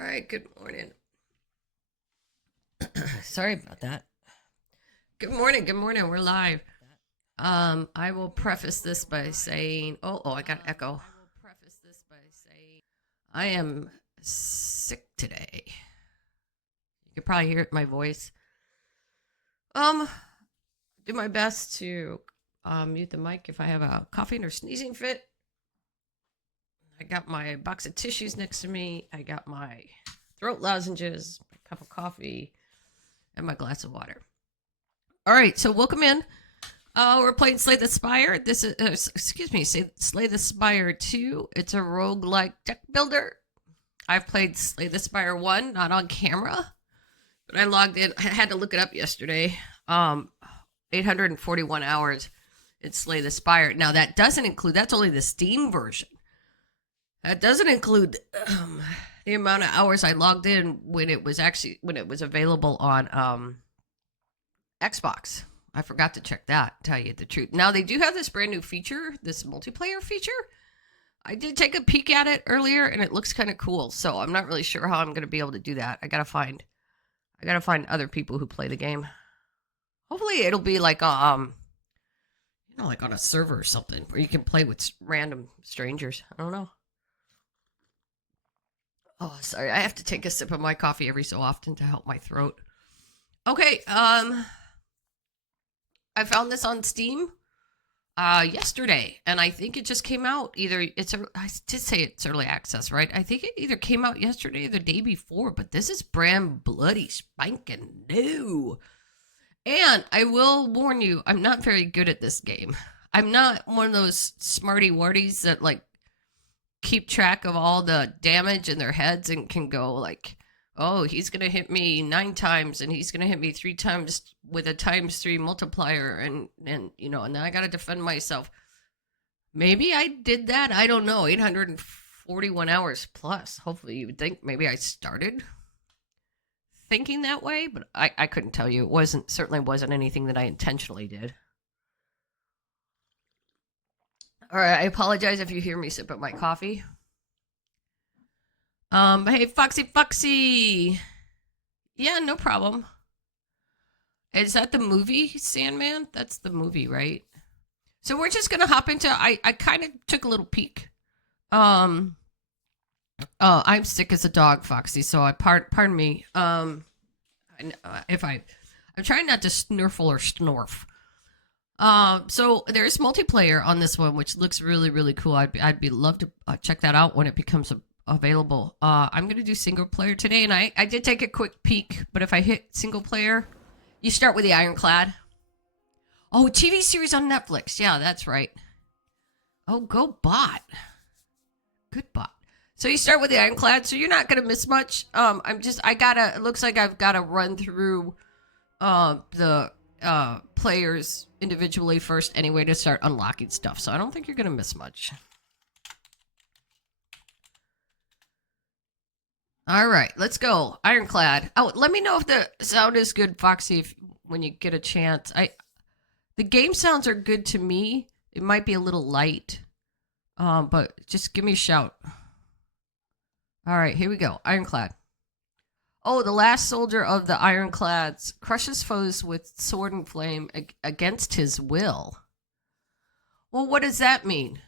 All right, good morning. Sorry about that. Good morning, good morning. We're live. I will preface this by saying, I got echo. I am sick today. You can probably hear it in my voice. Do my best to mute the mic if I have a coughing or sneezing fit. I got my box of tissues next to me. I got my throat lozenges, my cup of coffee, and my glass of water. All right, so welcome in. We're playing Slay the Spire. This is, Slay the Spire 2. It's a roguelike deck builder. I've played Slay the Spire 1, not on camera, but I logged in. I had to look it up yesterday. 841 hours in Slay the Spire. Now, that doesn't include, that's only the Steam version. That doesn't include the amount of hours I logged in when it was available on Xbox. I forgot to check that, tell you the truth. Now, they do have this brand new feature, this multiplayer feature. I did take a peek at it earlier, and it looks kind of cool. So I'm not really sure how I'm going to be able to do that. I gotta find other people who play the game. Hopefully, it'll be like like on a server or something where you can play with random strangers. I don't know. Oh, sorry. I have to take a sip of my coffee every so often to help my throat. Okay. I found this on Steam yesterday, and I think it just came out. I did say it's early access, right? I think it either came out yesterday or the day before, but this is brand bloody spanking new. And I will warn you, I'm not very good at this game. I'm not one of those smarty warties that like keep track of all the damage in their heads and can go like, oh, he's going to hit me 9 times and he's going to hit me 3 times with a ×3 multiplier. And then I got to defend myself. Maybe I did that. I don't know. 841 hours plus. Hopefully you would think maybe I started thinking that way, but I couldn't tell you. It certainly wasn't anything that I intentionally did. All right, I apologize if you hear me sip at my coffee. Hey, Foxy. Yeah, no problem. Is that the movie, Sandman? That's the movie, right? So we're just gonna hop into. I kind of took a little peek. I'm sick as a dog, Foxy. So pardon me. I'm trying not to snurfle or snorf. So there's multiplayer on this one, which looks really, really cool. I'd be love to check that out when it becomes available. I'm gonna do single player today, and I did take a quick peek. But if I hit single player, you start with the Ironclad. Oh, TV series on Netflix. Yeah, that's right. Oh, go bot. Good bot. So you start with the Ironclad, so you're not gonna miss much. It looks like I've gotta run through the players individually first anyway to start unlocking stuff. So I don't think you're gonna miss much. All right, let's go. Ironclad. Oh, let me know if the sound is good, Foxy, when you get a chance. The game sounds are good to me. It might be a little light, but just give me a shout. All right, here we go. Ironclad. Oh, the last soldier of the Ironclads crushes foes with sword and flame against his will. Well, what does that mean?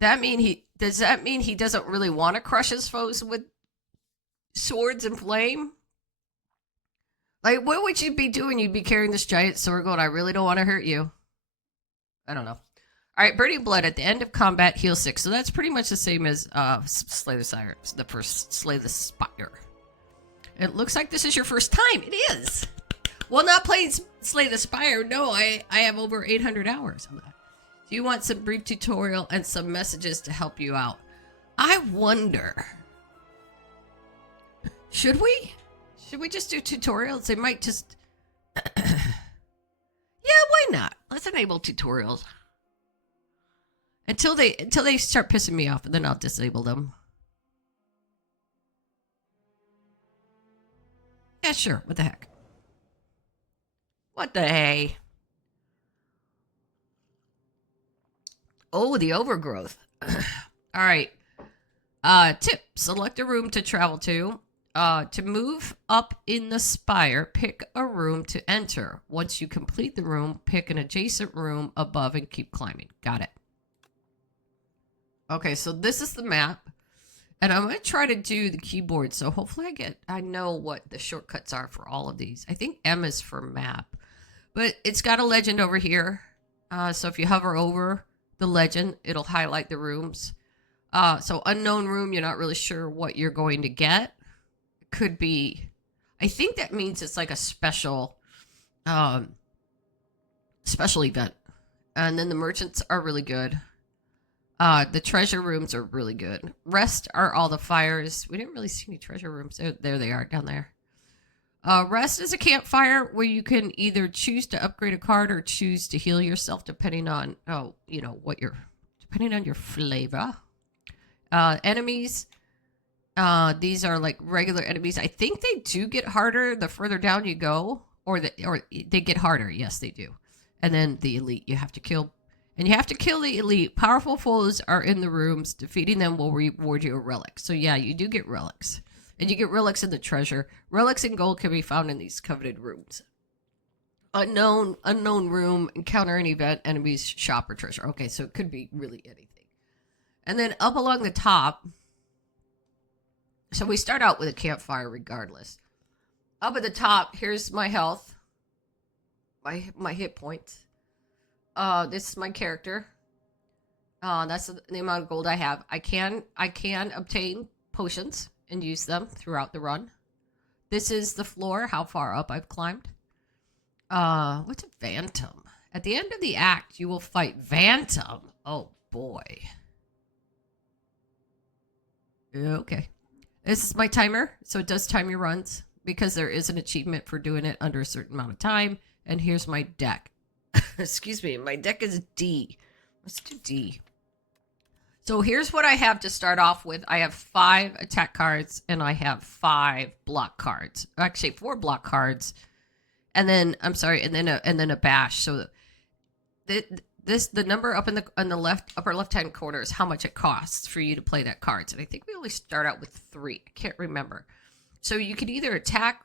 Does that mean he doesn't really want to crush his foes with swords and flame? Like, what would you be doing? You'd be carrying this giant sword going, I really don't want to hurt you. I don't know. All right, Burning Blood at the end of combat, heal 6. So that's pretty much the same as Slay the Spire, the first Slay the Spire. It looks like this is your first time. It is. Well, not playing Slay the Spire. No, I have over 800 hours on that. Do you want some brief tutorial and some messages to help you out? I wonder. Should we? Should we just do tutorials? They might just... Yeah, why not? Let's enable tutorials. Until they start pissing me off, and then I'll disable them. Yeah, sure. What the heck? What the hey? Oh, the overgrowth. All right. Tip: select a room to travel to. To move up in the spire, pick a room to enter. Once you complete the room, pick an adjacent room above and keep climbing. Got it. Okay, so this is the map. And I'm going to try to do the keyboard. So hopefully I know what the shortcuts are for all of these. I think M is for map. But it's got a legend over here. So if you hover over the legend, it'll highlight the rooms. So unknown room, you're not really sure what you're going to get. Could be, I think that means it's like a special event. And then the merchants are really good. The treasure rooms are really good. Rest are all the fires. We didn't really see any treasure rooms. There they are down there. Rest is a campfire where you can either choose to upgrade a card or choose to heal yourself depending on depending on your flavor. Enemies. These are like regular enemies. I think they do get harder the further down you go, or they get harder. Yes, they do. And then the elite you have to kill. And you have to kill the elite. Powerful foes are in the rooms. Defeating them will reward you a relic. So yeah, you do get relics. And you get relics in the treasure. Relics and gold can be found in these coveted rooms. Unknown room. Encounter an event, enemies, shop, or treasure. Okay, so it could be really anything. And then up along the top. So we start out with a campfire regardless. Up at the top, here's my health. My hit points. This is my character. That's the amount of gold I have. I can obtain potions and use them throughout the run. This is the floor, how far up I've climbed. What's a Phantom? At the end of the act, you will fight Phantom. Oh boy. Okay. This is my timer, so it does time your runs because there is an achievement for doing it under a certain amount of time. And here's my deck. Excuse me, my deck is D. Let's do D. So here's what I have to start off with. I have 5 attack cards and I have 5 block cards. Actually, 4 block cards, and then a bash. So the number up in the upper left hand corner is how much it costs for you to play that cards. And I think we only start out with 3. I can't remember. So you could either attack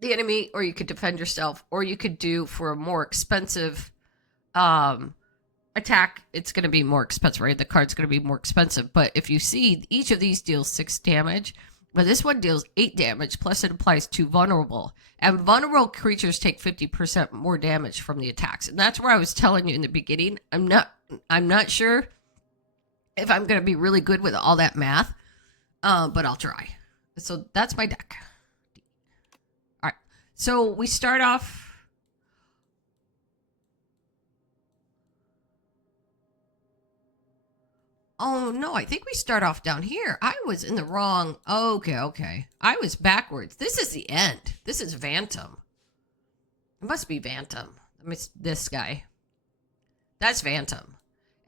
the enemy, or you could defend yourself, or you could do for a more expensive attack. It's going to be more expensive, right? The card's going to be more expensive. But if you see, each of these deals 6 damage, but this one deals 8 damage, plus it applies to vulnerable. And vulnerable creatures take 50% more damage from the attacks. And that's where I was telling you in the beginning. I'm not sure if I'm going to be really good with all that math, but I'll try. So that's my deck. All right. So we start off. Oh, no, I think we start off down here. I was in the wrong. Okay. I was backwards. This is the end. This is Phantom. It must be Phantom. This guy. That's Phantom.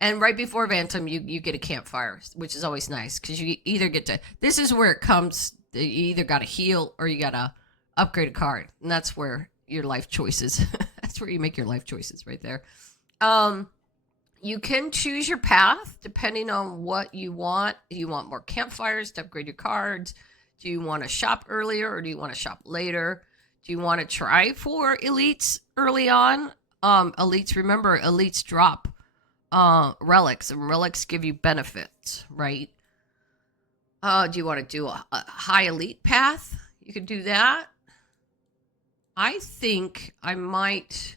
And right before Phantom, you get a campfire, which is always nice because you either get to. This is where it comes. You either got to heal or you got to upgrade a card. And that's where your life choices. That's where you make your life choices right there. You can choose your path depending on what you want. Do you want more campfires to upgrade your cards? Do you want to shop earlier or do you want to shop later? Do you want to try for elites early on? Remember, elites drop relics, and relics give you benefits, right? Do you want to do a high elite path? You could do that. I think I might.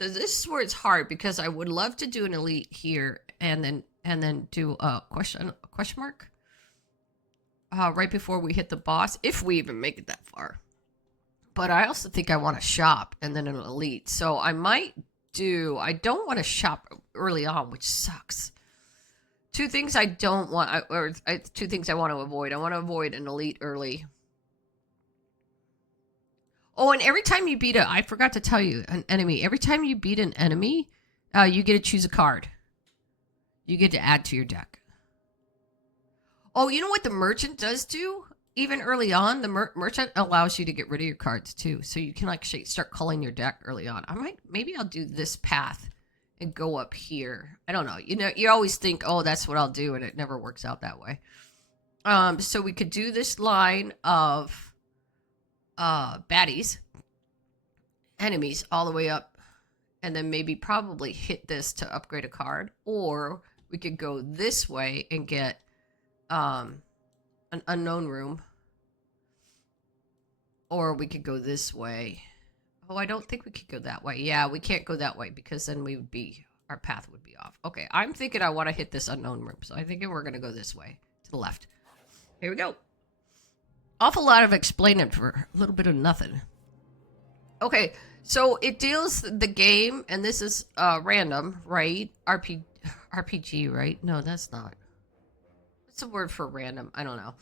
So this is where it's hard because I would love to do an elite here and then do a question mark right before we hit the boss, if we even make it that far. But I also think I want to shop and then an elite. So I might do. I don't want to shop early on, which sucks. 2 things I don't want, 2 things I want to avoid. I want to avoid an elite early. Oh, and every time you beat I forgot to tell you, an enemy. Every time you beat an enemy, you get to choose a card. You get to add to your deck. Oh, you know what the merchant does do? Even early on, the merchant allows you to get rid of your cards too. So you can actually start culling your deck early on. Maybe I'll do this path and go up here. I don't know. You know, you always think, oh, that's what I'll do, and it never works out that way. So we could do this line of baddies, enemies, all the way up, and then maybe probably hit this to upgrade a card, or we could go this way and get an unknown room, or we could go this way. Oh, I don't think we could go that way. Yeah, we can't go that way because then our path would be off. Okay, I'm thinking I want to hit this unknown room, so I think we're going to go this way to the left. Here we go. Awful lot of explaining for a little bit of nothing. Okay, so it deals the game, and this is random, right? RPG, right? No, that's not. What's the word for random? I don't know.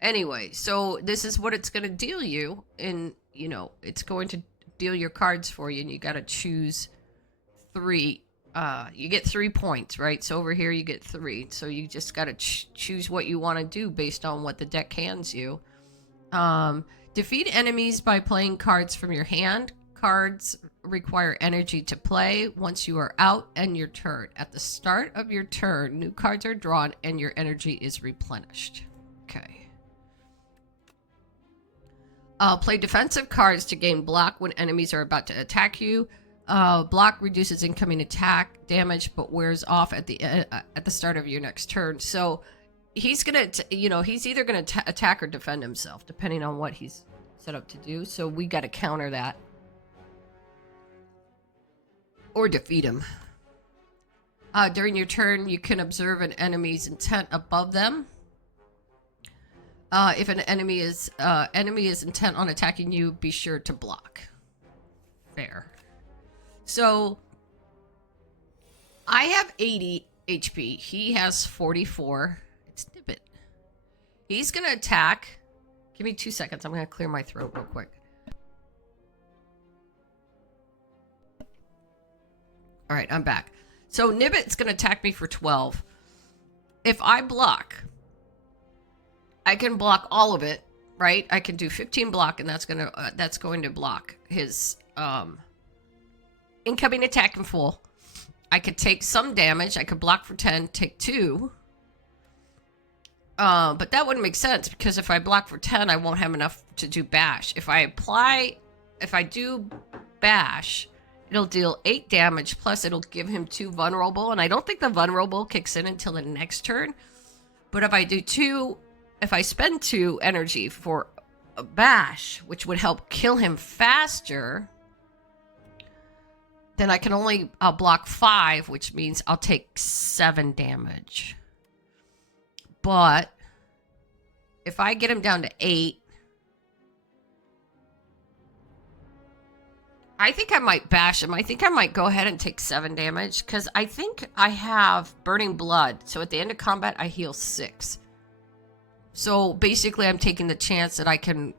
Anyway, so this is what it's going to deal you, and, you know, it's going to deal your cards for you, and you got to choose 3. You get 3 points, right? So over here you get 3. So you just got to choose what you want to do based on what the deck hands you. Defeat enemies by playing cards from your hand. Cards require energy to play. Once you are out, end your turn. At the start of your turn, new cards are drawn and your energy is replenished. Okay. Play defensive cards to gain block when enemies are about to attack you. Block reduces incoming attack damage, but wears off at the start of your next turn. So he's gonna, he's either gonna attack or defend himself, depending on what he's set up to do. So we got to counter that or defeat him. During your turn, you can observe an enemy's intent above them. If an enemy is intent on attacking you, be sure to block. Fair. So I have 80 HP. He has 44. It's Nibbit. He's gonna attack. Give me 2 seconds. I'm gonna clear my throat real quick. All right, I'm back. So Nibbit's gonna attack me for 12. If I block, I can block all of it, right? I can do 15 block, and that's going to block his incoming attack in full. I could take some damage. I could block for 10, take 2. But that wouldn't make sense because if I block for 10, I won't have enough to do bash. If I do bash, it'll deal 8 damage, plus it'll give him 2 vulnerable, and I don't think the vulnerable kicks in until the next turn. But if I spend 2 energy for a bash, which would help kill him faster, then I'll block 5, which means I'll take 7 damage. But if I get him down to 8, I think I might bash him. I think I might go ahead and take 7 damage because I think I have Burning Blood. So at the end of combat, I heal 6. So basically, I'm taking the chance that I can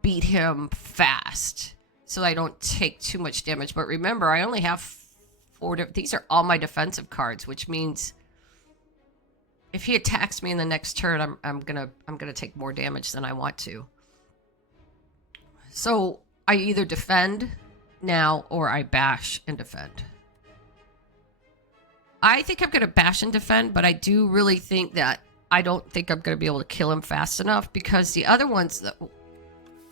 beat him fast so I don't take too much damage. But remember, I only have 4. These are all my defensive cards, which means if he attacks me in the next turn, I'm gonna take more damage than I want to. So I either defend now or I bash and defend. I think I'm gonna bash and defend, but I do really think that I don't think I'm gonna be able to kill him fast enough because the other ones that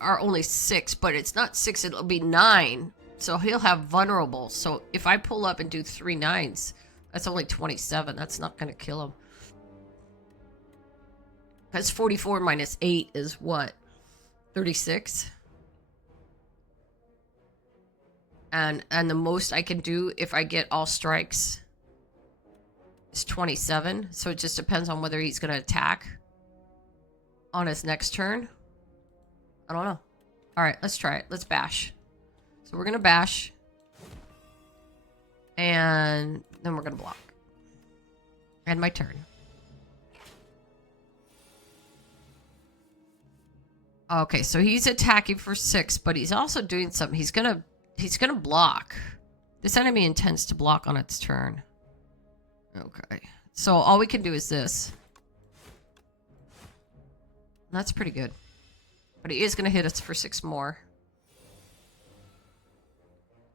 are only 6, but it's not 6, it'll be 9. So he'll have vulnerable. So if I pull up and do 3 9s, that's only 27. That's not gonna kill him. Because 44 minus 8 is what? 36? And the most I can do if I get all strikes is 27. So it just depends on whether he's going to attack on his next turn. I don't know. All right, let's try it. Let's bash. So we're going to bash. And then we're going to block. End my turn. Okay, so he's attacking for 6, but he's also doing something. He's gonna block. This enemy intends to block on its turn. Okay, so all we can do is this. That's pretty good. But he is gonna hit us for 6 more.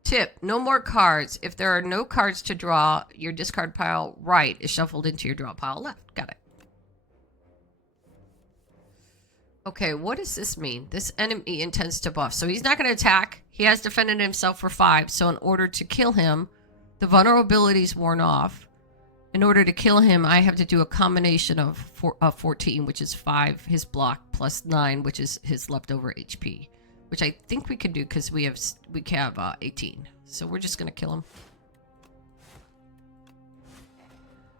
Tip: no more cards. If there are no cards to draw, your discard pile right is shuffled into your draw pile left. Got it. Okay, what does this mean? This enemy intends to buff. So he's not going to attack. He has defended himself for 5. So in order to kill him, the vulnerability's worn off. In order to kill him, I have to do a combination of 14, which is 5, his block, plus 9, which is his leftover HP. Which I think we can do because we have 18. So we're just going to kill him.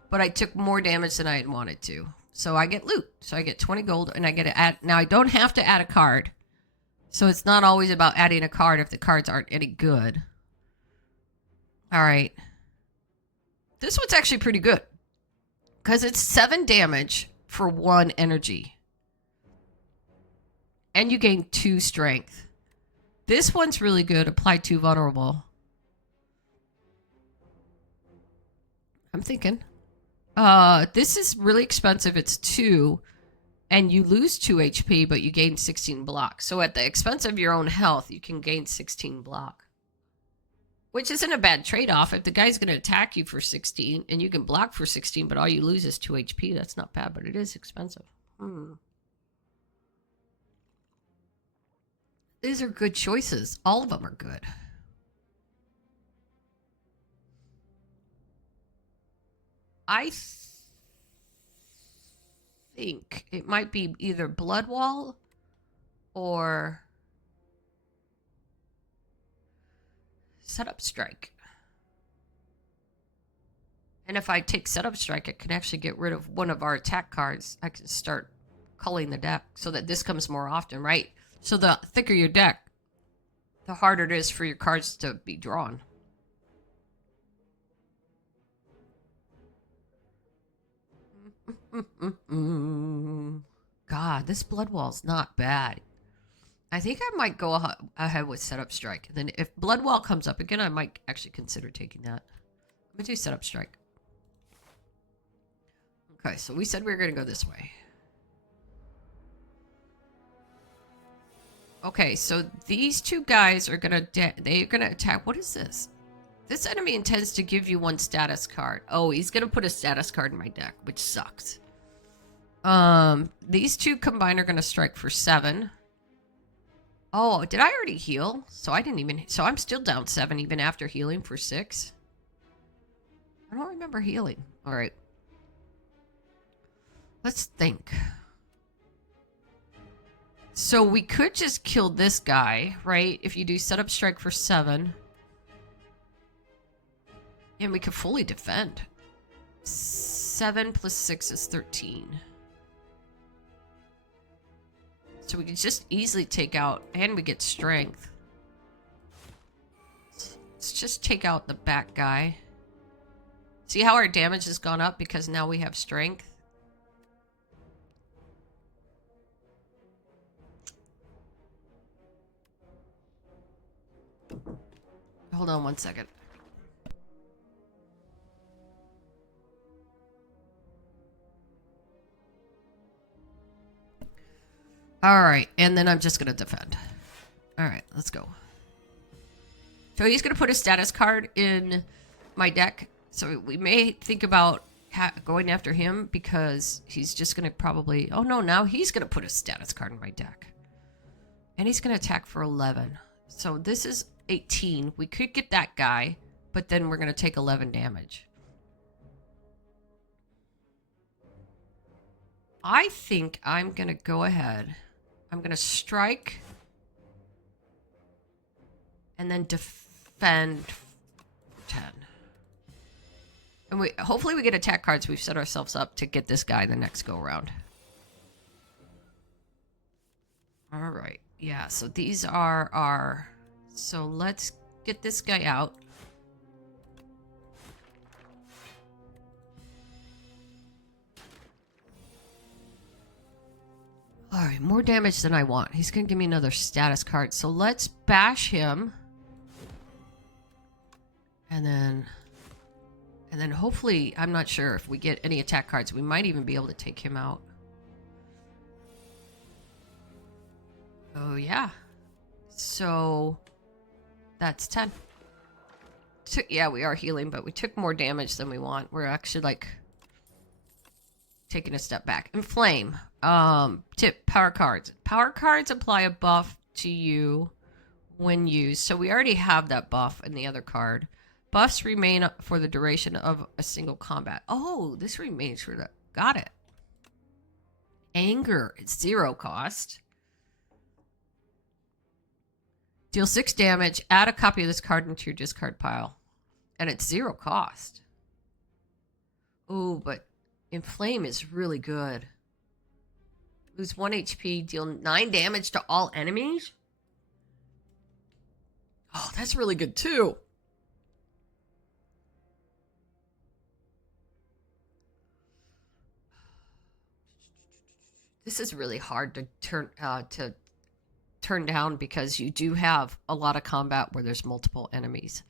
But I took more damage than I had wanted to. So I get loot. So I get 20 gold and I get to add. Now I don't have to add a card. So it's not always about adding a card if the cards aren't any good. All right. This one's actually pretty good. Because it's 7 damage for 1 energy. And you gain 2 strength. This one's really good. Apply 2 vulnerable. I'm thinking. This is really expensive. It's 2. And you lose 2 HP, but you gain 16 block. So at the expense of your own health, you can gain 16 block. Which isn't a bad trade-off. If the guy's going to attack you for 16, and you can block for 16, but all you lose is 2 HP, that's not bad, but it is expensive. These are good choices. All of them are good. I think it might be either Bloodwall or Setup Strike. And if I take Setup Strike, it can actually get rid of one of our attack cards. I can start culling the deck so that this comes more often, right? So the thicker your deck, the harder it is for your cards to be drawn. God, this Bloodwall's not bad. I think I might go ahead with Setup Strike. And then if Bloodwall comes up again, I might actually consider taking that. I'm going to do Setup Strike. Okay, so we said we were going to go this way. Okay, so these 2 guys are going to attack. What is this? This enemy intends to give you 1 status card. Oh, he's going to put a status card in my deck, which sucks. These 2 combined are going to strike for 7. Oh, did I already heal? So I'm still down 7 even after healing for 6. I don't remember healing. All right. Let's think. So we could just kill this guy, right? If you do Setup Strike for 7. And we could fully defend. 7 plus 6 is 13. So we can just easily take out, and we get strength. Let's just take out the back guy. See how our damage has gone up because now we have strength? Hold on 1 second. All right, and then I'm just going to defend. All right, let's go. So he's going to put a status card in my deck. So we may think about going after him because he's just going to probably... Oh, no, now he's going to put a status card in my deck. And he's going to attack for 11. So this is 18. We could get that guy, but then we're going to take 11 damage. I think I'm going to go ahead... I'm going to strike and then defend 10. And hopefully we get attack cards. We've set ourselves up to get this guy the next go around. All right. Yeah, so these are our... So let's get this guy out. Alright, more damage than I want. He's going to give me another status card. So let's bash him. And then hopefully, I'm not sure if we get any attack cards. We might even be able to take him out. Oh, yeah. So that's 10. Yeah, we are healing, but we took more damage than we want. We're actually like taking a step back. And flame. Tip, power cards. Power cards apply a buff to you when used. So we already have that buff in the other card. Buffs remain for the duration of a single combat. Oh, this remains for the... Got it. Anger. It's 0 cost. Deal 6 damage. Add a copy of this card into your discard pile. And it's 0 cost. Ooh, but Inflame is really good. Lose 1 HP. Deal 9 damage to all enemies. Oh, that's really good too. This is really hard to turn down because you do have a lot of combat where there's multiple enemies.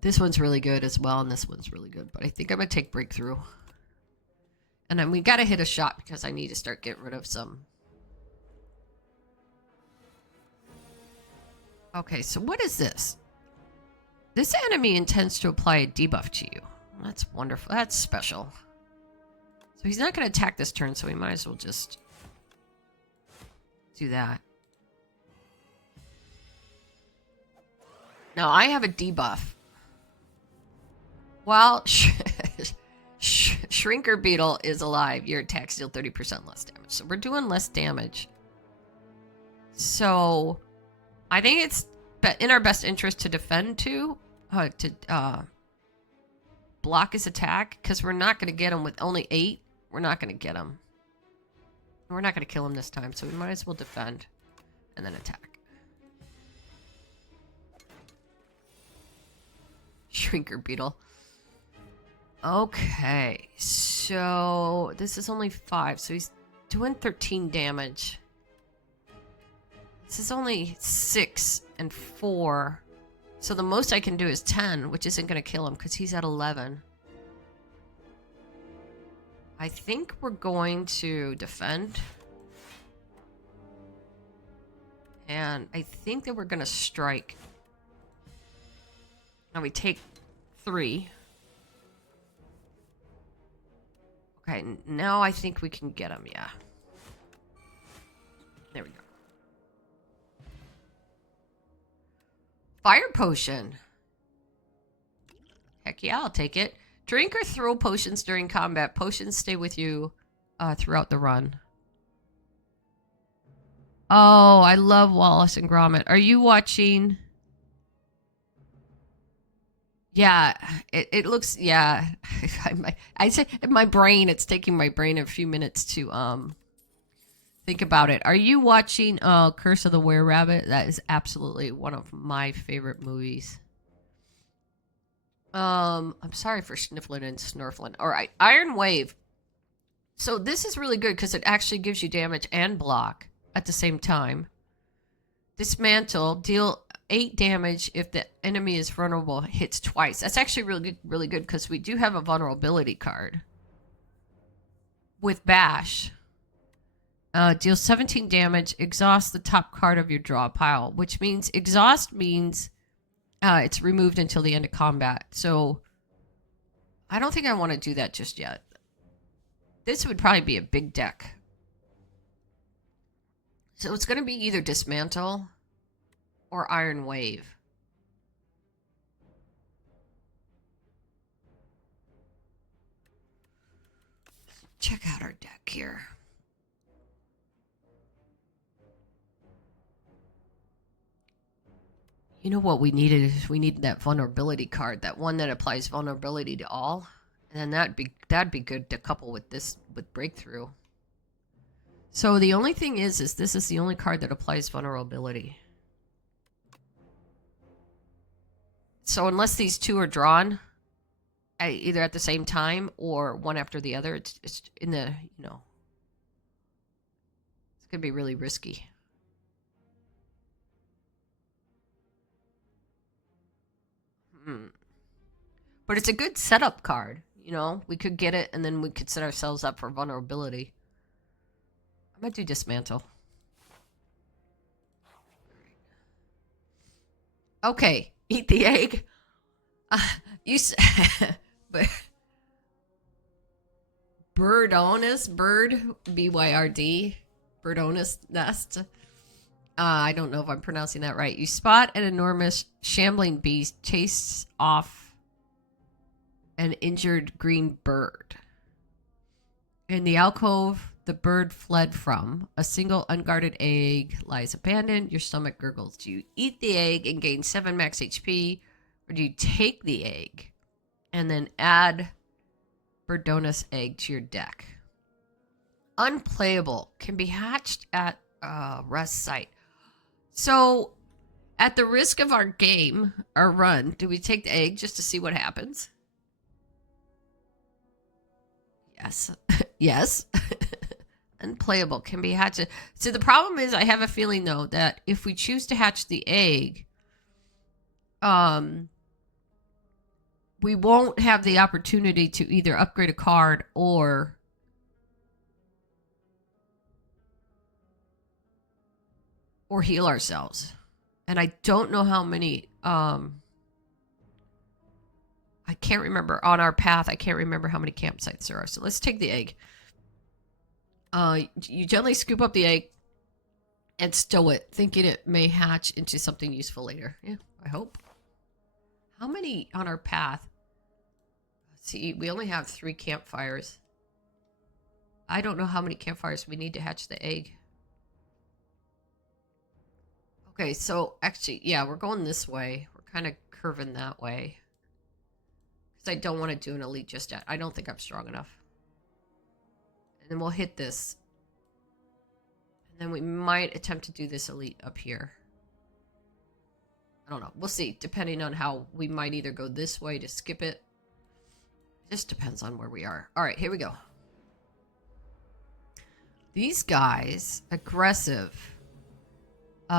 This one's really good as well, and this one's really good. But I think I'm going to take Breakthrough. And then we got to hit a shot because I need to start getting rid of some. Okay, so what is this? This enemy intends to apply a debuff to you. That's wonderful. That's special. So he's not going to attack this turn, so we might as well just do that. Now, I have a debuff. While Shrinker Beetle is alive, your attacks deal 30% less damage. So we're doing less damage. So I think it's in our best interest to defend to block his attack, because we're not going to get him with only 8. We're not going to get him. We're not going to kill him this time, so we might as well defend and then attack. Shrinker Beetle. Okay, so this is only 5, so he's doing 13 damage. This is only 6 and 4. So the most I can do is 10, which isn't going to kill him because he's at 11. I think we're going to defend. And I think that we're going to strike. Now we take 3. Okay, now I think we can get him, yeah. There we go. Fire potion. Heck yeah, I'll take it. Drink or throw potions during combat. Potions stay with you throughout the run. Oh, I love Wallace and Gromit. Are you watching? Yeah, it looks, yeah. I say my brain, it's taking my brain a few minutes to think about it. Are you watching Curse of the Were-Rabbit? That is absolutely one of my favorite movies. I'm sorry for sniffling and snorfling. All right, Iron Wave. So this is really good because it actually gives you damage and block at the same time. Dismantle, deal 8 damage if the enemy is vulnerable, hits twice. That's actually really good because we do have a vulnerability card. With Bash, deal 17 damage, exhaust the top card of your draw pile, which means exhaust means it's removed until the end of combat. So I don't think I want to do that just yet. This would probably be a big deck. So it's going to be either Dismantle or Iron Wave. Check out our deck here. You know what we needed is we needed that vulnerability card, that one that applies vulnerability to all, and then that'd be good to couple with this with Breakthrough. So the only thing is this is the only card that applies vulnerability. So unless these two are drawn, either at the same time or one after the other, it's in the, you know, it's gonna be really risky. But it's a good setup card, you know. We could get it and then we could set ourselves up for vulnerability. I'm gonna do Dismantle. Okay, eat the egg. You but Birdonus, B-Y-R-D, Birdonus nest. I don't know if I'm pronouncing that right. You spot an enormous shambling beast chase off an injured green bird. In the alcove the bird fled from, a single unguarded egg lies abandoned. Your stomach gurgles. Do you eat the egg and gain 7 max HP, or do you take the egg and then add Birdonus egg to your deck? Unplayable. Can be hatched at a rest site. So, at the risk of our game, our run, do we take the egg just to see what happens? Yes. Yes. Unplayable. Can be hatched. So the problem is, I have a feeling, though, that if we choose to hatch the egg, we won't have the opportunity to either upgrade a card or heal ourselves. And I don't know how many, I can't remember on our path. I can't remember how many campsites there are. So let's take the egg. You gently scoop up the egg and stow it, thinking it may hatch into something useful later. Yeah, I hope. How many on our path? See, we only have 3 campfires. I don't know how many campfires we need to hatch the egg. Okay, so actually, yeah, we're going this way. We're kind of curving that way. Because I don't want to do an elite just yet. I don't think I'm strong enough. And then we'll hit this. And then we might attempt to do this elite up here. I don't know. We'll see, depending on how we might either go this way to skip it. Just depends on where we are. All right, here we go. These guys, aggressive.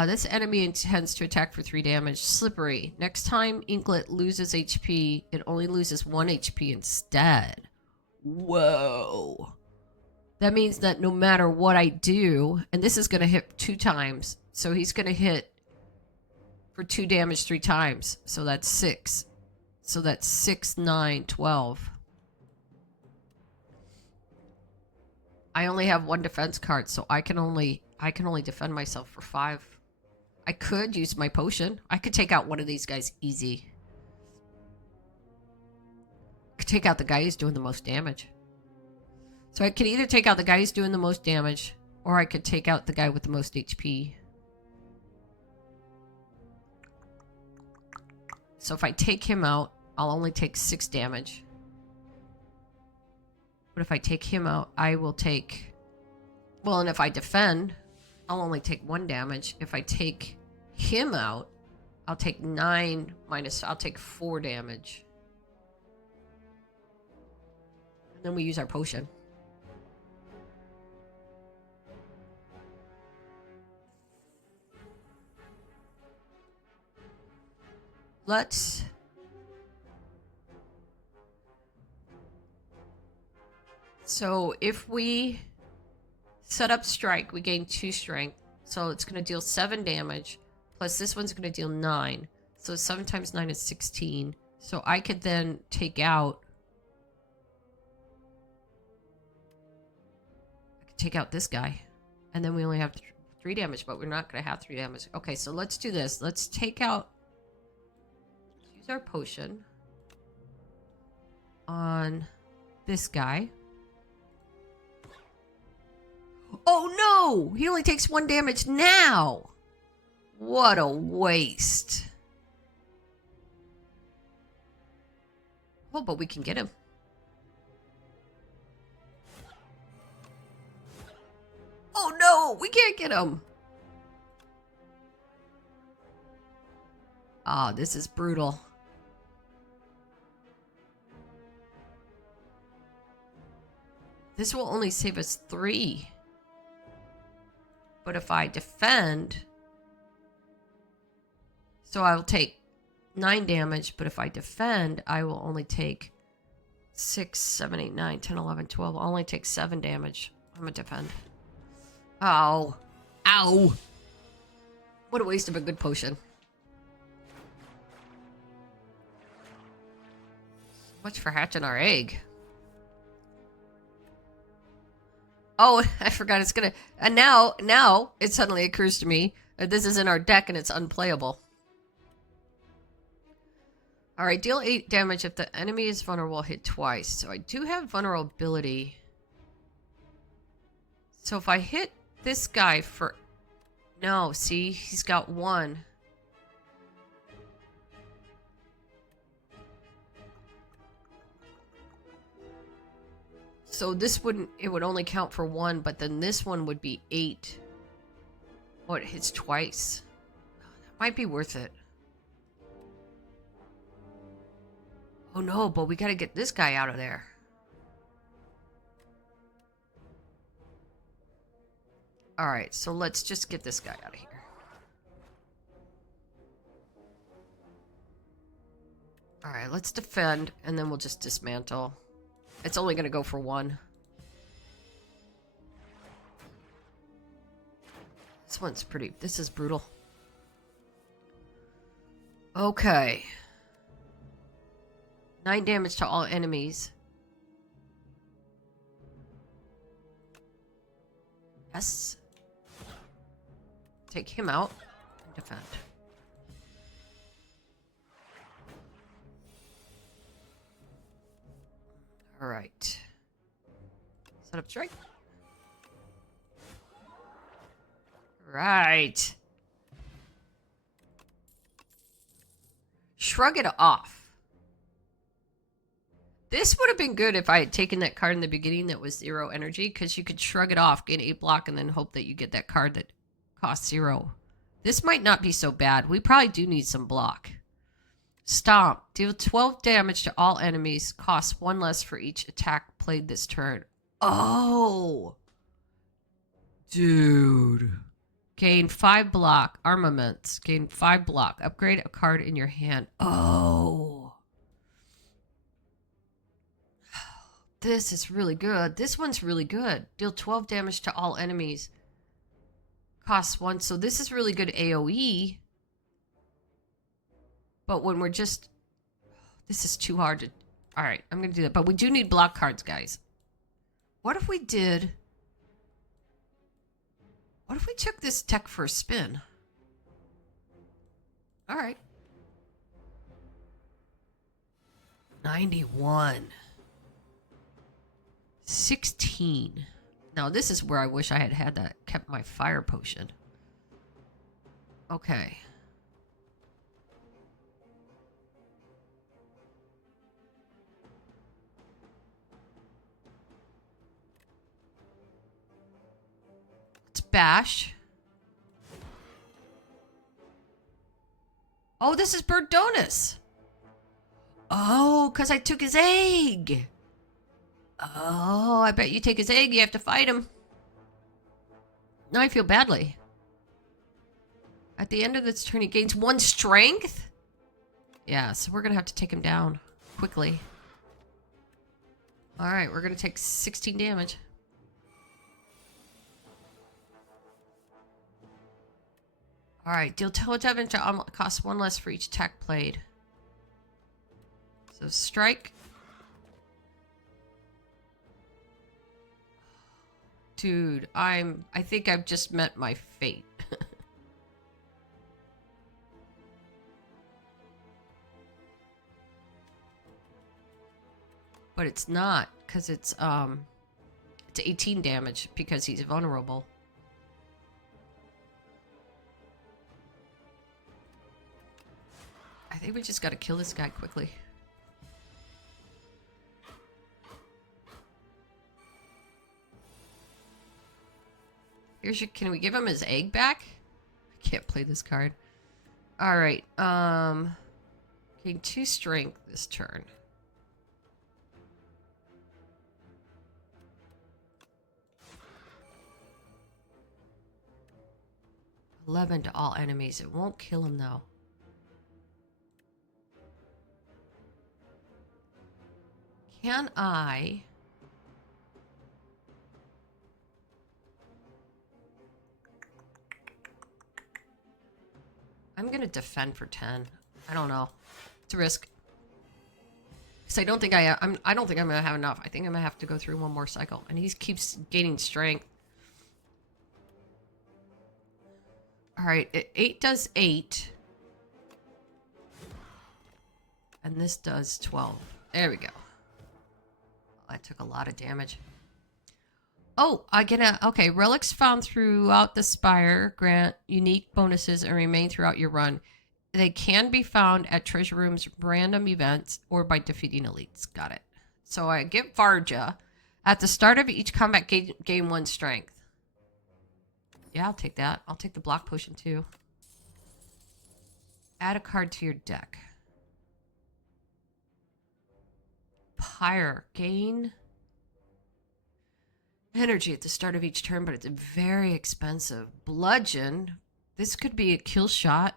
This enemy intends to attack for 3 damage. Slippery. Next time Inklet loses HP, it only loses 1 HP instead. Whoa. That means that no matter what I do, and this is going to hit 2 times. So he's going to hit for 2 damage 3 times. So that's 6. So that's 6, 9, 12. I only have 1 defense card, so I can only defend myself for 5. I could use my potion. I could take out one of these guys easy. I could take out the guy who's doing the most damage. So I could either take out the guy who's doing the most damage, or I could take out the guy with the most HP. So if I take him out, I'll only take 6 damage. But if I take him out, I will take... Well, and if I defend, I'll only take 1 damage. If I take him out, I'll take 9 minus... I'll take 4 damage. And then we use our potion. Let's... So if we set up strike, we gain 2 strength. So it's going to deal 7 damage. Plus this one's going to deal 9. So 7 times 9 is 16. So I could then take out... I could take out this guy. And then we only have 3 damage, but we're not going to have 3 damage. Okay, so let's do this. Let's take out... Use our potion on this guy. Oh no! He only takes 1 damage now! What a waste. Oh, but we can get him. Oh no! We can't get him! Ah, this is brutal. This will only save us 3. But if I defend... So I'll take 9 damage, but if I defend, I will only take 6, 7, 8, 9, 10, 11, 12. I'll only take 7 damage. I'm gonna defend. Ow. Ow! What a waste of a good potion. So much for hatching our egg. Oh, I forgot it's gonna. And now it suddenly occurs to me that this is in our deck and it's unplayable. All right, deal 8 damage if the enemy is vulnerable. Hit twice. So I do have vulnerability. So if I hit this guy for... No, see? He's got 1. So this wouldn't... It would only count for 1, but then this one would be 8. Oh, it hits twice. That might be worth it. Oh no, but we gotta get this guy out of there. Alright, so let's just get this guy out of here. Alright, let's defend, and then we'll just dismantle. It's only gonna go for 1. This one's pretty... This is brutal. Okay. 9 damage to all enemies. Yes. Take him out and defend. Alright. Set up strike. Right. Shrug it off. This would have been good if I had taken that card in the beginning that was 0 energy, because you could shrug it off, gain 8 block, and then hope that you get that card that costs 0. This might not be so bad. We probably do need some block. Stomp. Deal 12 damage to all enemies. Costs 1 less for each attack played this turn. Oh! Dude. Gain 5 block. Armaments. Gain 5 block. Upgrade a card in your hand. Oh. This is really good. This one's really good. Deal 12 damage to all enemies. Costs 1. So this is really good AoE. But when we're just... This is too hard to... Alright, I'm going to do that. But we do need block cards, guys. What if we did... What if we took this tech for a spin? Alright. 91. 16. Now, this is where I wish I had had that, kept my fire potion. Okay. Let's bash. Oh, this is Birdonis. Oh, because I took his egg. Oh, I bet you take his egg, you have to fight him. Now I feel badly. At the end of this turn, he gains 1 strength? Yeah, so we're going to have to take him down quickly. Alright, we're going to take 16 damage. Alright, deal 12 damage to cost 1 less for each attack played. So strike. Dude, I think I've just met my fate. But it's not, because it's 18 damage because he's vulnerable. I think we just gotta kill this guy quickly. Here's your, can we give him his egg back? I can't play this card. Alright, gain 2 strength this turn. $11 to all enemies. It won't kill him though. Can I... I'm gonna defend for 10. I don't know. It's a risk. Because I don't think I don't think I'm gonna have enough. I think I'm gonna have to go through one more cycle. And he keeps gaining strength. All right, 8 does 8. And this does 12. There we go. That took a lot of damage. Oh, okay. Relics found throughout the Spire grant unique bonuses and remain throughout your run. They can be found at treasure rooms, random events, or by defeating elites. Got it. So I get Varja. At the start of each combat, gain 1 strength. Yeah, I'll take that. I'll take the block potion too. Add a card to your deck. Pyre. Gain energy at the start of each turn, but it's very expensive. Bludgeon. This could be a kill shot.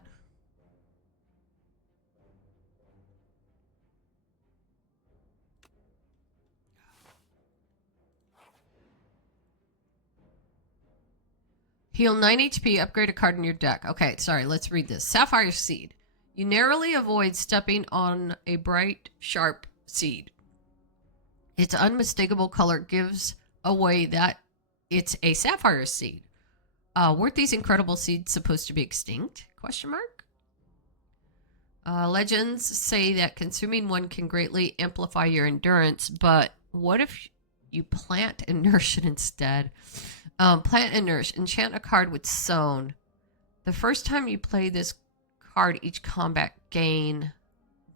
Heal 9 HP, upgrade a card in your deck. Okay, sorry, let's read this. Sapphire Seed. You narrowly avoid stepping on a bright, sharp seed. Its unmistakable color gives away that it's a sapphire seed. Weren't these incredible seeds supposed to be extinct? Question mark. Legends say that consuming one can greatly amplify your endurance, but what if you plant and nourish it instead? Plant and nourish. Enchant a card with Sown. The first time you play this card, each combat gain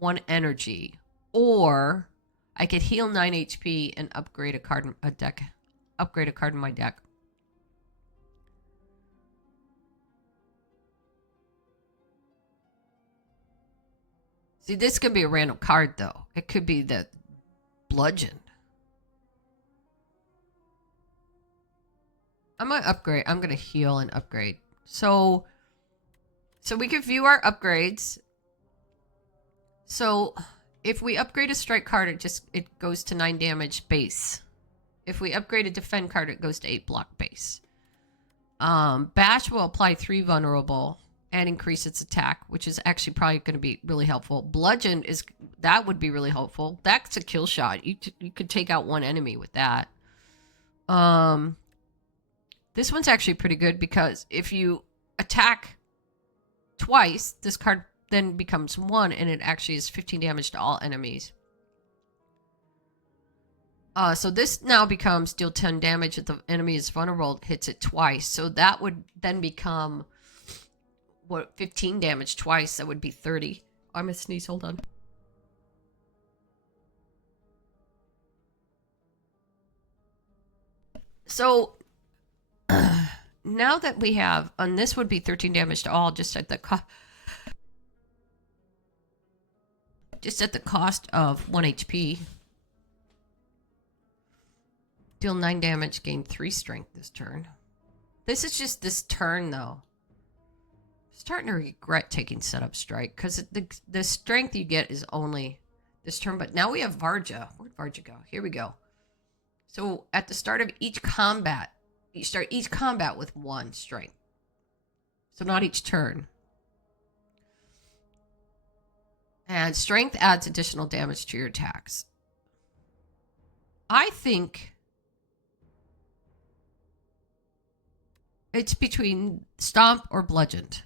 1 energy. Or I could heal 9 HP and upgrade a card in my deck. See, this could be a random card, though. It could be the Bludgeon. I'm going to upgrade. I'm going to heal and upgrade. So we can view our upgrades. So if we upgrade a strike card, it goes to 9 damage base. If we upgrade a defend card, it goes to 8 block base. Bash will apply 3 vulnerable and increase its attack, which is actually probably going to be really helpful. Bludgeon that would be really helpful. That's a kill shot. You could take out 1 enemy with that. This one's actually pretty good because if you attack twice, this card then becomes 1, and it actually is 15 damage to all enemies. So this now becomes deal 10 damage if the enemy is vulnerable, hits it twice. So that would then become 15 damage twice. That would be 30. I'm gonna sneeze. Hold on. So now that we have, and this would be 13 damage to all, just at the cost of 1 HP. Deal 9 damage, gain 3 strength this turn. This is just this turn, though. Starting to regret taking setup strike because the strength you get is only this turn. But now we have Varja. Where'd Varja go? Here we go. So at the start of each combat, you start each combat with 1 strength. So not each turn. And strength adds additional damage to your attacks. I think it's between Stomp or Bludgeoned.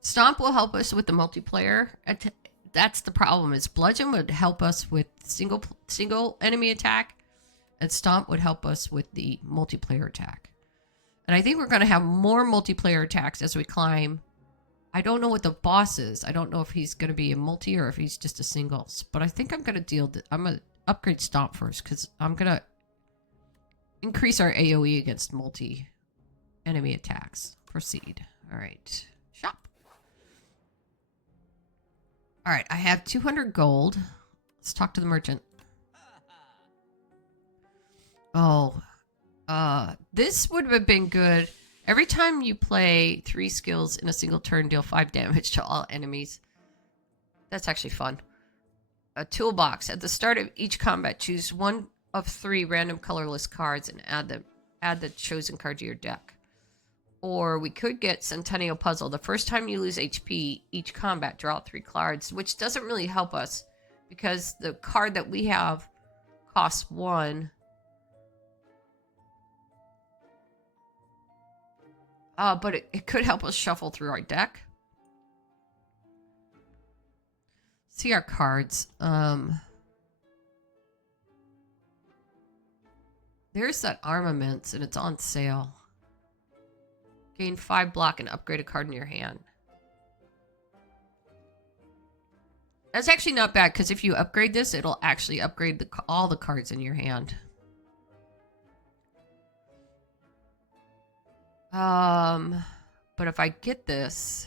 Stomp will help us with the multiplayer. That's the problem, is Bludgeon would help us with single enemy attack, and Stomp would help us with the multiplayer attack. And I think we're going to have more multiplayer attacks as we climb. I don't know what the boss is. I don't know if he's going to be a multi or if he's just a singles. But I think I'm going to I'm going to upgrade Stomp first because I'm going to increase our AoE against multi-enemy attacks. Proceed. All right. Shop. All right. I have 200 gold. Let's talk to the merchant. Oh. This would have been good. Every time you play 3 skills in a single turn, deal 5 damage to all enemies. That's actually fun. A toolbox. At the start of each combat, choose 1 of 3 random colorless cards and add the chosen card to your deck. or we could get Centennial Puzzle. The first time you lose HP, each combat, draw 3 cards, which doesn't really help us because the card that we have costs 1. But it could help us shuffle through our deck. See our cards. There's that Armaments, and it's on sale. Gain 5 block and upgrade a card in your hand. That's actually not bad, because if you upgrade this, it'll actually upgrade all the cards in your hand. But if I get this...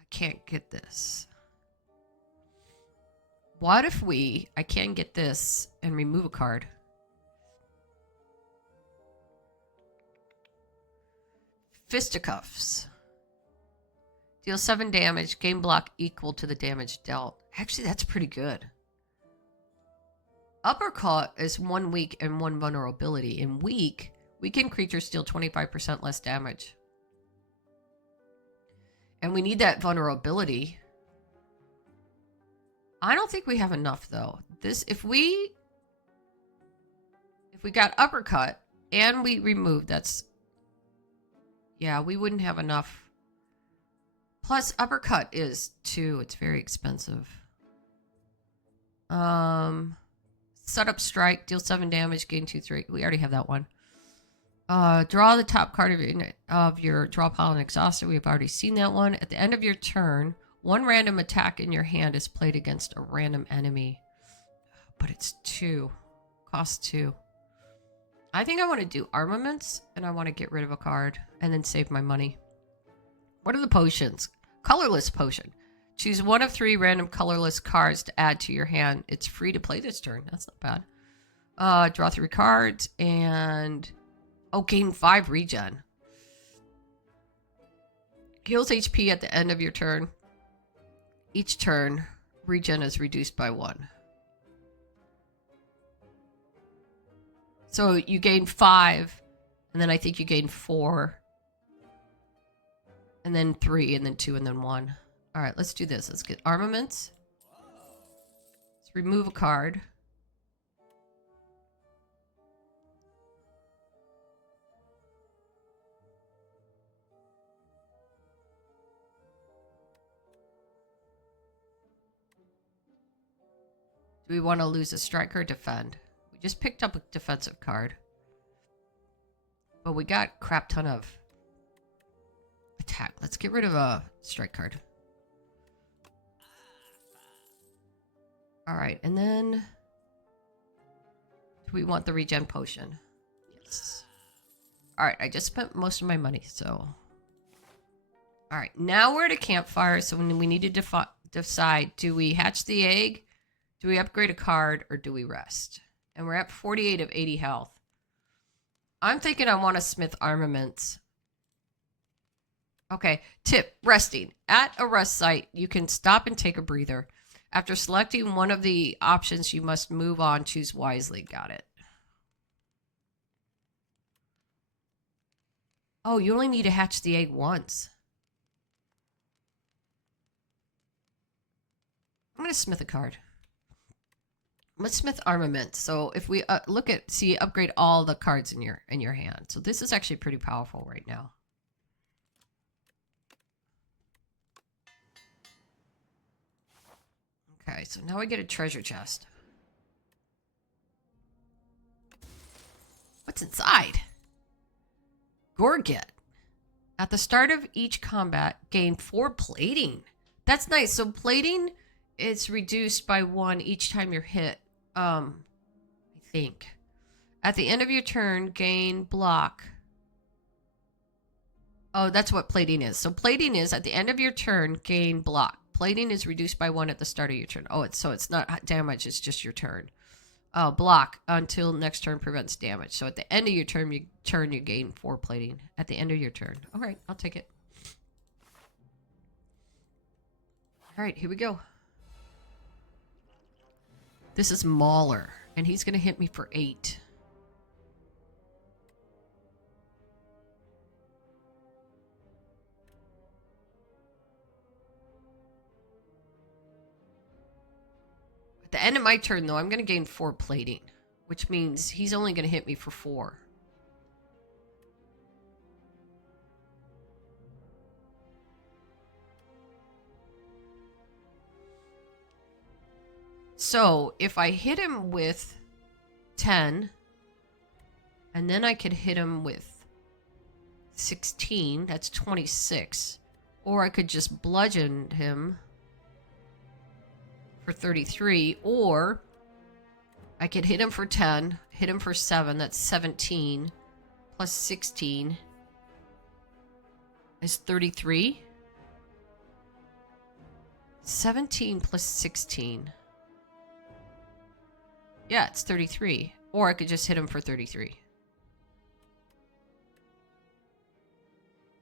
I can't get this. What if I can get this and remove a card? Fisticuffs. Deal 7 damage, gain block equal to the damage dealt. Actually, that's pretty good. Uppercut is 1 weak and 1 vulnerability. In weak, weakened creatures deal 25% less damage. And we need that vulnerability. I don't think we have enough though. If we got uppercut and we removed, yeah, we wouldn't have enough. Plus uppercut is 2. It's very expensive. Set up strike, deal 7 damage, gain 2/3. We already have that one. Draw the top card of your draw pile and exhaust it. We've already seen that one. At the end of your turn, 1 random attack in your hand is played against a random enemy. But it's 2. Costs 2. I think I want to do Armaments, and I want to get rid of a card, and then save my money. What are the potions? Colorless potion. Choose 1 of 3 random colorless cards to add to your hand. It's free to play this turn. That's not bad. Draw 3 cards, and... oh, gain 5 regen. Heals HP at the end of your turn. Each turn, regen is reduced by 1. So you gain 5, and then I think you gain 4. And then 3, and then 2, and then 1. Alright, let's do this. Let's get Armaments. Let's remove a card. Do we want to lose a strike or defend? We just picked up a defensive card. But we got crap ton of attack. Let's get rid of a strike card. Alright, and then... do we want the regen potion? Yes. Alright, I just spent most of my money, so... Alright, now we're at a campfire, so we need to decide, do we hatch the egg? Do we upgrade a card, or do we rest? And we're at 48 of 80 health. I'm thinking I want to smith Armaments. Okay, tip, resting. At a rest site, you can stop and take a breather. After selecting one of the options, you must move on. Choose wisely. Got it. Oh, you only need to hatch the egg once. I'm going to smith a card. Let's smith Armament. So if we look at, see, upgrade all the cards in your hand. So this is actually pretty powerful right now. Okay, so now I get a treasure chest. What's inside? Gorget. At the start of each combat, gain 4 plating. That's nice. So plating is reduced by 1 each time you're hit. I think. At the end of your turn, gain block. Oh, that's what plating is. So plating is at the end of your turn, gain block. Plating is reduced by 1 at the start of your turn. Oh, it's not damage, it's just your turn. Oh, block until next turn prevents damage. So at the end of your turn, you gain 4 plating. At the end of your turn. All right, I'll take it. All right, here we go. This is Mauler. And he's going to hit me for 8. At the end of my turn, though, I'm going to gain 4 plating, which means he's only going to hit me for 4. So if I hit him with 10, and then I could hit him with 16, that's 26. Or I could just bludgeon him for 33, or I could hit him for 10, hit him for 7, that's 17, plus 16 is 33. 17 plus 16. Yeah, it's 33. Or I could just hit him for 33.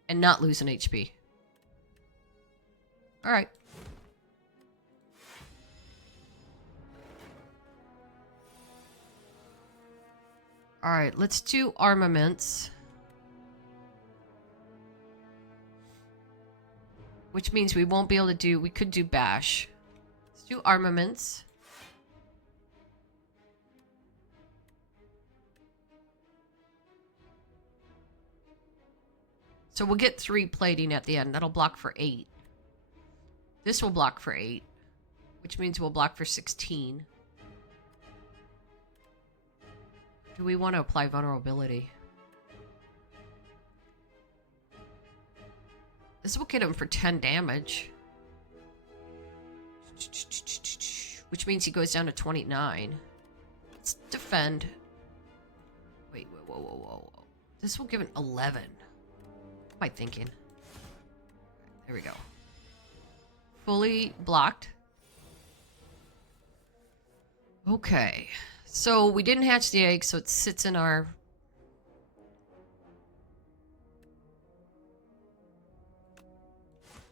And not lose an HP. Alright. Alright, let's do armaments. Which means we won't be able to do... We could do bash. Let's do armaments. So we'll get 3 plating at the end. That'll block for 8. This will block for 8. Which means we'll block for 16. Do we want to apply vulnerability? This will get him for 10 damage. Which means he goes down to 29. Let's defend. Wait, whoa. This will give an 11. What am I thinking? There we go. Fully blocked. Okay. So we didn't hatch the egg, so it sits in our...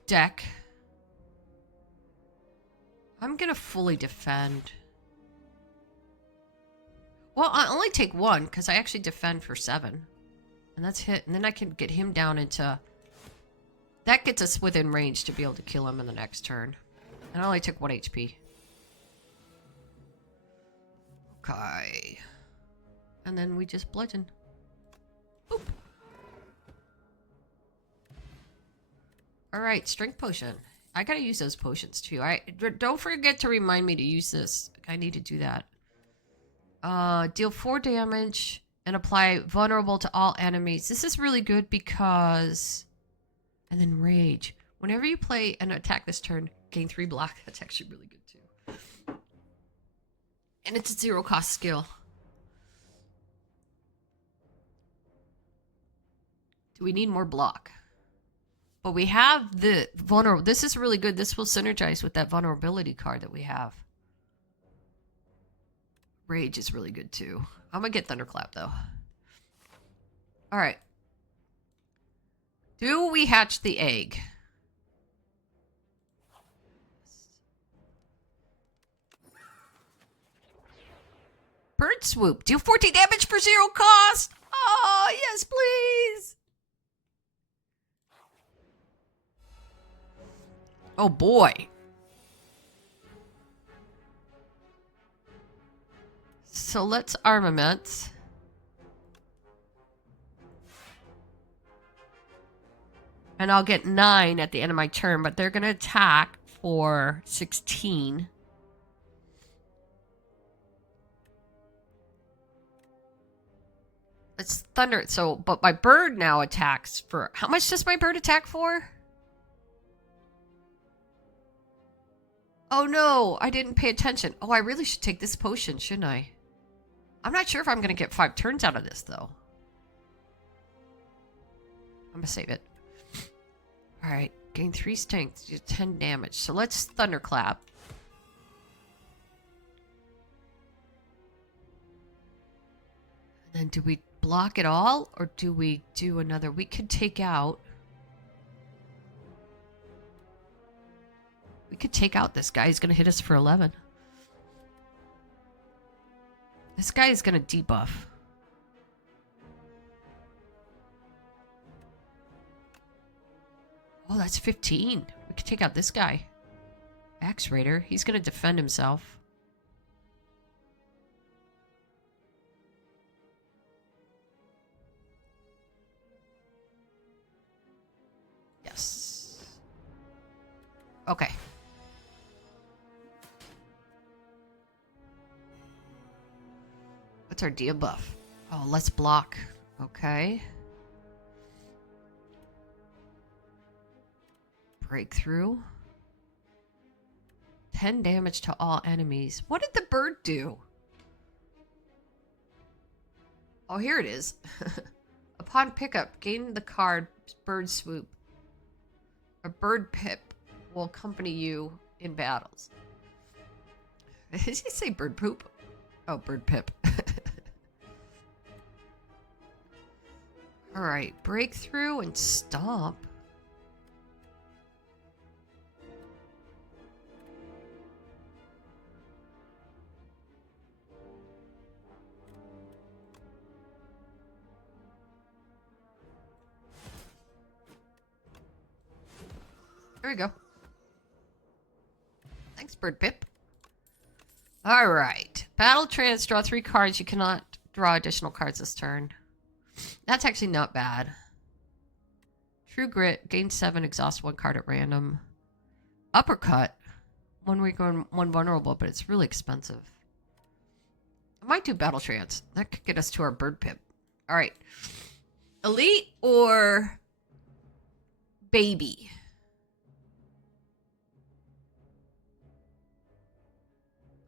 deck. I'm gonna fully defend. Well, I only take 1, because I actually defend for 7. And that's hit. And then I can get him down into... That gets us within range to be able to kill him in the next turn. And I only took 1 HP. Okay. And then we just bludgeon. Boop. Alright, strength potion. I gotta use those potions too. Don't forget to remind me to use this. I need to do that. Deal 4 damage and apply vulnerable to all enemies. This is really good because... And then rage. Whenever you play an attack this turn, gain 3 block. That's actually really good too. And it's a 0 cost skill. Do we need more block? But we have the vulnerable. This is really good. This will synergize with that vulnerability card that we have. Rage is really good too. I'm gonna get Thunderclap though. Alright. Do we hatch the egg? Bird swoop. Deal 14 damage for 0 cost. Oh, yes, please. Oh, boy. So let's armaments. And I'll get 9 at the end of my turn, but they're going to attack for 16. It's thunder. So, but my bird now attacks for... How much does my bird attack for? Oh no, I didn't pay attention. Oh, I really should take this potion, shouldn't I? I'm not sure if I'm going to get 5 turns out of this, though. I'm going to save it. Alright, gain 3 strength, do 10 damage. So let's Thunderclap. And then do we block it all? Or do we do another? We could take out... We could take out this guy. He's going to hit us for 11. This guy is going to debuff. Oh, that's 15. We could take out this guy. Axe Raider. He's going to defend himself. Yes. Okay. What's our debuff? Oh, let's block. Okay. Breakthrough. 10 damage to all enemies. What did the bird do? Oh, here it is. Upon pickup, gain the card Bird Swoop. A bird pip will accompany you in battles. Did he say bird poop? Oh, bird pip. Alright, breakthrough and stomp. There we go. Thanks, Bird Pip. Alright. Battle Trance, draw 3 cards. You cannot draw additional cards this turn. That's actually not bad. True Grit, gain 7, exhaust 1 card at random. Uppercut, 1 weak and 1 vulnerable, but it's really expensive. I might do Battle Trance. That could get us to our Bird Pip. Alright. Elite or Baby?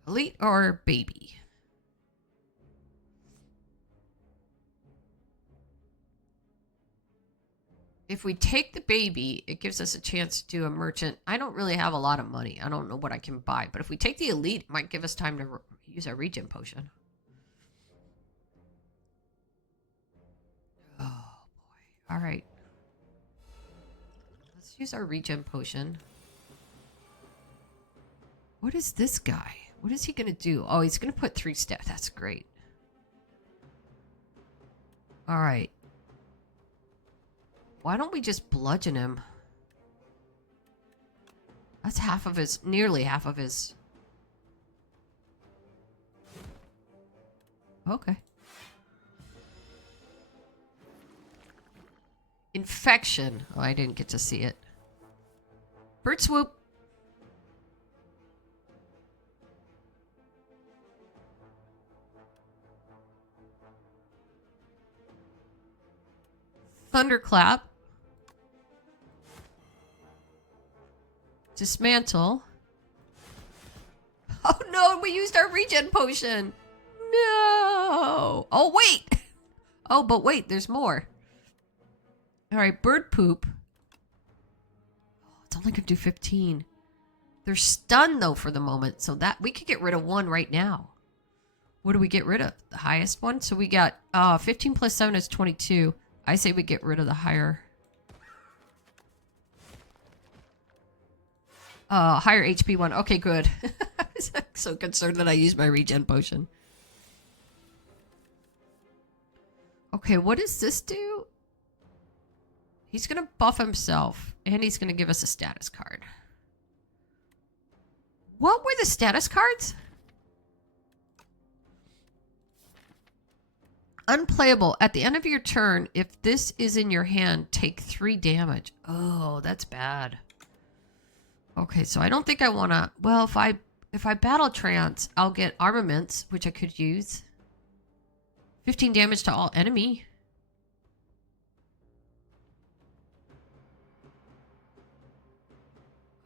Elite or Baby? If we take the Baby, it gives us a chance to do a merchant. I don't really have a lot of money. I don't know what I can buy. But if we take the Elite, it might give us time to use our regen potion. Oh, boy. All right. Let's use our regen potion. What is this guy? What is he going to do? Oh, he's going to put 3 stats. That's great. All right. Why don't we just bludgeon him? That's half of his, nearly half of his. Okay. Infection. Oh, I didn't get to see it. Bird Swoop. Thunderclap. Dismantle. Oh no, we used our regen potion. No. Oh, wait. Oh, but wait, there's more. All right, Bird Poop. Oh, it's only going to do 15. They're stunned, though, for the moment. So that we could get rid of 1 right now. What do we get rid of? The highest one? So we got 15 plus 7 is 22. I say we get rid of the higher HP one. Okay, good. I was so concerned that I used my regen potion. Okay, what does this do? He's going to buff himself, and he's going to give us a status card. What were the status cards? Unplayable. At the end of your turn, if this is in your hand, take 3 damage. Oh, that's bad. Okay, so I don't think I want to... Well, if I battle trance, I'll get armaments, which I could use. 15 damage to all enemy.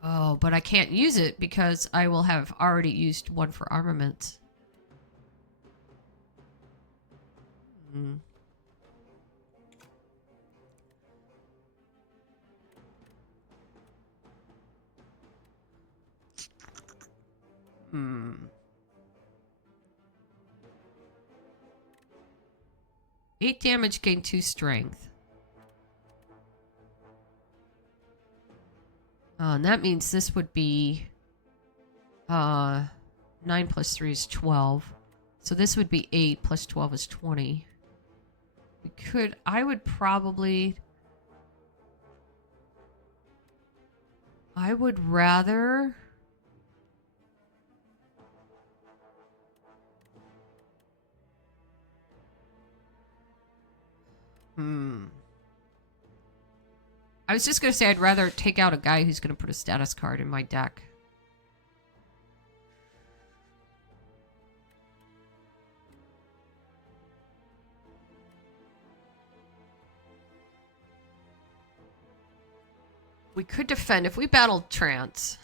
Oh, but I can't use it because I will have already used 1 for armaments. Hmm. 8 damage, gain 2 strength. And that means this would be 9 plus 3 is 12. So this would be 8 plus 12 is 20. We could, I would probably, I would rather, I was just going to say I'd rather take out a guy who's going to put a status card in my deck. We could defend. If we battled Trance,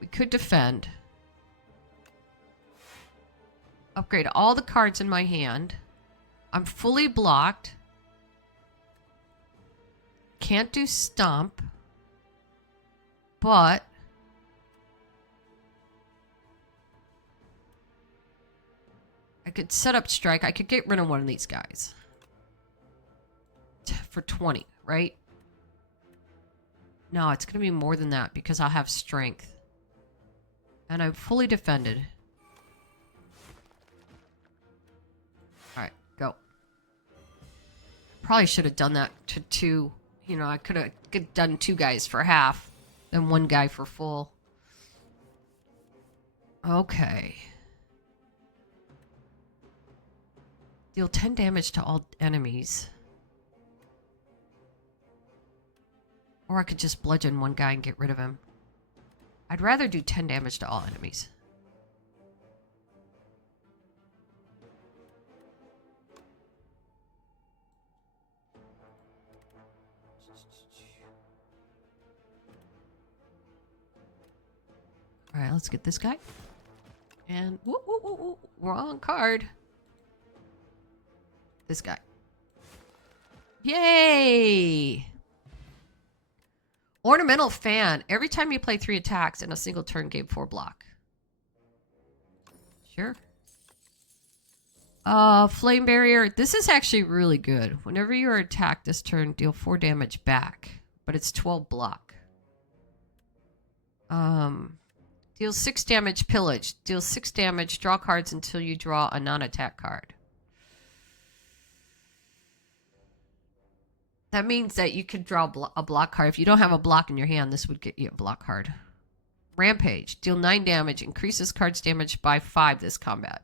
we could defend. Upgrade all the cards in my hand. I'm fully blocked. Can't do Stomp. But I could set up Strike. I could get rid of one of these guys. For 20, right? No, it's going to be more than that because I'll have Strength. And I'm fully defended. Alright, go. Probably should have done that to 2. You know, I could have done 2 guys for half. Then 1 guy for full. Okay. Deal 10 damage to all enemies. Or I could just bludgeon 1 guy and get rid of him. I'd rather do 10 damage to all enemies. Alright, let's get this guy. And woo, woo, woo, woo, wrong card. This guy. Yay! Ornamental Fan. Every time you play 3 attacks in a single turn, gain 4 block. Sure. Flame Barrier. This is actually really good. Whenever you are attacked this turn, deal 4 damage back. But it's 12 block. Deal 6 damage, Pillage. Deal 6 damage, draw cards until you draw a non-attack card. That means that you could draw a block card. If you don't have a block in your hand, this would get you a block card. Rampage. Deal 9 damage. Increase this card's damage by 5 this combat.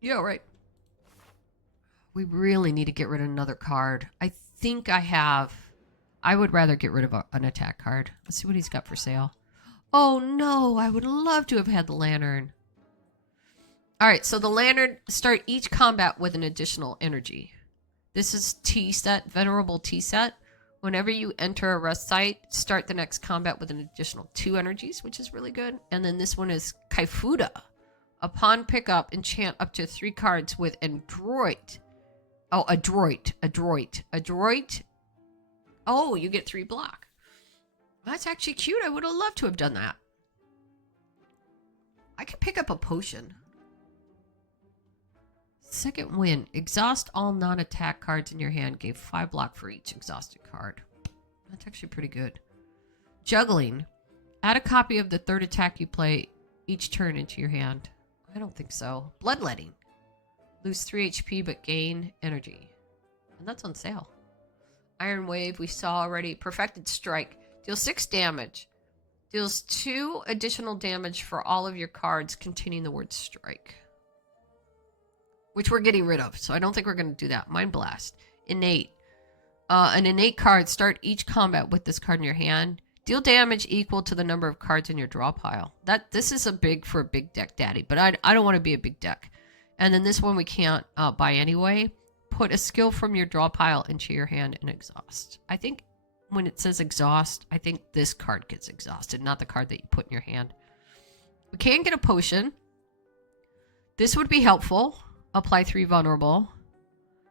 Yeah, right. We really need to get rid of another card. I think I have... I would rather get rid of an attack card. Let's see what he's got for sale. Oh, no. I would love to have had the Lantern. Alright, so the Lantern... Start each combat with an additional energy. This is T-Set, Venerable T-Set. Whenever you enter a rest site, start the next combat with an additional 2 energies, which is really good. And then this one is Kaifuda. Upon pickup, enchant up to 3 cards with Adroit. Oh, Adroit. Oh, you get 3 block. That's actually cute. I would have loved to have done that. I could pick up a potion. Second win. Exhaust all non-attack cards in your hand. Gave 5 block for each exhausted card. That's actually pretty good. Juggling. Add a copy of the 3rd attack you play each turn into your hand. I don't think so. Bloodletting. Lose 3 HP but gain energy. And that's on sale. Iron Wave we saw already. Perfected Strike. Deal 6 damage. Deals 2 additional damage for all of your cards containing the word strike. Which we're getting rid of, so I don't think we're going to do that. Mind Blast. Innate. An innate card. Start each combat with this card in your hand. Deal damage equal to the number of cards in your draw pile. This is for a big deck daddy, but I don't want to be a big deck. And then this one we can't buy anyway. Put a skill from your draw pile into your hand and exhaust. I think when it says exhaust, I think this card gets exhausted, not the card that you put in your hand. We can get a potion. This would be helpful. Apply 3 vulnerable.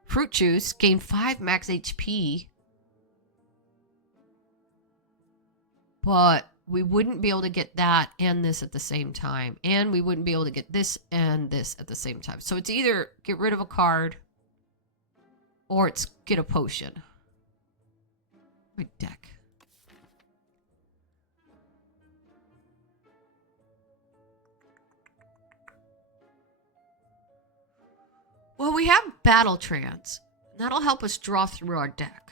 Fruit juice. Gain 5 max HP. But we wouldn't be able to get that and this at the same time. And we wouldn't be able to get this and this at the same time. So it's either get rid of a card or it's get a potion. My deck. Well, we have Battle Trance. That'll help us draw through our deck.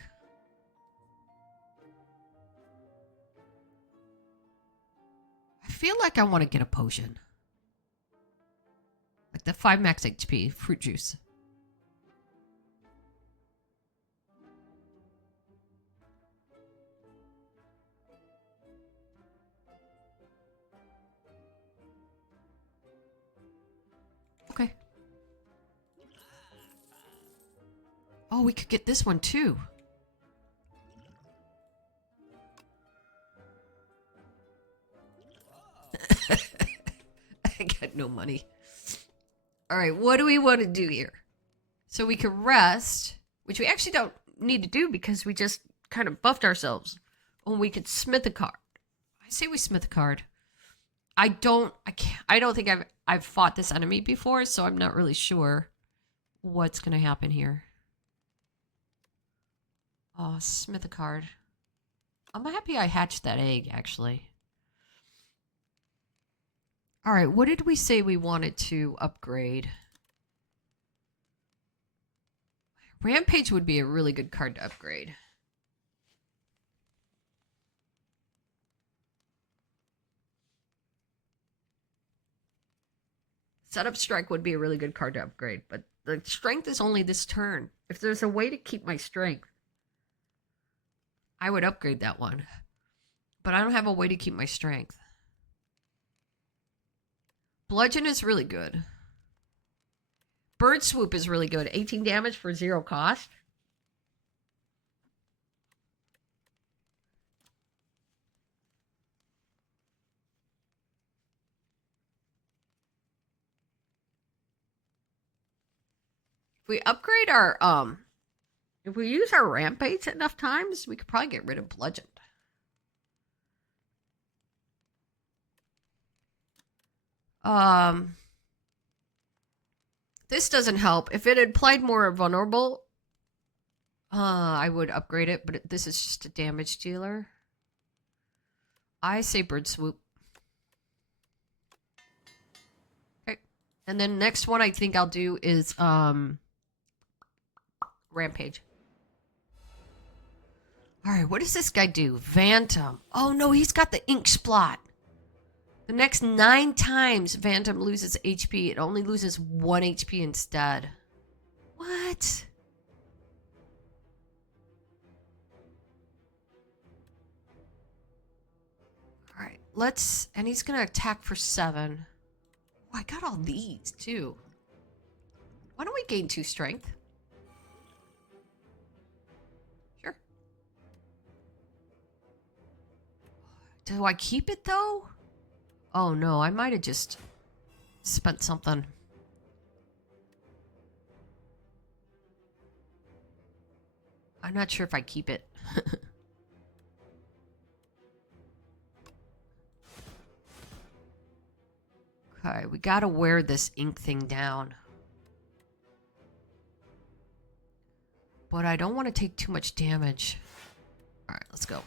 I feel like I want to get a potion. Like the 5 max HP fruit juice. Okay. Oh, we could get this one too. I got no money. All right, what do we want to do here? So we could rest, which we actually don't need to do because we just kind of buffed ourselves. And we could smith a card. I say we smith a card. I don't think I've fought this enemy before, so I'm not really sure what's going to happen here. Oh, smith a card. I'm happy I hatched that egg, actually. All right, what did we say we wanted to upgrade? Rampage would be a really good card to upgrade. Setup Strike would be a really good card to upgrade, but the strength is only this turn. If there's a way to keep my strength, I would upgrade that one. But I don't have a way to keep my strength. Bludgeon is really good. Bird Swoop is really good. 18 damage for 0 cost. If we upgrade our, if we use our Rampage enough times, we could probably get rid of Bludgeon. This doesn't help. If it had played more vulnerable, I would upgrade it, but this is just a damage dealer. I say Bird Swoop. Okay. And then next one I think I'll do is Rampage. Alright, what does this guy do? Phantom. Oh no, he's got the ink splot. The next 9 times Phantom loses HP, it only loses 1 HP instead. What? Alright, let's... And he's gonna attack for 7. Oh, I got all these, too. Why don't we gain 2 strength? Sure. Do I keep it, though? Oh no, I might have just spent something. I'm not sure if I keep it. Okay, we gotta wear this ink thing down. But I don't want to take too much damage. Alright, let's go.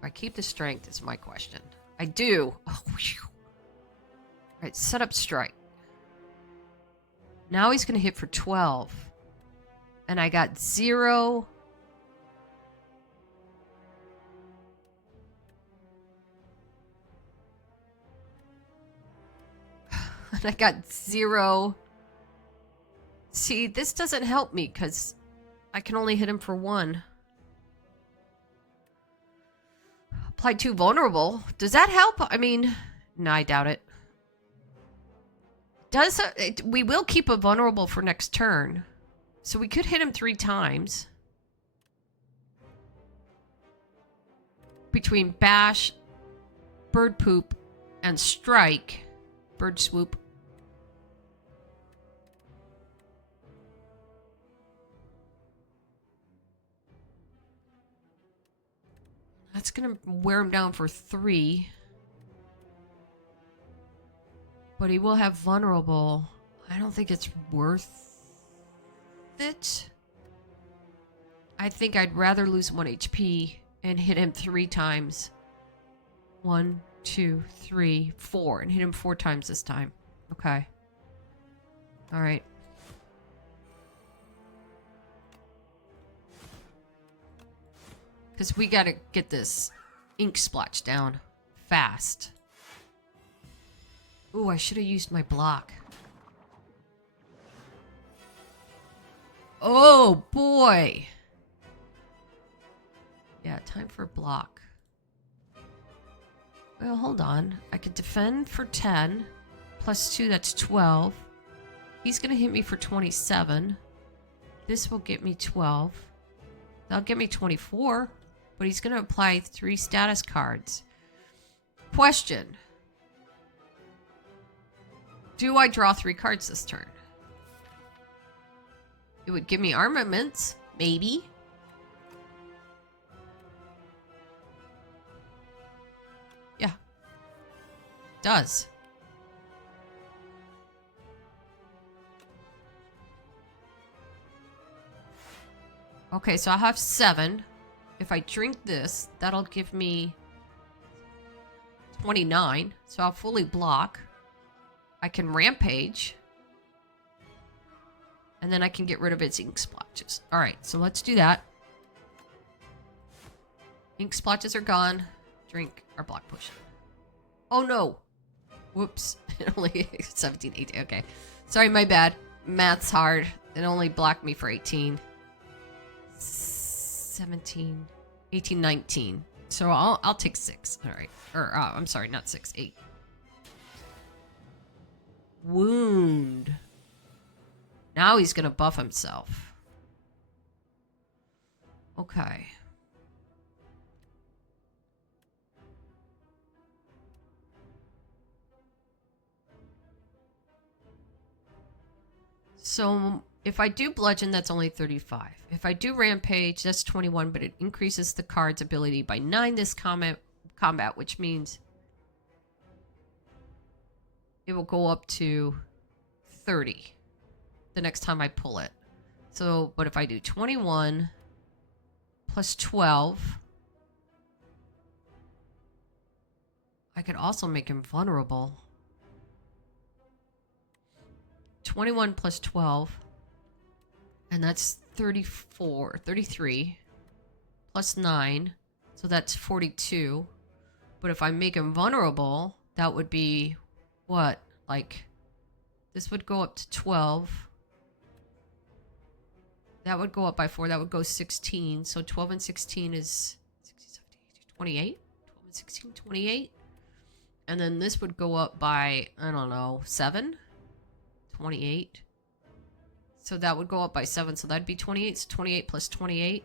Do I keep the strength is my question. I do. Oh, alright, set up strike. Now he's going to hit for 12. And I got 0. And I got 0. See, this doesn't help me because I can only hit him for 1. Apply 2 vulnerable. Does that help? I mean, no, I doubt it. We will keep a vulnerable for next turn. So we could hit him 3 times. Between bash, bird poop, and strike. Bird swoop. That's gonna wear him down for 3. But he will have vulnerable. I don't think it's worth it. I think I'd rather lose 1 HP and hit him 3 times. 1, 2, 3, 4. And hit him 4 times this time. Okay. Alright. Because we gotta get this ink splotch down fast. Ooh, I should have used my block. Oh, boy. Yeah, time for a block. Well, hold on. I could defend for 10. Plus 2, that's 12. He's going to hit me for 27. This will get me 12. That'll get me 24. But he's going to apply 3 status cards. Question. Do I draw 3 cards this turn? It would give me armaments. Maybe. Yeah. Does. Okay, so I have 7. If I drink this, that'll give me 29. So I'll fully block. I can rampage. And then I can get rid of its ink splotches. Alright, so let's do that. Ink splotches are gone. Drink our block potion. Oh no! Whoops. Only 17, 18. Okay. Sorry, my bad. Math's hard. It only blocked me for 18. 17, 18, 19. So I'll take 6. Alright. Or, I'm sorry, not 6, 8. Wound. Now he's gonna buff himself. Okay. So if I do bludgeon, that's only 35. If I do rampage, that's 21, but it increases the card's ability by 9 this combat, which means it will go up to 30 the next time I pull it. So, but if I do 21 plus 12, I could also make him vulnerable. 21 plus 12, and that's 33 plus 9, so that's 42. But if I make him vulnerable, that would be what? Like, this would go up to 12. That would go up by 4. That would go 16. So 12 and 16 is 16, 17, 18, 28. 12 and 16, 28. And then this would go up by, I don't know, 7. 28. So that would go up by 7. So that'd be 28. So 28 plus 28.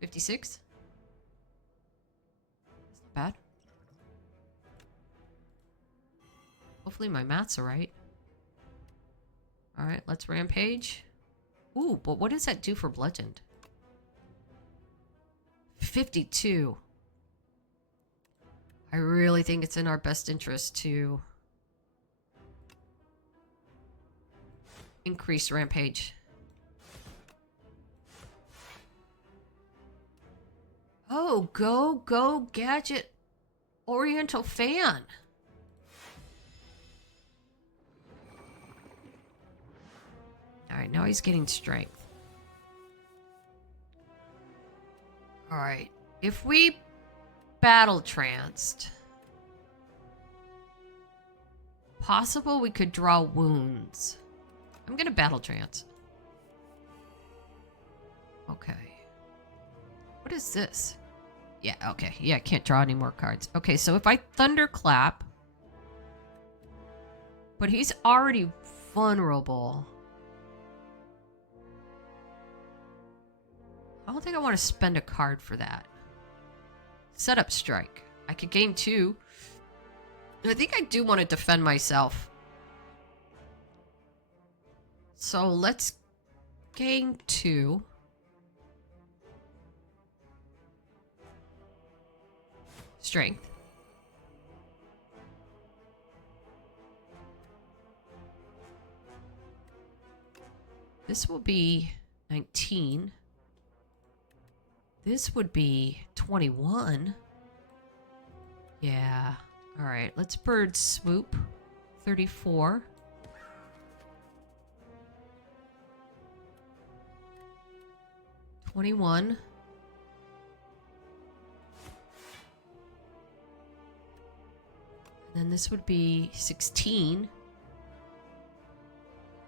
56. That's not bad. Hopefully my maths are right. Alright, let's rampage. Ooh, but what does that do for bludgeoned? 52. I really think it's in our best interest to increase rampage. Oh, go, gadget. Oriental fan. Alright, now he's getting strength. Alright, if we battle tranced, possible we could draw wounds. I'm gonna battle trance. Okay. What is this? Yeah, okay. Yeah, I can't draw any more cards. Okay, so if I thunderclap, but he's already vulnerable. I don't think I want to spend a card for that. Setup strike. I could gain 2. I think I do want to defend myself. So let's gain 2. Strength. This will be 19. This would be 21. Yeah. All right. Let's bird swoop. 34. $21. And then this would be 16.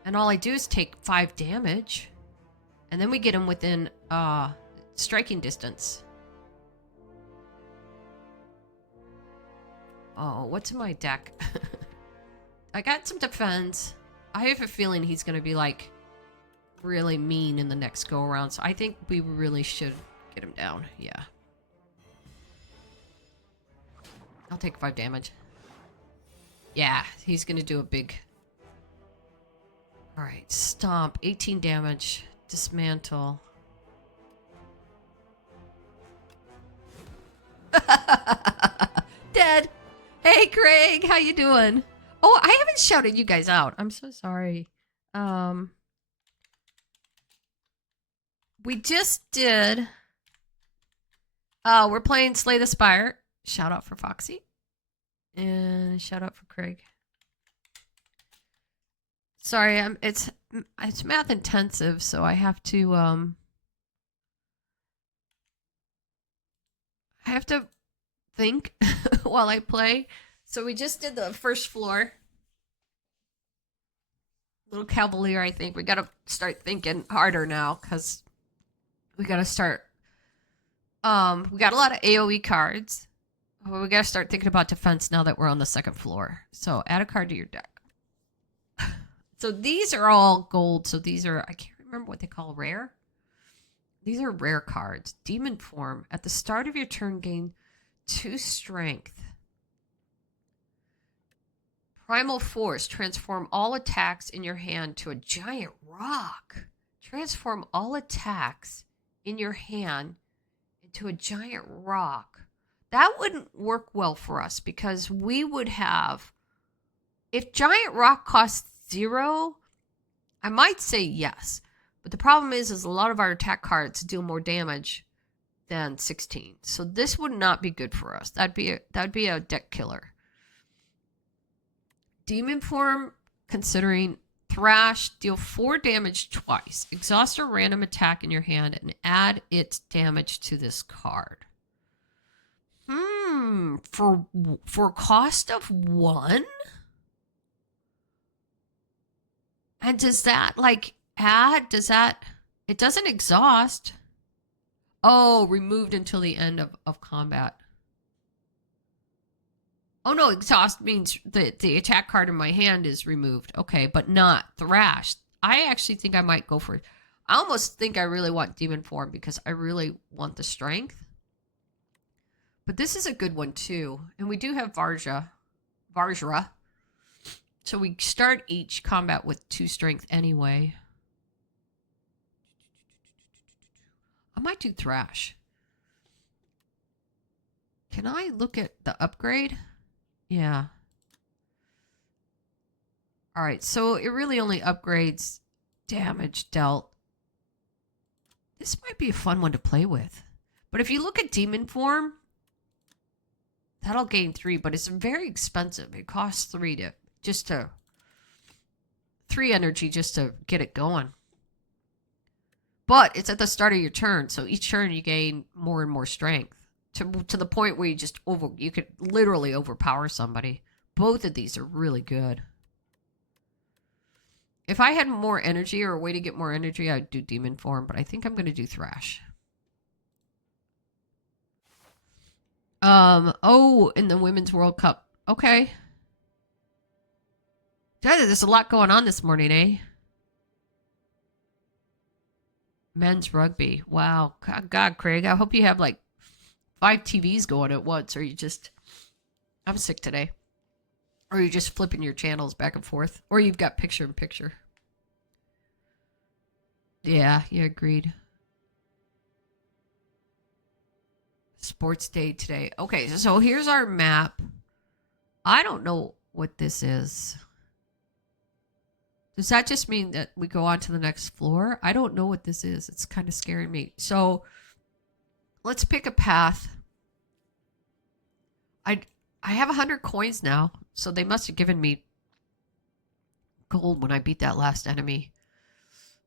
And all I do is take 5 damage. And then we get him within striking distance. Oh, what's in my deck? I got some defense. I have a feeling he's going to be like really mean in the next go around. So I think we really should get him down. Yeah. I'll take 5 damage. Yeah, he's going to do a big... All right, stomp. 18 damage. Dismantle. Dead. Hey, Craig. How you doing? Oh, I haven't shouted you guys out. I'm so sorry. We just did... we're playing Slay the Spire. Shout out for Foxy. And shout out for Craig. Sorry, it's math intensive, so I have to think while I play. So we just did the first floor. Little Cavalier, I think. We got to start thinking harder now because we got to start. We got a lot of AoE cards. Well, we got to start thinking about defense now that we're on the second floor. So add a card to your deck. So these are all gold. So these are, I can't remember what they call rare. These are rare cards. Demon form. At the start of your turn, gain 2 strength. Primal force. Transform all attacks in your hand to a giant rock. Transform all attacks in your hand into a giant rock. That wouldn't work well for us because we would have... If giant rock costs 0, I might say yes. But the problem is a lot of our attack cards do more damage than 16. So this would not be good for us. That'd be a deck killer. Demon form, considering Thrash, deal 4 damage twice. Exhaust a random attack in your hand and add its damage to this card. For cost of 1? And does that like add, it doesn't exhaust. Oh, removed until the end of combat. Oh no, exhaust means the attack card in my hand is removed. Okay, but not Thrash. I actually think I might go for it. I almost think I really want Demon Form because I really want the strength. But this is a good one too. And we do have Vajra. So we start each combat with 2 strength anyway. I might do Thrash. Can I look at the upgrade? Yeah. Alright, so it really only upgrades damage dealt. This might be a fun one to play with. But if you look at Demon Form, that'll gain 3, but it's very expensive. It costs 3 energy just to get it going. But it's at the start of your turn, so each turn you gain more and more strength to the point where you could literally overpower somebody. Both of these are really good. If I had more energy or a way to get more energy, I'd do Demon Form, but I think I'm going to do Thrash. In the Women's World Cup. Okay. There's a lot going on this morning, eh? Men's rugby. Wow. God, Craig, I hope you have like 5 TVs going at once, or you just... I'm sick today. Or you're just flipping your channels back and forth. Or you've got picture-in-picture. Yeah, agreed. Sports day today. Okay, so here's our map. I don't know what this is. Does that just mean that we go on to the next floor? I don't know what this is. It's kind of scaring me. So let's pick a path. I have 100 coins now, so they must have given me gold when I beat that last enemy.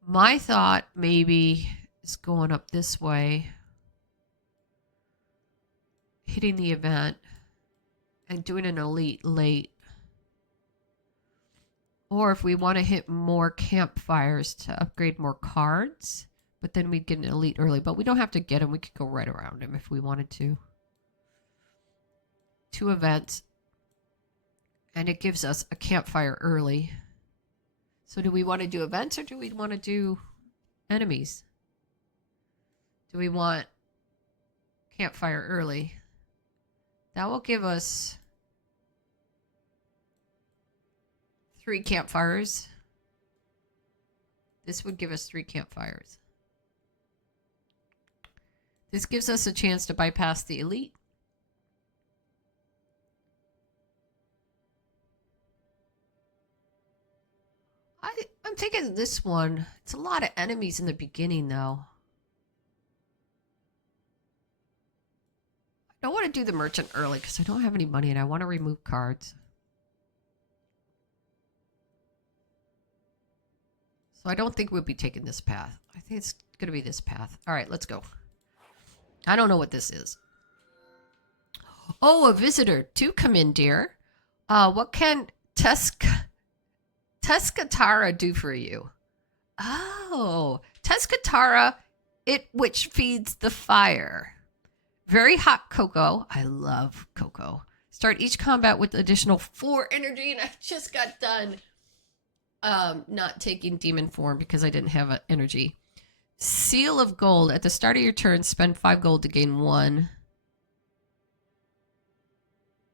My thought maybe is going up this way, hitting the event, and doing an elite late. Or if we want to hit more campfires to upgrade more cards, but then we'd get an elite early. But we don't have to get him. We could go right around him if we wanted to. 2 events. And it gives us a campfire early. So do we want to do events or do we want to do enemies? Do we want campfire early? That will give us 3 campfires. This would give us 3 campfires. This gives us a chance to bypass the elite. I'm thinking this one. It's a lot of enemies in the beginning, though. I don't want to do the merchant early because I don't have any money and I want to remove cards. So I don't think we'll be taking this path. I think it's going to be this path. All right, let's go. I don't know what this is. Oh, a visitor. Do come in, dear. What can Teskatara do for you? Oh, Teskatara, which feeds the fire. Very hot cocoa. I love cocoa. Start each combat with additional 4 energy, and I just got done not taking demon form because I didn't have energy. Seal of gold. At the start of your turn, spend 5 gold to gain 1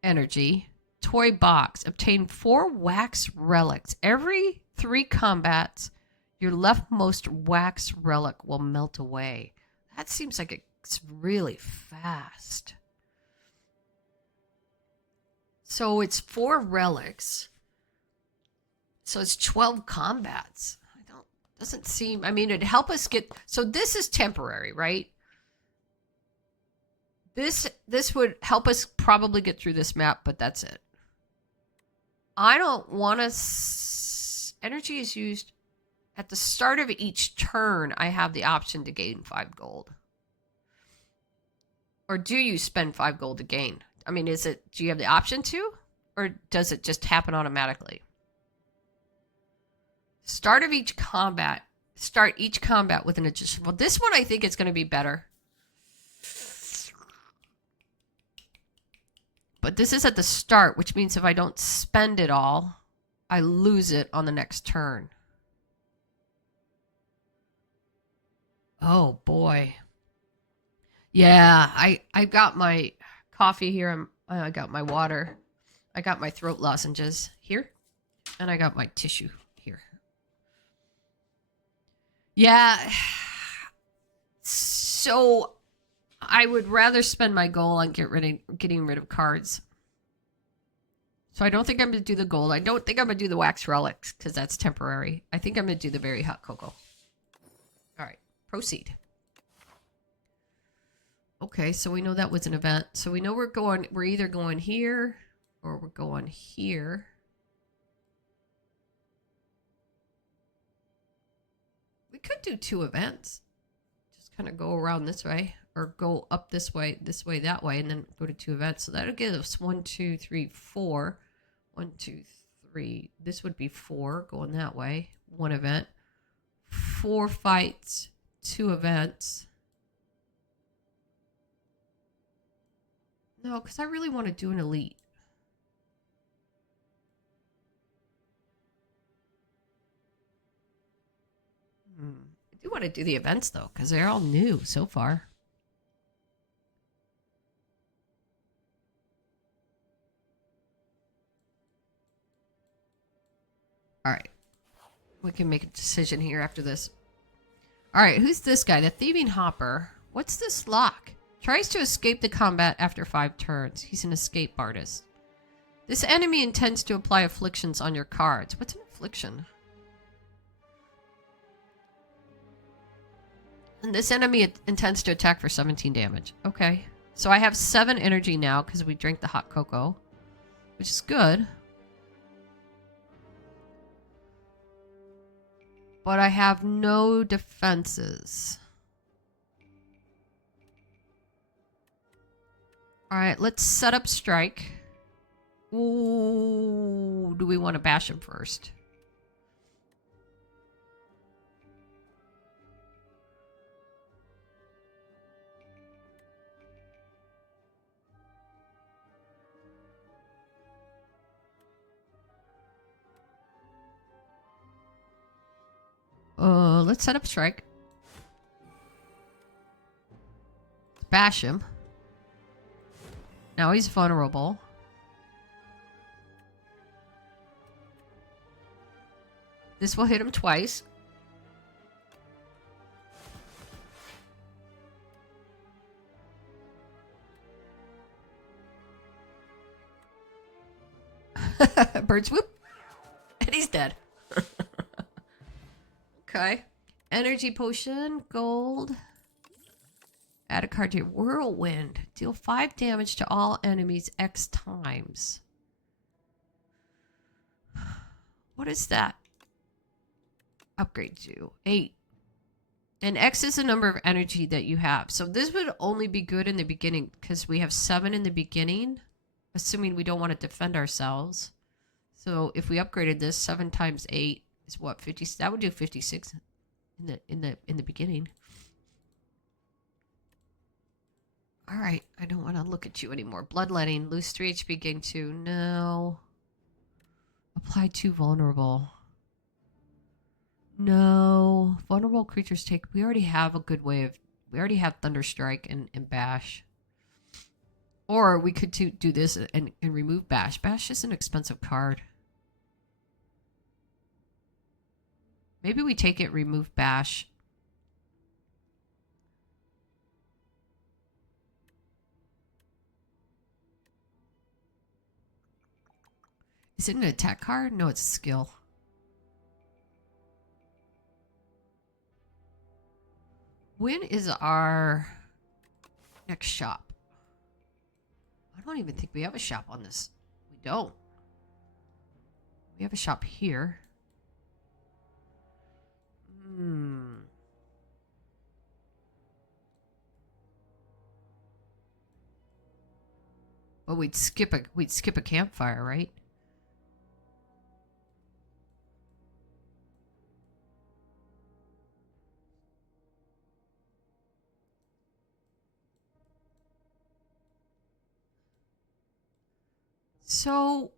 energy. Toy box. Obtain 4 wax relics. Every 3 combats, your leftmost wax relic will melt away. That seems like it's really fast. So it's 4 relics. So it's 12 combats. Doesn't seem, I mean, it'd help us get, so this is temporary, right? This would help us probably get through this map, but that's it. I don't want to, energy is used at the start of each turn. I have the option to gain 5 gold. Or do you spend 5 gold to gain? I mean, do you have the option to? Or does it just happen automatically? Start each combat with an additional. Well, this one I think is going to be better. But this is at the start, which means if I don't spend it all, I lose it on the next turn. Oh boy. Yeah, I got my coffee here. I got my water. I got my throat lozenges here. And I got my tissue here. Yeah. So I would rather spend my gold on getting rid of cards. So I don't think I'm going to do the gold. I don't think I'm going to do the wax relics because that's temporary. I think I'm going to do the very hot cocoa. All right. Proceed. Okay, so we know that was an event. So we know we're either going here or we're going here. We could do 2 events. Just kind of go around this way or go up this way, that way, and then go to 2 events. So that'll give us 1, 2, 3, 4. 1, 2, 3. This would be 4 going that way. 1 event. 4 fights, 2 events. No, because I really want to do an elite. I do want to do the events, though, because they're all new so far. All right. We can make a decision here after this. All right, who's this guy? The Thieving Hopper. What's this lock? Tries to escape the combat after 5 turns. He's an escape artist. This enemy intends to apply afflictions on your cards. What's an affliction? And this enemy intends to attack for 17 damage. Okay. So I have 7 energy now because we drank the hot cocoa. which is good. But I have no defenses. Alright, let's set up strike. Ooh, do we want to bash him first? Let's set up strike. Bash him. Now he's vulnerable. This will hit him twice. Bird swoop. And he's dead. Okay. Energy potion, gold. Add a card to your whirlwind. Deal 5 damage to all enemies X times. What is that? Upgrade to 8. And X is the number of energy that you have. So this would only be good in the beginning because we have 7 in the beginning, assuming we don't want to defend ourselves. So if we upgraded this, 7 times 8 is what, 50? That would do 56 in the beginning. All right, I don't want to look at you anymore. Bloodletting, lose 3 HP, gain 2. No. Apply 2 vulnerable. No. Vulnerable creatures take... We already have a good way of... We already have Thunderstrike and Bash. Or we could do this and remove Bash. Bash is an expensive card. Maybe we take it, remove Bash. Is it an attack card? No, it's a skill. When is our next shop? I don't even think we have a shop on this. We don't. We have a shop here. Well, we'd skip a campfire, right? So,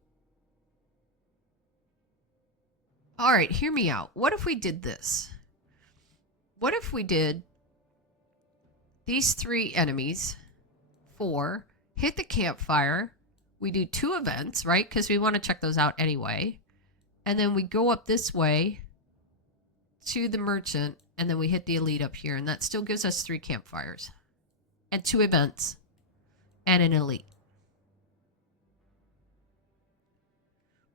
all right, hear me out. What if we did this? What if we did these 3 enemies, 4, hit the campfire, we do 2 events, right? Because we want to check those out anyway. And then we go up this way to the merchant, and then we hit the elite up here, and that still gives us 3 campfires. And 2 events. And an elite.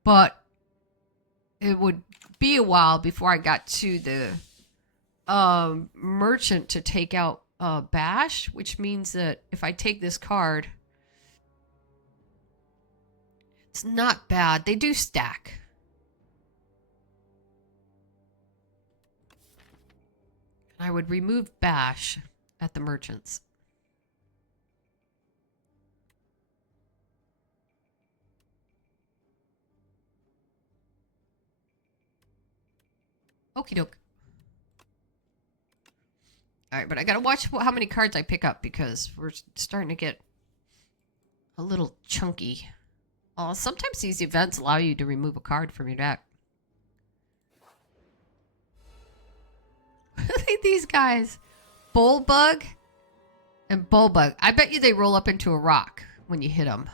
But it would be a while before I got to the merchant to take out Bash, which means that if I take this card, it's not bad. They do stack. I would remove Bash at the merchants. Okie doke. Alright, but I gotta watch how many cards I pick up because we're starting to get a little chunky. Sometimes these events allow you to remove a card from your deck. Look at these guys. Bullbug and Bullbug. I bet you they roll up into a rock when you hit them.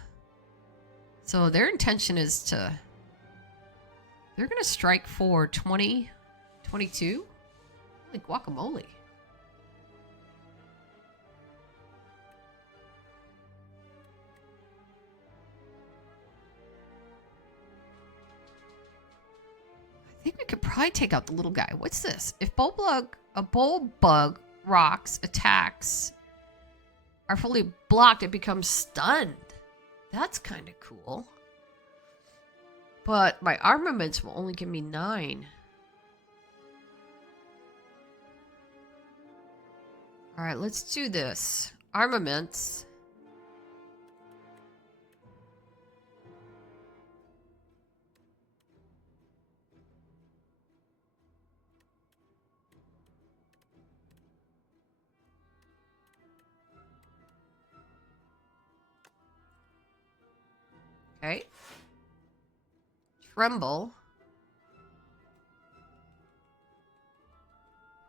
So their intention is to... They're going to strike for 20... 22? Holy guacamole. I think we could probably take out the little guy. What's this? If a Bullbug rocks attacks are fully blocked, it becomes stunned. That's kind of cool. But my armaments will only give me 9. Alright, let's do this. Armaments. Okay. Tremble.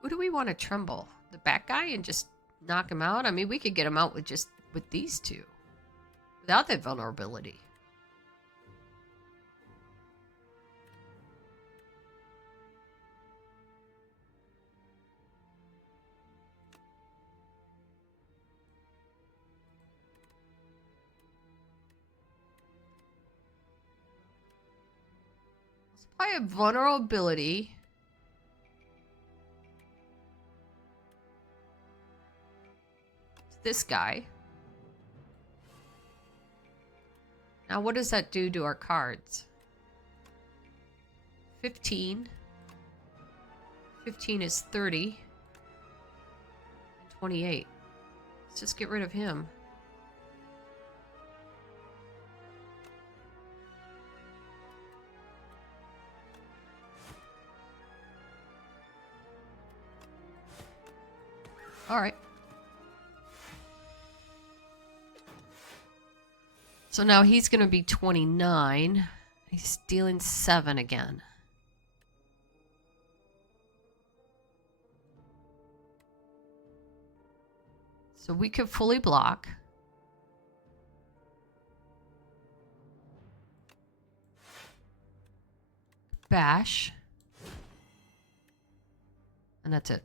Who do we want to tremble? The back guy and just knock him out? I mean, we could get him out with these two. Without that vulnerability. Apply a vulnerability. This guy. Now, what does that do to our cards? 15. 15 is 30. 28. Let's just get rid of him. All right. So now he's going to be 29. He's dealing 7 again. So we could fully block. Bash. And that's it.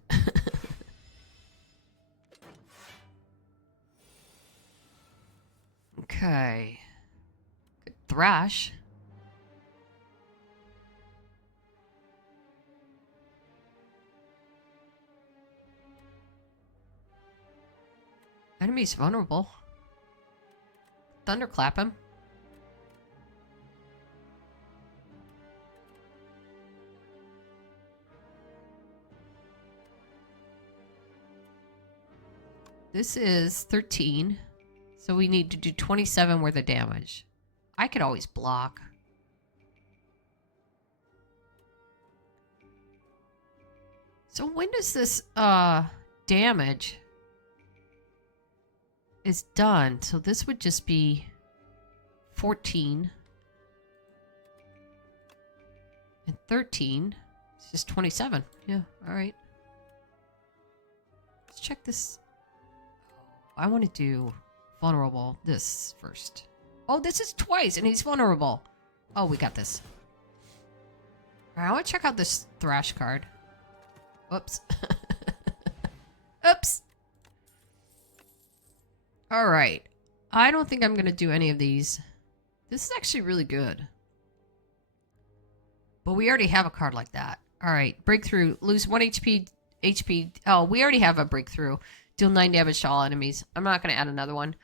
Okay. Good thrash. Enemy's vulnerable. Thunderclap him. This is 13. So we need to do 27 worth of damage. I could always block. So when does this damage is done? So this would just be 14 and 13. It's just 27. Yeah, all right. Let's check this. I want to do vulnerable this first. Oh, this is twice and he's vulnerable. Oh, we got this. All right, I want to check out this thrash card. Whoops. Oops. All right. I don't think I'm going to do any of these. This is actually really good. But we already have a card like that. All right. Breakthrough. Lose 1 HP. Oh, we already have a breakthrough. Deal 9 damage to all enemies. I'm not going to add another one.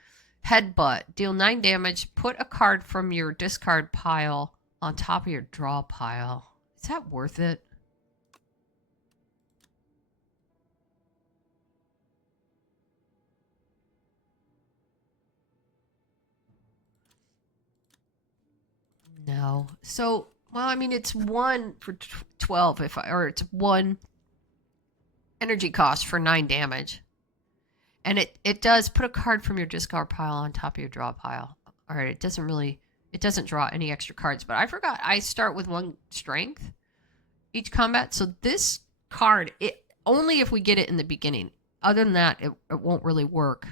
Headbutt. Deal 9 damage. Put a card from your discard pile on top of your draw pile. Is that worth it? No. So, well, I mean, it's 1 for 12 or it's 1 energy cost for 9 damage. And it does put a card from your discard pile on top of your draw pile. All right, it doesn't draw any extra cards, but I forgot I start with 1 strength each combat. So this card, only if we get it in the beginning. Other than that, it won't really work.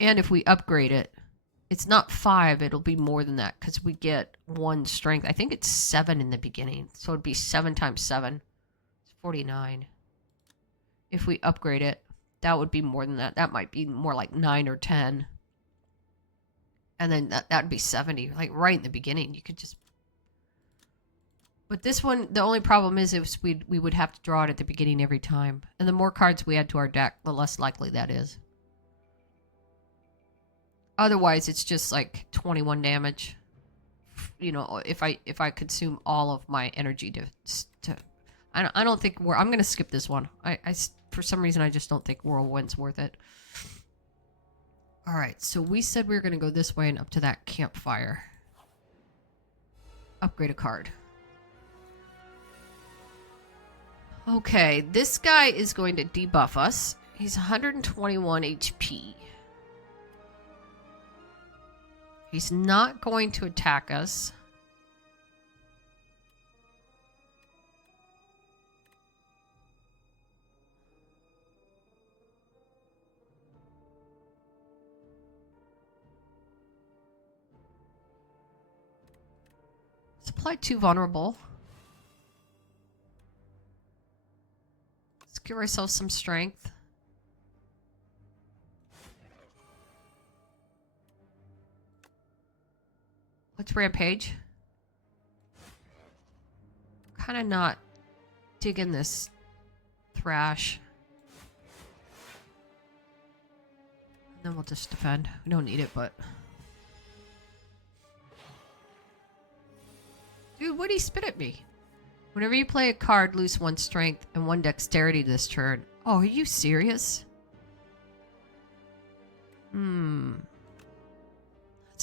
And if we upgrade it, it's not 5, it'll be more than that because we get 1 strength. I think it's 7 in the beginning. So it'd be 7 times 7. It's 49. If we upgrade it, that would be more than that. That might be more like 9 or 10. And then that would be 70. Like right in the beginning, you could just... But this one, the only problem is we would have to draw it at the beginning every time. And the more cards we add to our deck, the less likely that is. Otherwise, it's just like 21 damage you know, if I consume all of my energy to I don't think I'm gonna skip this one. For some reason I just don't think Whirlwind's worth it. All right, so we said we were gonna go this way and up to that campfire. Upgrade a card. Okay, this guy is going to debuff us. He's 121 HP. He's not going to attack us. Supply 2 vulnerable. Let's give ourselves some strength. Let's rampage. Kind of not digging this thrash. And then we'll just defend. We don't need it, but... Dude, what'd he spit at me? Whenever you play a card, lose 1 strength and 1 dexterity this turn. Oh, are you serious? That's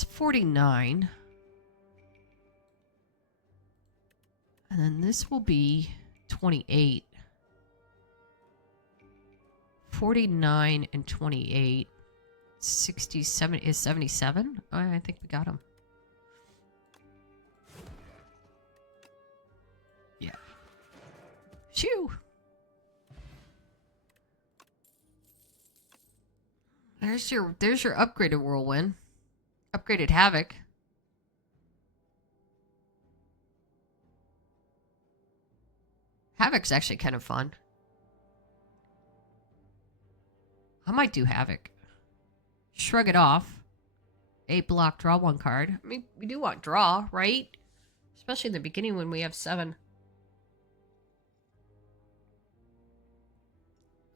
49. And then this will be 28. 49 and 28. 67 is 77? I think we got him. Yeah. Shoo! There's your upgraded Whirlwind. Upgraded Havoc. Havoc's actually kind of fun. I might do Havoc. Shrug it off. 8 block, draw 1 card. I mean, we do want draw, right? Especially in the beginning when we have 7.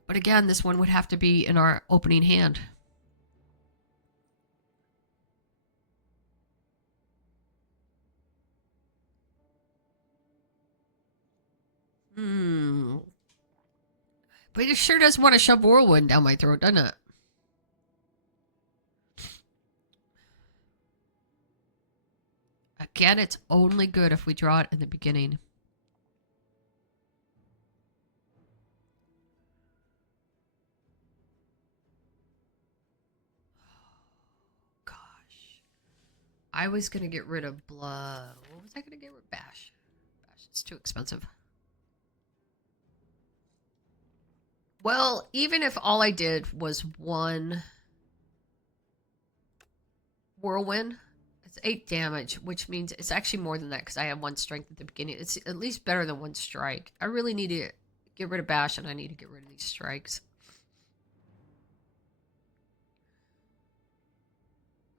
But again, this one would have to be in our opening hand. But it sure does want to shove Whirlwind down my throat, doesn't it? Again, it's only good if we draw it in the beginning. Gosh. I was going to get rid of Blood. What was I going to get rid of? Bash. Bash, it's too expensive. Well, even if all I did was 1 Whirlwind, it's 8 damage, which means it's actually more than that because I have 1 strength at the beginning. It's at least better than 1 strike. I really need to get rid of Bash, and I need to get rid of these strikes.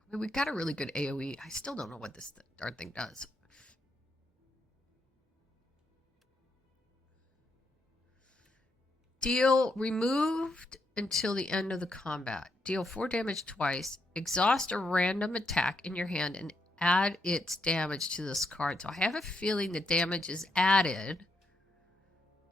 I mean, we've got a really good AoE. I still don't know what this darn thing does. Deal removed until the end of the combat. Deal 4 damage twice. Exhaust a random attack in your hand and add its damage to this card. So I have a feeling the damage is added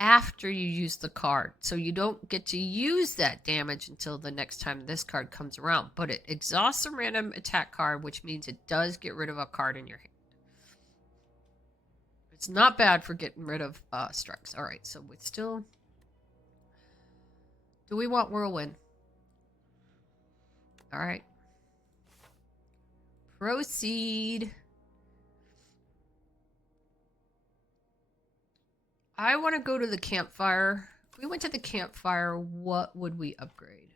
after you use the card. So you don't get to use that damage until the next time this card comes around. But it exhausts a random attack card, which means it does get rid of a card in your hand. It's not bad for getting rid of strikes. All right, so we still... Do we want Whirlwind? All right. Proceed. I want to go to the campfire. If we went to the campfire, what would we upgrade?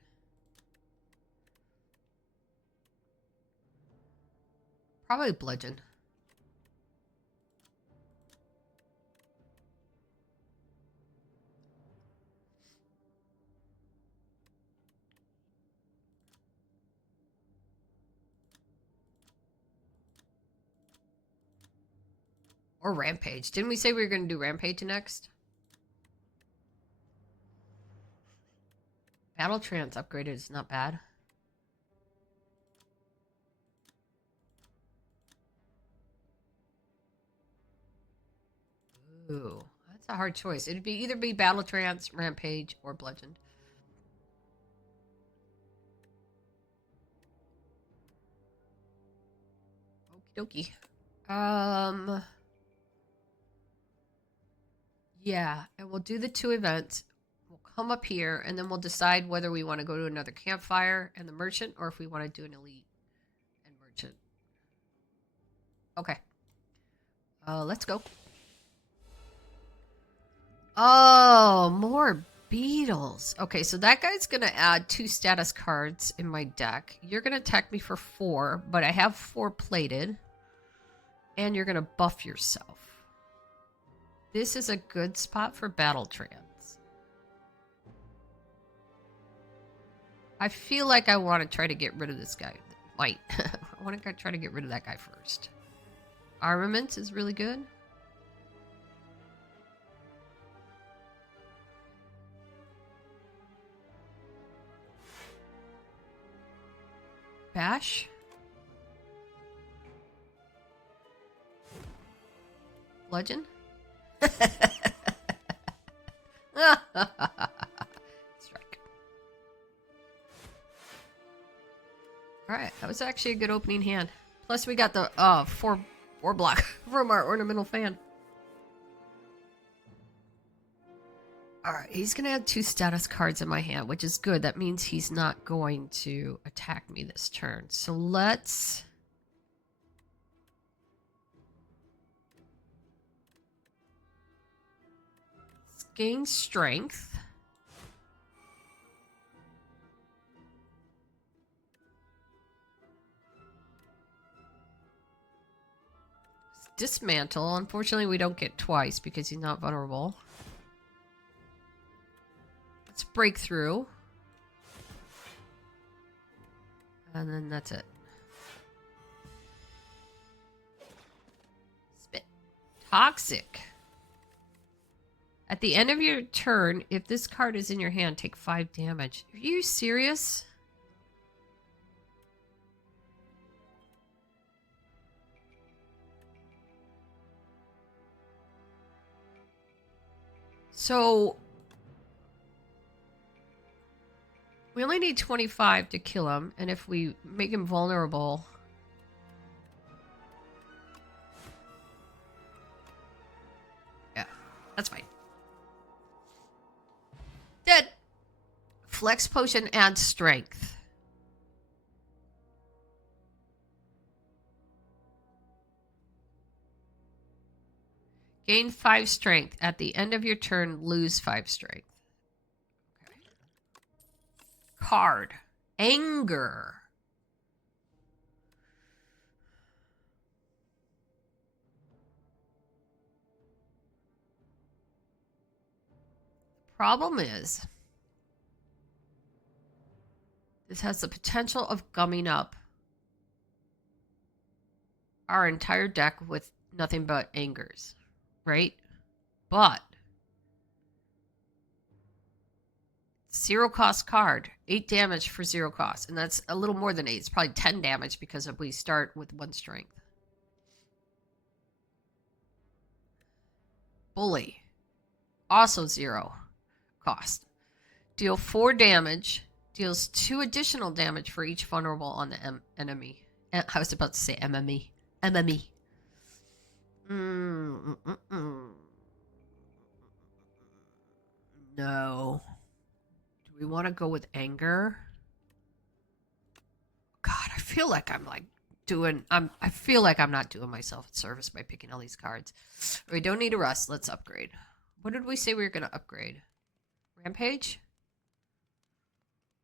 Probably Bludgeon. Or Rampage. Didn't we say we were going to do Rampage next? Battle Trance upgraded is not bad. Ooh, that's a hard choice. It'd be either be Battle Trance, Rampage, or Bludgeoned. Okie dokie. Yeah, and we'll do the 2 events. We'll come up here, and then we'll decide whether we want to go to another campfire and the merchant, or if we want to do an elite and merchant. Okay. Let's go. Oh, more beetles. Okay, so that guy's going to add 2 status cards in my deck. You're going to attack me for 4, but I have 4 plated. And you're going to buff yourself. This is a good spot for Battle Trance. I feel like I want to try to get rid of this guy. White. I want to try to get rid of that guy first. Armaments is really good. Bash. Bludgeon. Strike. Alright, that was actually a good opening hand. Plus we got the 4 block from our ornamental fan. Alright, he's going to add 2 status cards in my hand, which is good. That means he's not going to attack me this turn. So let's... gain strength. Dismantle. Unfortunately, we don't get twice because he's not vulnerable. Let's break through. And then that's it. Spit. Toxic. At the end of your turn, if this card is in your hand, take 5 damage. Are you serious? So we only need 25 to kill him, and if we make him vulnerable... yeah, that's fine. Dead. Flex potion adds strength. Gain 5 strength. At the end of your turn, lose 5 strength. Okay. Card. Anger. Problem is, this has the potential of gumming up our entire deck with nothing but angers, right? But 0 cost card, 8 damage for 0 cost, and that's a little more than 8. It's probably 10 damage because we start with 1 strength. Bully, also 0 cost. Deal 4 damage. Deals 2 additional damage for each vulnerable on the enemy. I was about to say MME. MME. No. Do we want to go with anger? God, I feel like I'm like doing... I feel like I'm not doing myself a service by picking all these cards. We don't need a rust. Let's upgrade. What did we say we were going to upgrade? Rampage?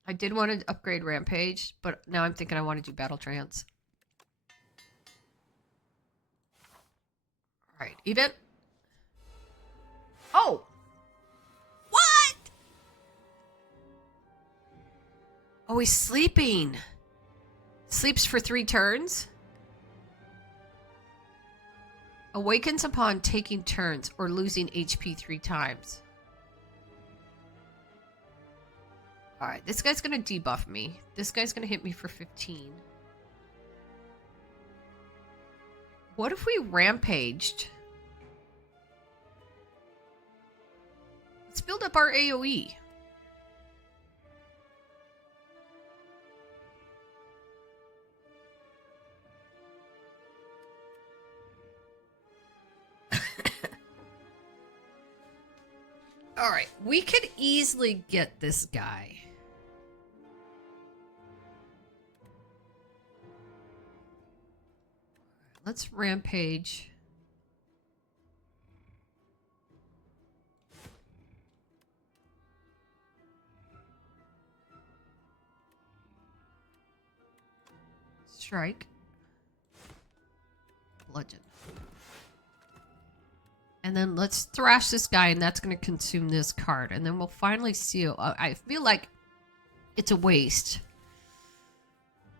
I did want to upgrade Rampage, but now I'm thinking I want to do Battle Trance. Alright, event. Oh! What? Oh, he's sleeping. Sleeps for 3 turns? Awakens upon taking turns or losing HP 3 times. Alright, this guy's going to debuff me. This guy's going to hit me for 15. What if we rampaged build up our AoE. All right, we could easily get this guy. Let's rampage. Strike. Bludgeon. And then let's thrash this guy, and that's going to consume this card. And then we'll finally seal. I feel like it's a waste.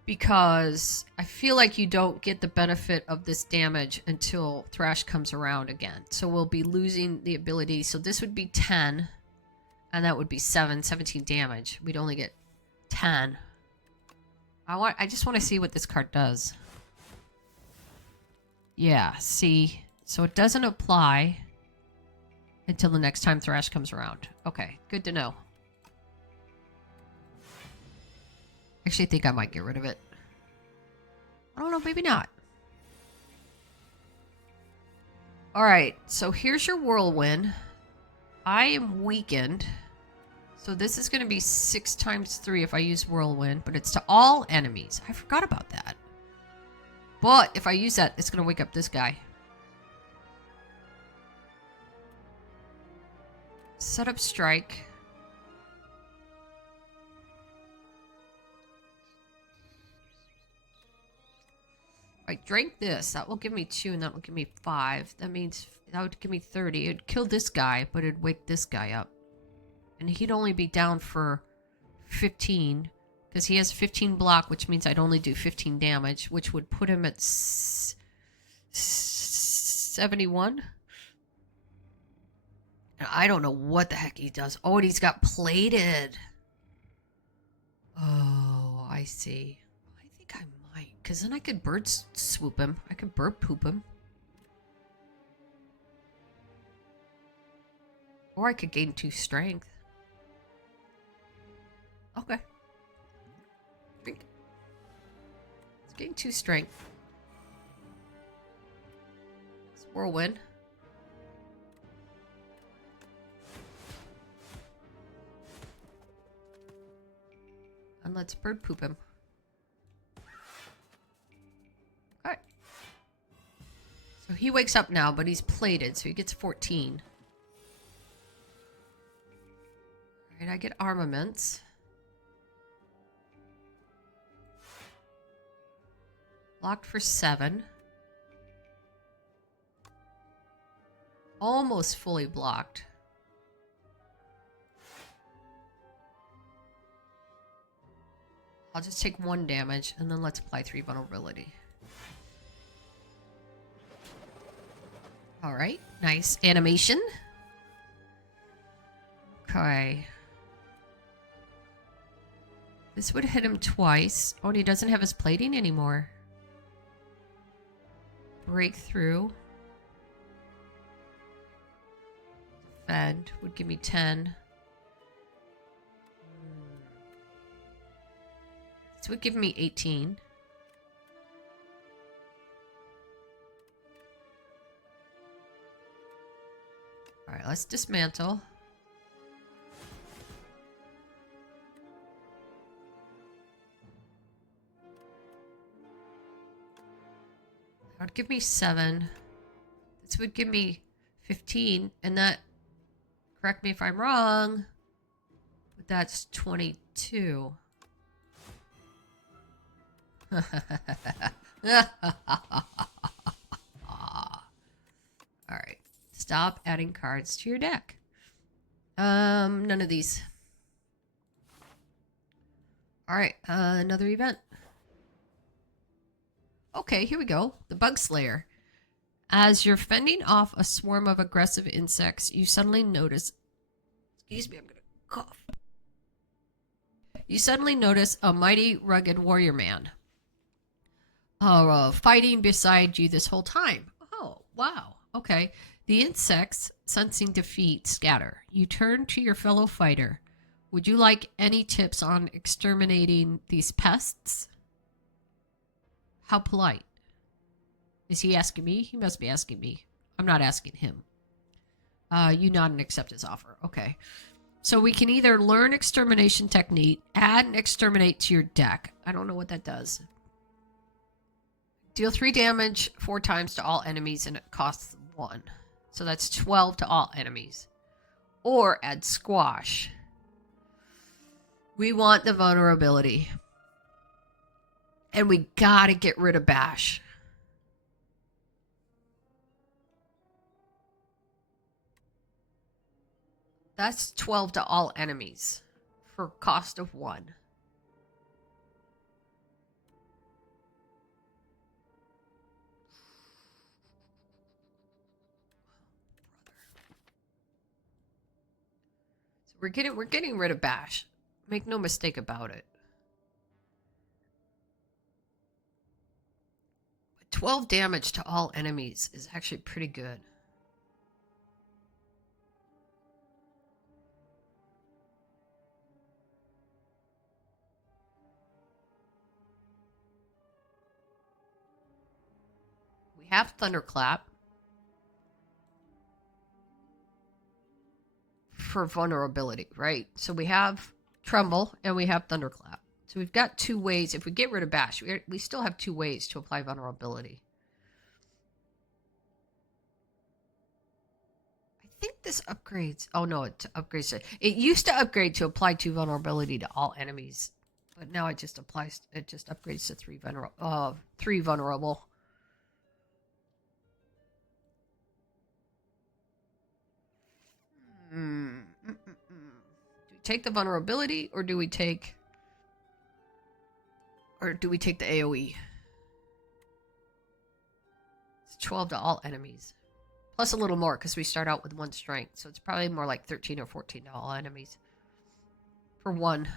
Because I feel like you don't get the benefit of this damage until Thrash comes around again. So we'll be losing the ability. So this would be 10. And that would be 17 damage. We'd only get 10. I just want to see what this card does. Yeah, see. So it doesn't apply until the next time Thrash comes around. Okay, good to know. Actually, I think I might get rid of it. I don't know, maybe not. Alright, so here's your Whirlwind. I am weakened. So this is going to be 6 times 3 if I use Whirlwind, but it's to all enemies. I forgot about that. But if I use that, it's going to wake up this guy. Set up Strike. I drank this. That will give me 2, and that will give me 5. That means that would give me 30. It'd kill this guy, but it'd wake this guy up. And he'd only be down for 15. Because he has 15 block, which means I'd only do 15 damage, which would put him at 71. And I don't know what the heck he does. Oh, and he's got plated. Oh, I see. I think I might. Because then I could bird swoop him. I could bird poop him. Or I could gain 2 strength. Okay. Let's gain 2 strength. It's Whirlwind. And let's bird poop him. Alright. So he wakes up now, but he's plated, so he gets 14. Alright, I get armaments. Locked for 7. Almost fully blocked. I'll just take 1 damage, and then let's apply 3 vulnerability. Alright, nice animation. Okay. This would hit him twice. Oh, and he doesn't have his plating anymore. Breakthrough. Defend would give me 10. This would give me 18. Alright, let's dismantle. That would give me 7. This would give me 15, and that, correct me if I'm wrong, but that's 22. Alright. Stop adding cards to your deck. None of these. Alright, another event. Okay, here we go. The Bug Slayer. As you're fending off a swarm of aggressive insects, you suddenly notice... Excuse me, I'm gonna cough. You suddenly notice a mighty, rugged warrior man. Fighting beside you this whole time. Oh, wow. Okay. The insects, sensing defeat, scatter. You turn to your fellow fighter. Would you like any tips on exterminating these pests? How polite. Is he asking me? He must be asking me. I'm not asking him. You nod and accept his offer. Okay. So we can either learn extermination technique, add and exterminate to your deck. I don't know what that does. Deal 3 damage 4 times to all enemies and it costs 1. So that's 12 to all enemies. Or add squash. We want the vulnerability. And we gotta get rid of bash. That's 12 to all enemies for cost of 1. So we're getting rid of bash. Make no mistake about it. 12 damage to all enemies is actually pretty good. We have Thunderclap for vulnerability, right? So we have Tremble and we have Thunderclap. So we've got 2 ways. If we get rid of bash, we still have 2 ways to apply vulnerability. I think this upgrades. Oh no, it upgrades. It used to upgrade to apply 2 vulnerability to all enemies, but now it just applies. It just upgrades to 3 vulnerable. 3 vulnerable. Do we take the vulnerability or do we take the AoE? It's 12 to all enemies. Plus a little more because we start out with 1 strength. So it's probably more like 13 or 14 to all enemies. For 1.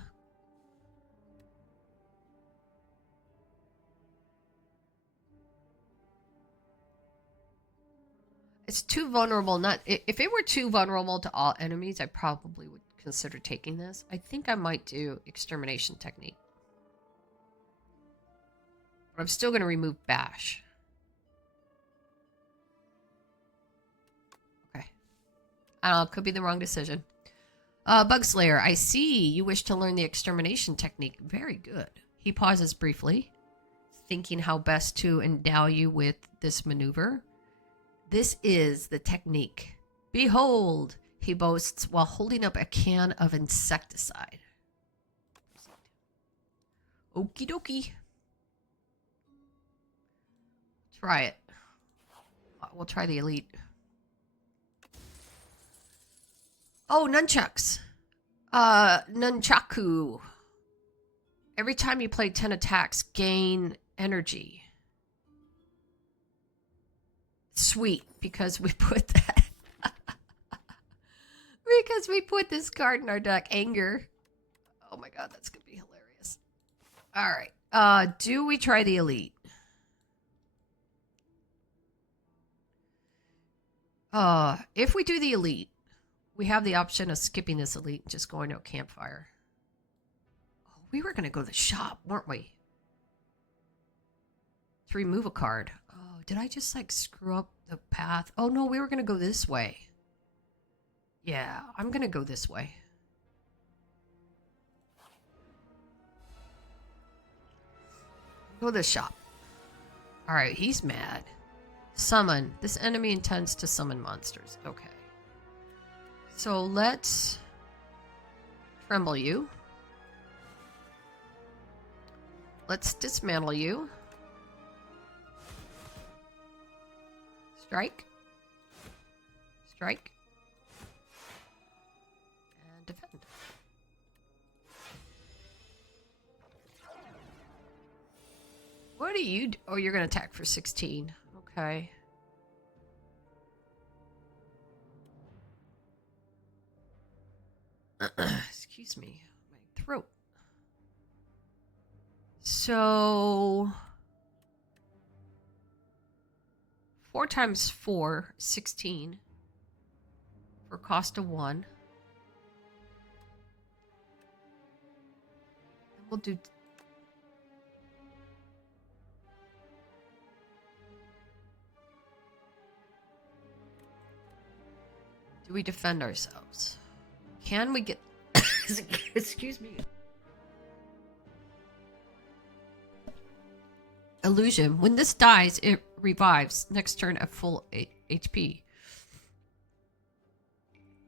It's too vulnerable. Not if it were too vulnerable to all enemies, I probably would consider taking this. I think I might do extermination technique. But I'm still going to remove bash. Okay. I don't know, could be the wrong decision. Bug Slayer, I see you wish to learn the extermination technique. Very good. He pauses briefly, thinking how best to endow you with this maneuver. This is the technique. Behold, he boasts while holding up a can of insecticide. Okie dokie. Try it. We'll try the elite. Oh, nunchucks. Nunchaku. Every time you play 10 attacks, gain energy. Sweet, because we put that. Because we put this card in our deck. Anger. Oh my god, that's going to be hilarious. Alright. Do we try the elite? If we do the elite, we have the option of skipping this elite and just going to a campfire. Oh, we were going to go to the shop, weren't we? To remove a card. Oh, did I just like screw up the path? Oh no, we were going to go this way. Yeah, I'm going to go this way. Go to the shop. Alright, he's mad. Summon. This enemy intends to summon monsters. Okay. So let's tremble you. Let's dismantle you. Strike. Strike. And defend. What do you do? Oh, you're going to attack for 16. Okay. Excuse me. My throat. So 4 times 4, 16. For cost of 1. We'll do... Do we defend ourselves? Can we get... Excuse me. Illusion. When this dies, it revives. Next turn at full HP.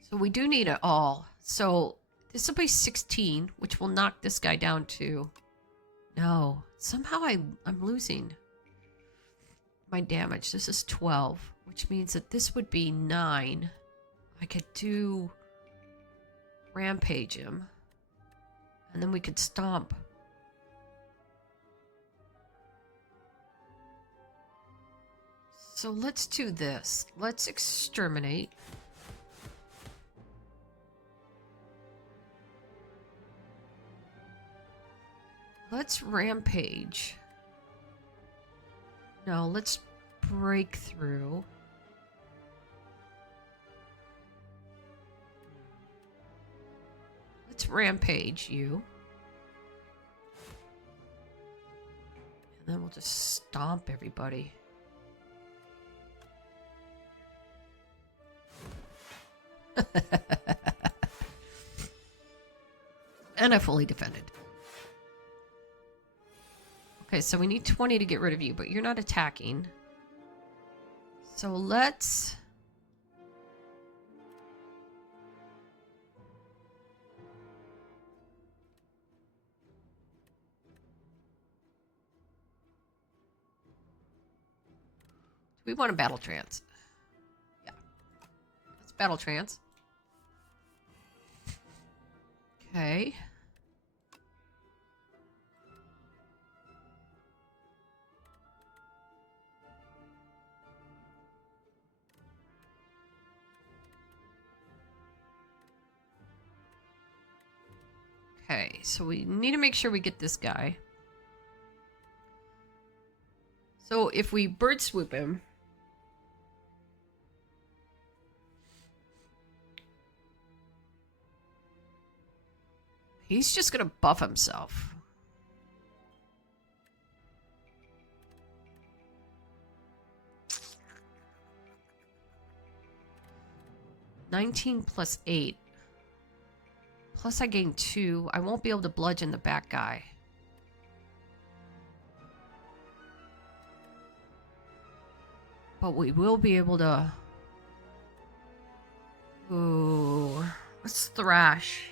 So we do need it all. So this will be 16, which will knock this guy down to... No. Somehow I'm losing my damage. This is 12, which means that this would be 9. I could do rampage him. And then we could stomp. So let's do this. Let's exterminate. Let's rampage. No, let's break through. Let's rampage you. And then we'll just stomp everybody. And I fully defended. Okay, so we need 20 to get rid of you, but you're not attacking. So let's... We want a battle trance. Yeah. Let's battle trance. Okay. Okay, so we need to make sure we get this guy. So if we bird swoop him, he's just gonna buff himself. $19 plus 8. Plus I gain 2. I won't be able to bludgeon the back guy. But we will be able to... Ooh. Let's thrash.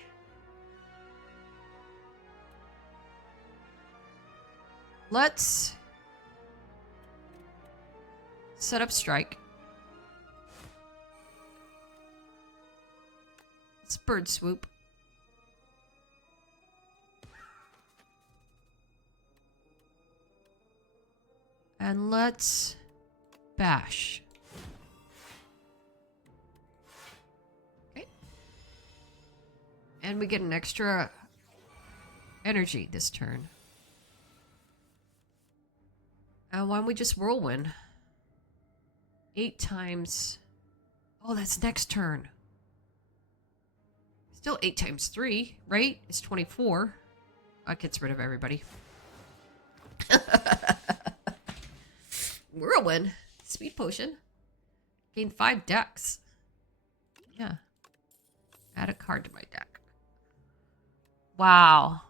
Let's... set up strike. Let's bird swoop. And let's bash. Okay. And we get an extra energy this turn. And why don't we just whirlwind? 8 times. Oh, that's next turn. Still 8 times 3, right? It's 24. That gets rid of everybody. Whirlwind. Speed potion. Gain 5 decks. Yeah. Add a card to my deck. Wow.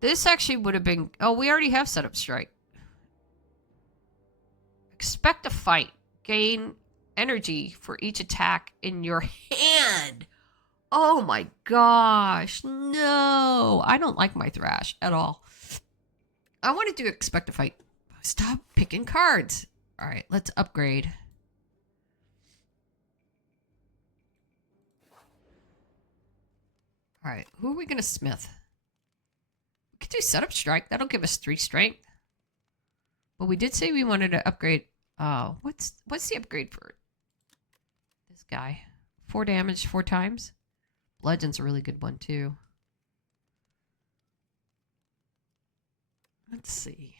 This actually would have been... Oh, we already have set up strike. Expect a fight. Gain energy for each attack in your hand. Oh my gosh. No. I don't like my thrash at all. I want to do expect a fight. Stop picking cards. All right, let's upgrade. All right, who are we going to smith? We could do setup strike. That'll give us 3 strength. But we did say we wanted to upgrade. What's the upgrade for this guy? 4 damage 4 times. Bludgeon's a really good one too. Let's see.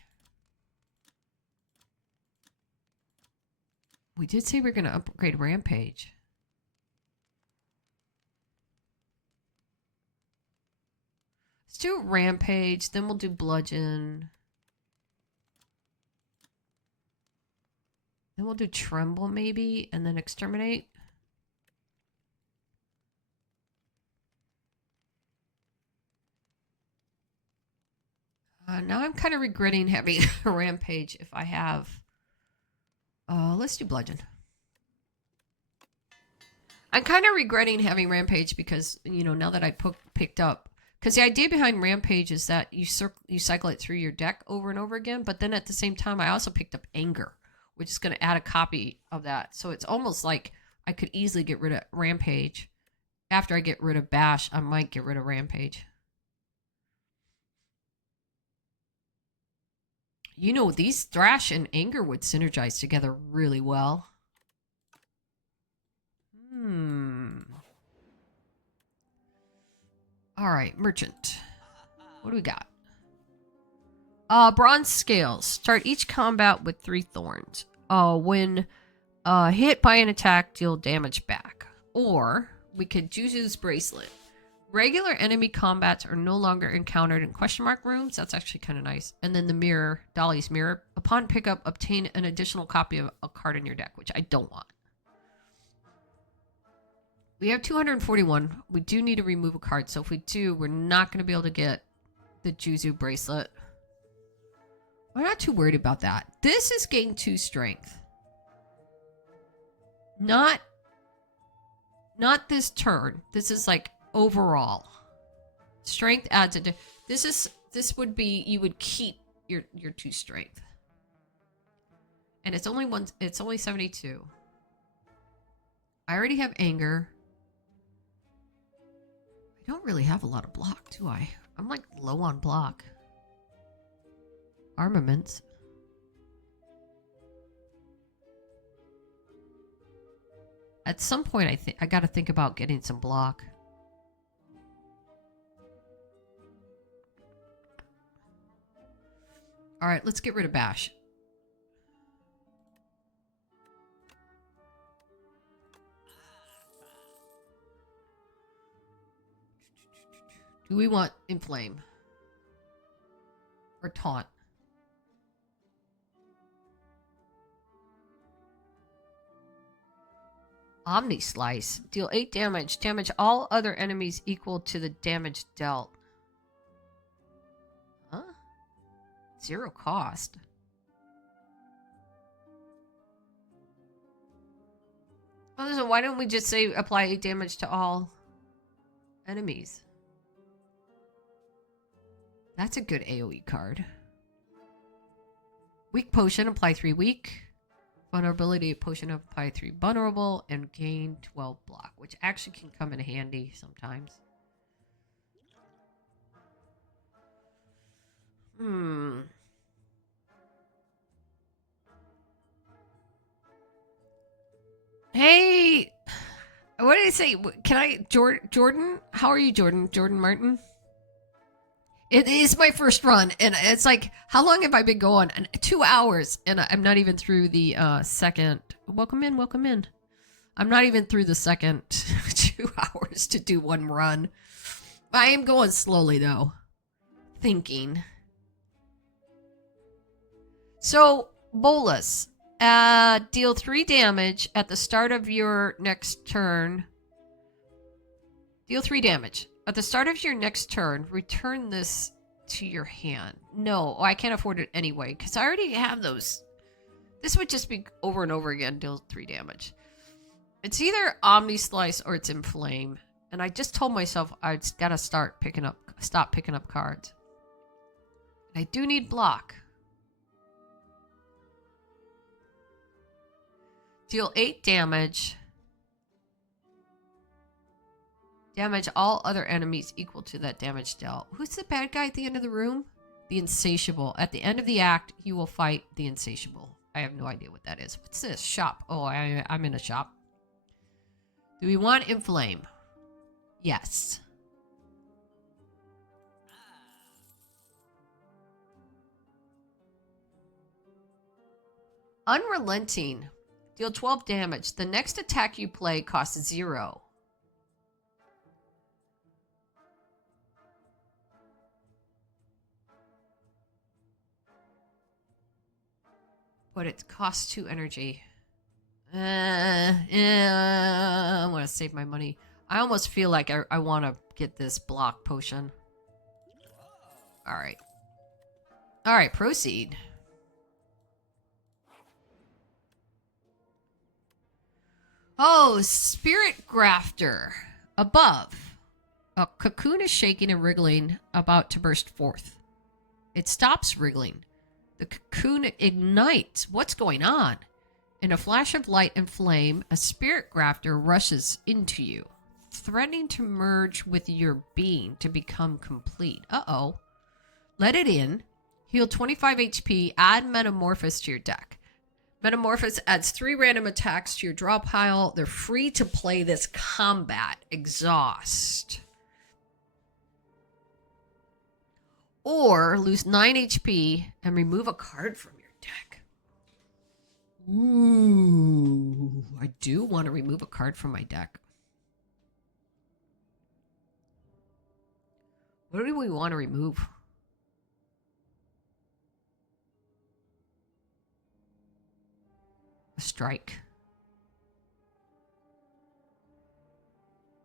We did say we are going to upgrade Rampage. Let's do Rampage, then we'll do Bludgeon. Then we'll do Tremble maybe, and then Exterminate. Now I'm kind of regretting having a Rampage if I have. Let's do Bludgeon. I'm kind of regretting having Rampage because, you know, now that I picked up. Because the idea behind Rampage is that you cycle it through your deck over and over again. But then at the same time, I also picked up Anger, which is going to add a copy of that. So it's almost like I could easily get rid of Rampage. After I get rid of Bash, I might get rid of Rampage. You know, these Thrash and Anger would synergize together really well. All right, Merchant. What do we got? Bronze Scales. Start each combat with 3 thorns. When hit by an attack, deal damage back. Or we could Juju's Bracelet. Regular enemy combats are no longer encountered in question mark rooms. That's actually kind of nice. And then the mirror, Dolly's Mirror. Upon pickup, obtain an additional copy of a card in your deck, which I don't want. We have 241. We do need to remove a card. So if we do, we're not going to be able to get the Juju Bracelet. We're not too worried about that. This is gain 2 strength. Not this turn. This is like overall. Strength adds a... This would be... You would keep your 2 strength. And it's only 72. I already have Anger. I don't really have a lot of block, do I? I'm like low on block. Armaments. At some point, I got to think about getting some block. All right, let's get rid of Bash. Do we want Inflame? Or Taunt? Omni Slice. Deal 8 damage. Damage all other enemies equal to the damage dealt. Huh? 0 cost. Oh, so why don't we just say apply 8 damage to all enemies? That's a good AoE card. Weak Potion, apply 3 weak. Vulnerability Potion, apply 3 vulnerable. And gain 12 block, which actually can come in handy sometimes. Hey! What did I say? Can I... Jordan? How are you, Jordan? Jordan Martin? It is my first run, and it's like, how long have I been going? 2 hours, and I'm not even through the second. Welcome in, welcome in. I'm not even through the second 2 hours to do one run. I am going slowly, though. Thinking. So, Bolus. Deal 3 damage at the start of your next turn. Deal 3 damage. At the start of your next turn, return this to your hand. No, I can't afford it anyway, because I already have those. This would just be over and over again, deal 3 damage. It's either Omni Slice or it's Inflame. And I just told myself I've got to stop picking up cards. And I do need block. Deal 8 damage. Damage all other enemies equal to that damage dealt. Who's the bad guy at the end of the room? The Insatiable. At the end of the act, you will fight the Insatiable. I have no idea what that is. What's this? Shop. Oh, I'm in a shop. Do we want Inflame? Yes. Unrelenting. Deal 12 damage. The next attack you play costs 0. But it costs 2 energy. I want to save my money. I almost feel like I want to get this block potion. Alright. Alright, proceed. Oh, Spirit Grafter. Above. A cocoon is shaking and wriggling, about to burst forth. It stops wriggling. The cocoon ignites. What's going on? In a flash of light and flame, a spirit grafter rushes into you, threatening to merge with your being to become complete. Uh-oh. Let it in. Heal 25 HP. Add Metamorphosis to your deck. Metamorphosis adds 3 random attacks to your draw pile. They're free to play this combat. Exhaust. Or lose 9 HP and remove a card from your deck. Ooh, I do want to remove a card from my deck. What do we want to remove? A strike.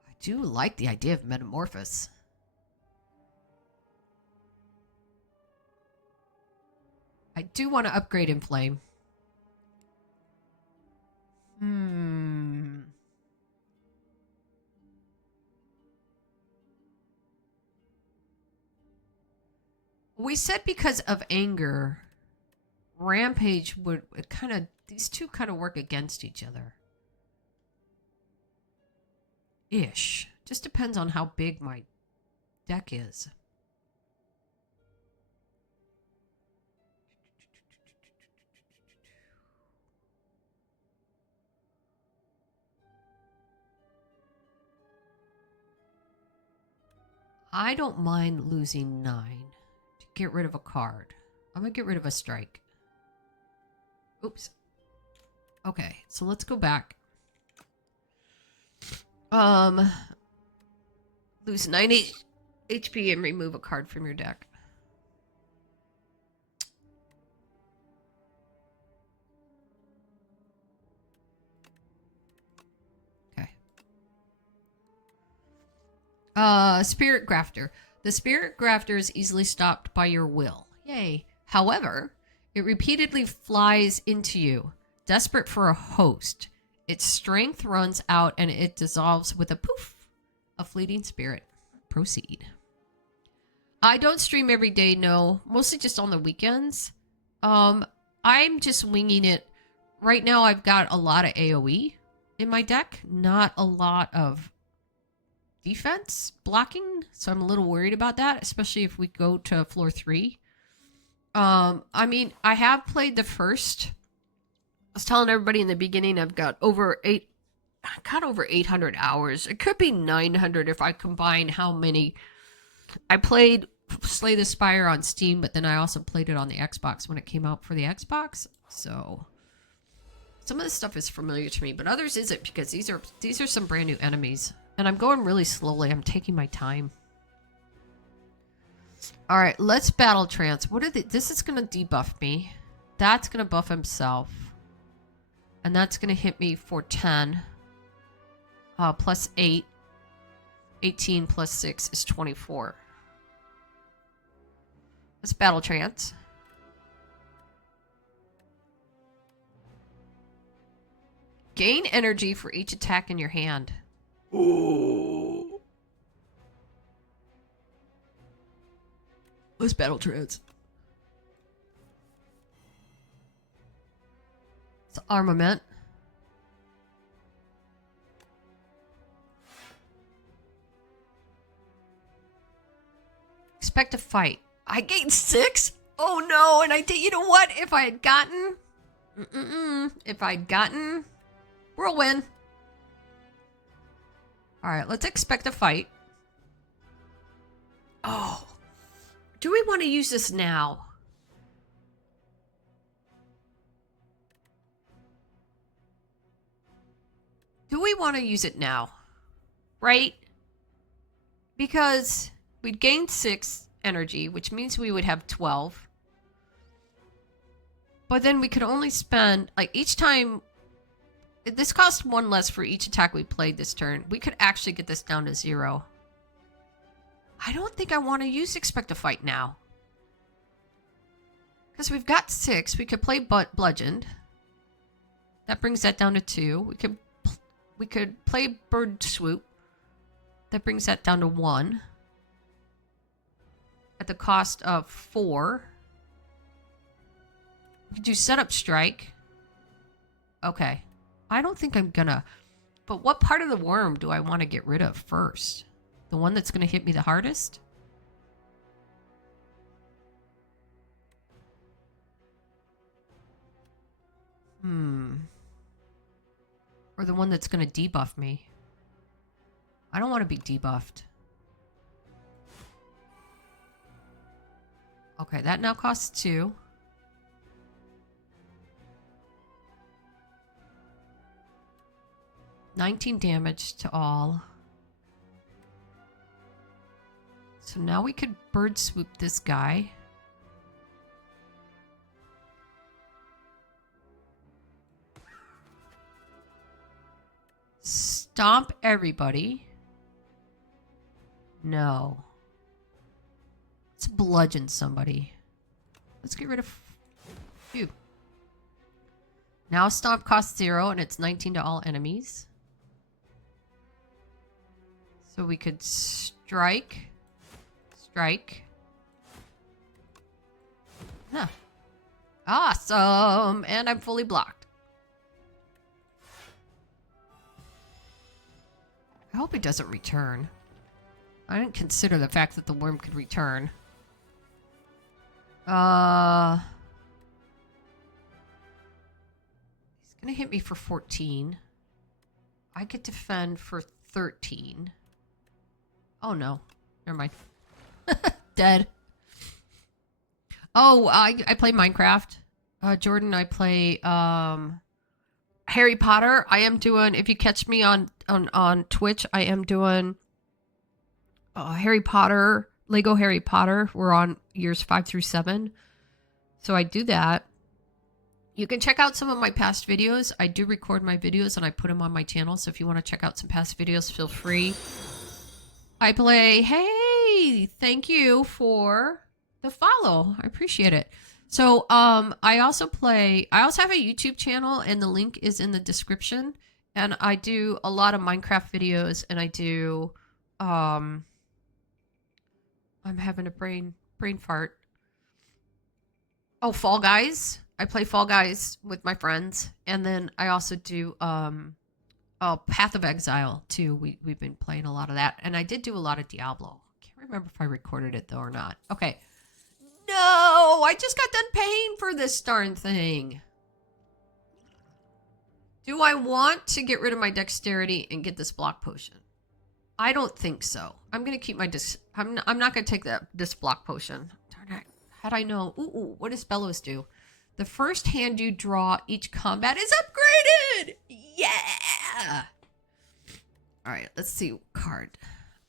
I do like the idea of Metamorphosis. I do want to upgrade Inflame. We said because of anger, Rampage would kind of, these two kind of work against each other. Ish. Just depends on how big my deck is. I don't mind losing 9 to get rid of a card. I'm going to get rid of a strike. Oops. Okay, so let's go back. Lose 9 HP and remove a card from your deck. Spirit Grafter. The Spirit Grafter is easily stopped by your will. Yay. However, it repeatedly flies into you, desperate for a host. Its strength runs out and it dissolves with a poof. A fleeting spirit. Proceed. I don't stream every day, no. Mostly just on the weekends. I'm just winging it. Right now I've got a lot of AoE in my deck. Not a lot of defense blocking, so I'm a little worried about that, especially if we go to floor 3. I mean, I have played the first. I was telling everybody in the beginning I've got over 800 hours. It could be 900 if I combine how many. I played Slay the Spire on Steam, but then I also played it on the Xbox when it came out for the Xbox. So some of this stuff is familiar to me, but others isn't, because these are some brand new enemies. And I'm going really slowly. I'm taking my time. Alright, let's battle trance. What are they? This is going to debuff me. That's going to buff himself. And that's going to hit me for 10. Plus 8. 18 plus 6 is 24. Let's battle trance. Gain energy for each attack in your hand. Ooh. Let's battle trance. It's armament. Expect a fight. I gained 6? Oh no, and I did, you know what? If I had gotten... If I'd gotten... Whirlwind. Alright, let's expect a fight. Oh. Do we want to use this now? Do we want to use it now? Right? Because we'd gained 6 energy, which means we would have 12. But then we could only spend, like, each time... This costs 1 less for each attack we played this turn. We could actually get this down to 0. I don't think I want to use Expect to Fight now. Because we've got 6. We could play Bludgeoned. That brings that down to 2. We could play Bird Swoop. That brings that down to 1. At the cost of 4. We could do Setup Strike. Okay. I don't think I'm gonna... But what part of the worm do I want to get rid of first? The one that's gonna hit me the hardest? Or the one that's gonna debuff me? I don't want to be debuffed. Okay, that now costs 2. $19 damage to all. So now we could Bird Swoop this guy. Stomp everybody. No. Let's bludgeon somebody. Let's get rid of you. Now Stomp costs 0 and it's 19 to all enemies. So we could strike. Strike. Huh. Awesome! And I'm fully blocked. I hope it doesn't return. I didn't consider the fact that the worm could return. He's gonna hit me for 14. I could defend for 13. Oh no. Never mind. Dead. Oh, I play Minecraft. Jordan, I play Harry Potter. I am doing, if you catch me on Twitch, I am doing Harry Potter, Lego Harry Potter. We're on years 5 through 7. So I do that. You can check out some of my past videos. I do record my videos and I put them on my channel. So if you want to check out some past videos, feel free. I play, hey, thank you for the follow. I appreciate it. So I also have a YouTube channel and the link is in the description. And I do a lot of Minecraft videos and I do, I'm having a brain fart. Oh, Fall Guys. I play Fall Guys with my friends. And then I also do Path of Exile too. We've been playing a lot of that. And I did do a lot of Diablo. Can't remember if I recorded it though or not. Okay. No, I just got done paying for this darn thing. Do I want to get rid of my dexterity and get this block potion? I don't think so. I'm going to keep my I'm not going to take this block potion. Darn it. How'd I know? Ooh, what does Bellows do? The first hand you draw each combat is upgraded. Yeah. All right, let's see. Card.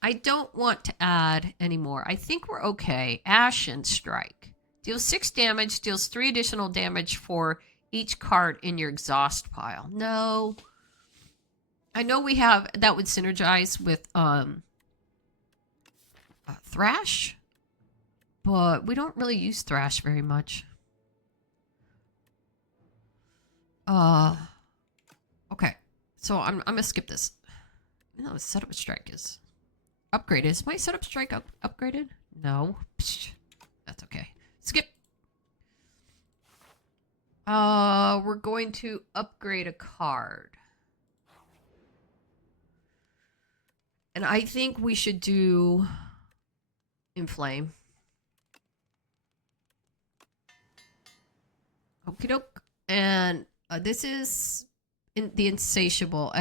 I don't want to add anymore. I think we're okay. Ashen Strike. Deals 6 damage, deals 3 additional damage for each card in your exhaust pile. No. I know we have, that would synergize with Thrash, but we don't really use Thrash very much. Okay. So I'm gonna skip this. No, Setup Strike is upgraded. Is my Setup Strike upgraded? No. Psh, that's okay. Skip. We're going to upgrade a card. And I think we should do Inflame. Okie doke. And this is the Insatiable.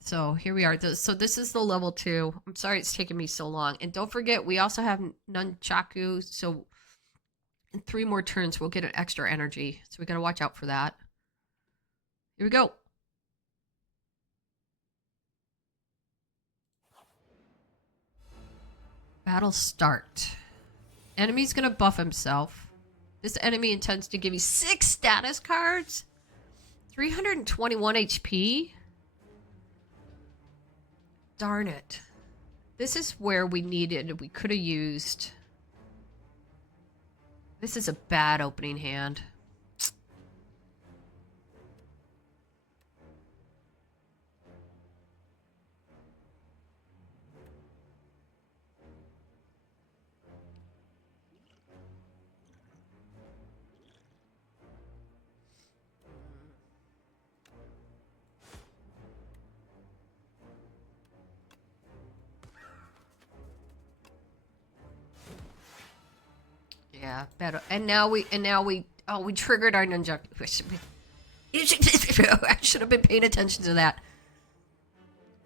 So here we are. So this is the level 2. I'm sorry it's taking me so long. And don't forget, we also have Nunchaku. So in 3 more turns, we'll get an extra energy. So we got to watch out for that. Here we go. Battle start. Enemy's gonna buff himself. This enemy intends to give you 6 status cards. 321 HP. Darn it. This is where we could have used... This is a bad opening hand. Yeah, better. And now we triggered our ninja. I should have been paying attention to that.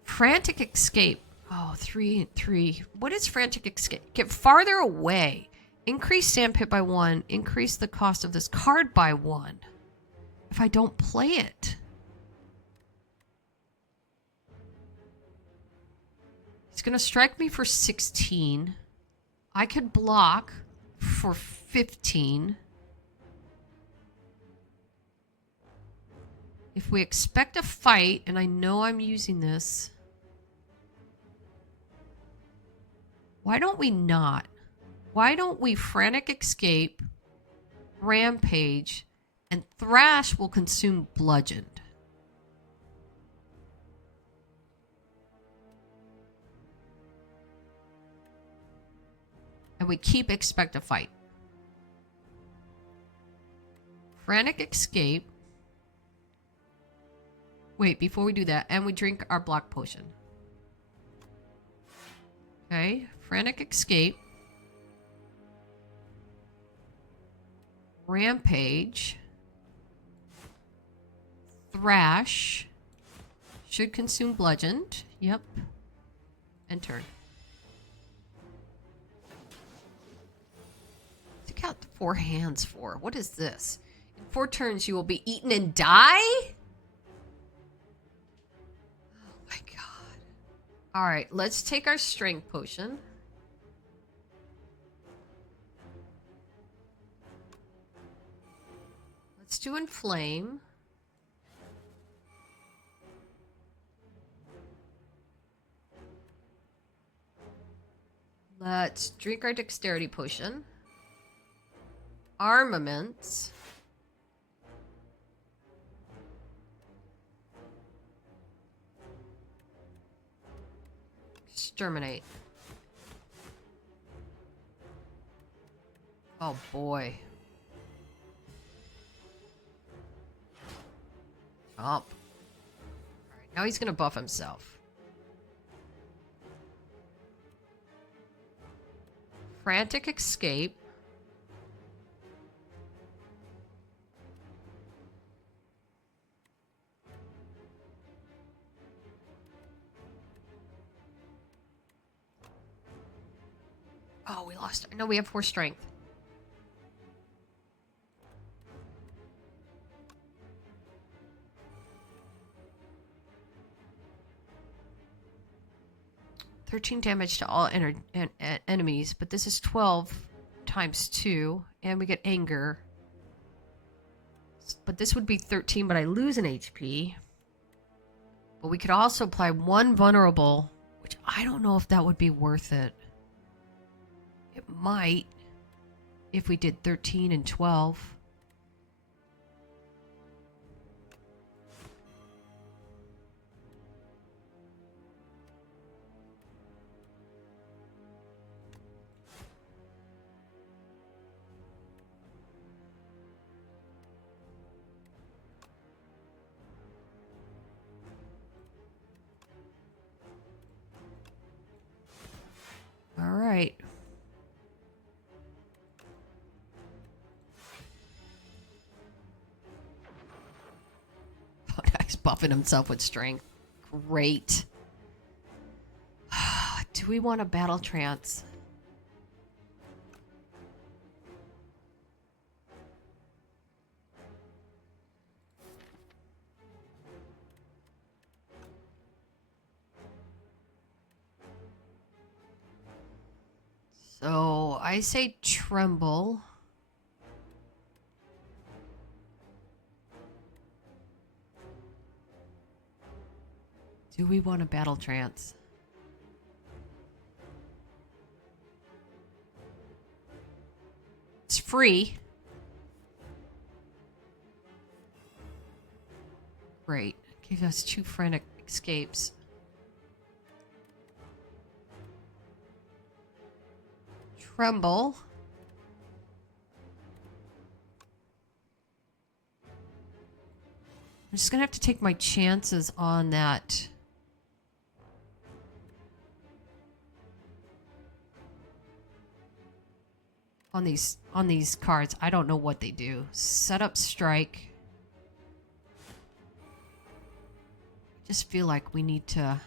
Frantic escape. Oh, 3 and 3. What is frantic escape? Get farther away. Increase sand pit by 1. Increase the cost of this card by 1. If I don't play it. He's gonna strike me for 16. I could block for 15. If we expect a fight, and I know I'm using this, why don't we not? Why don't we frantic escape, rampage, and thrash will consume bludgeoned? And we keep expect a fight. Frantic escape. Wait, before we do that, and we drink our block potion. Okay, frantic escape. Rampage. Thrash. Should consume bludgeoned. Yep. And turn. Take out the 4 hands for. What is this? In 4 turns, you will be eaten and die? Oh my god. Alright, let's take our strength potion. Let's do inflame. Let's drink our dexterity potion. Armaments. Exterminate. Oh boy. Up. Alright, now he's gonna buff himself. Frantic escape. Oh, we lost. No, we have 4 strength. $13 damage to all enemies, but this is 12 times 2, and we get anger. But this would be 13, but I lose an HP. But we could also apply 1 vulnerable, which I don't know if that would be worth it. It might, if we did 13 and 12. All right. Oh, he's buffing himself with strength. Great. Do we want a battle trance? So I say tremble. Do we want a battle trance? It's free. Great. Gave us 2 frantic escapes. Tremble. I'm just gonna have to take my chances on that. On these cards. I don't know what they do. Set up strike. Just feel like we need to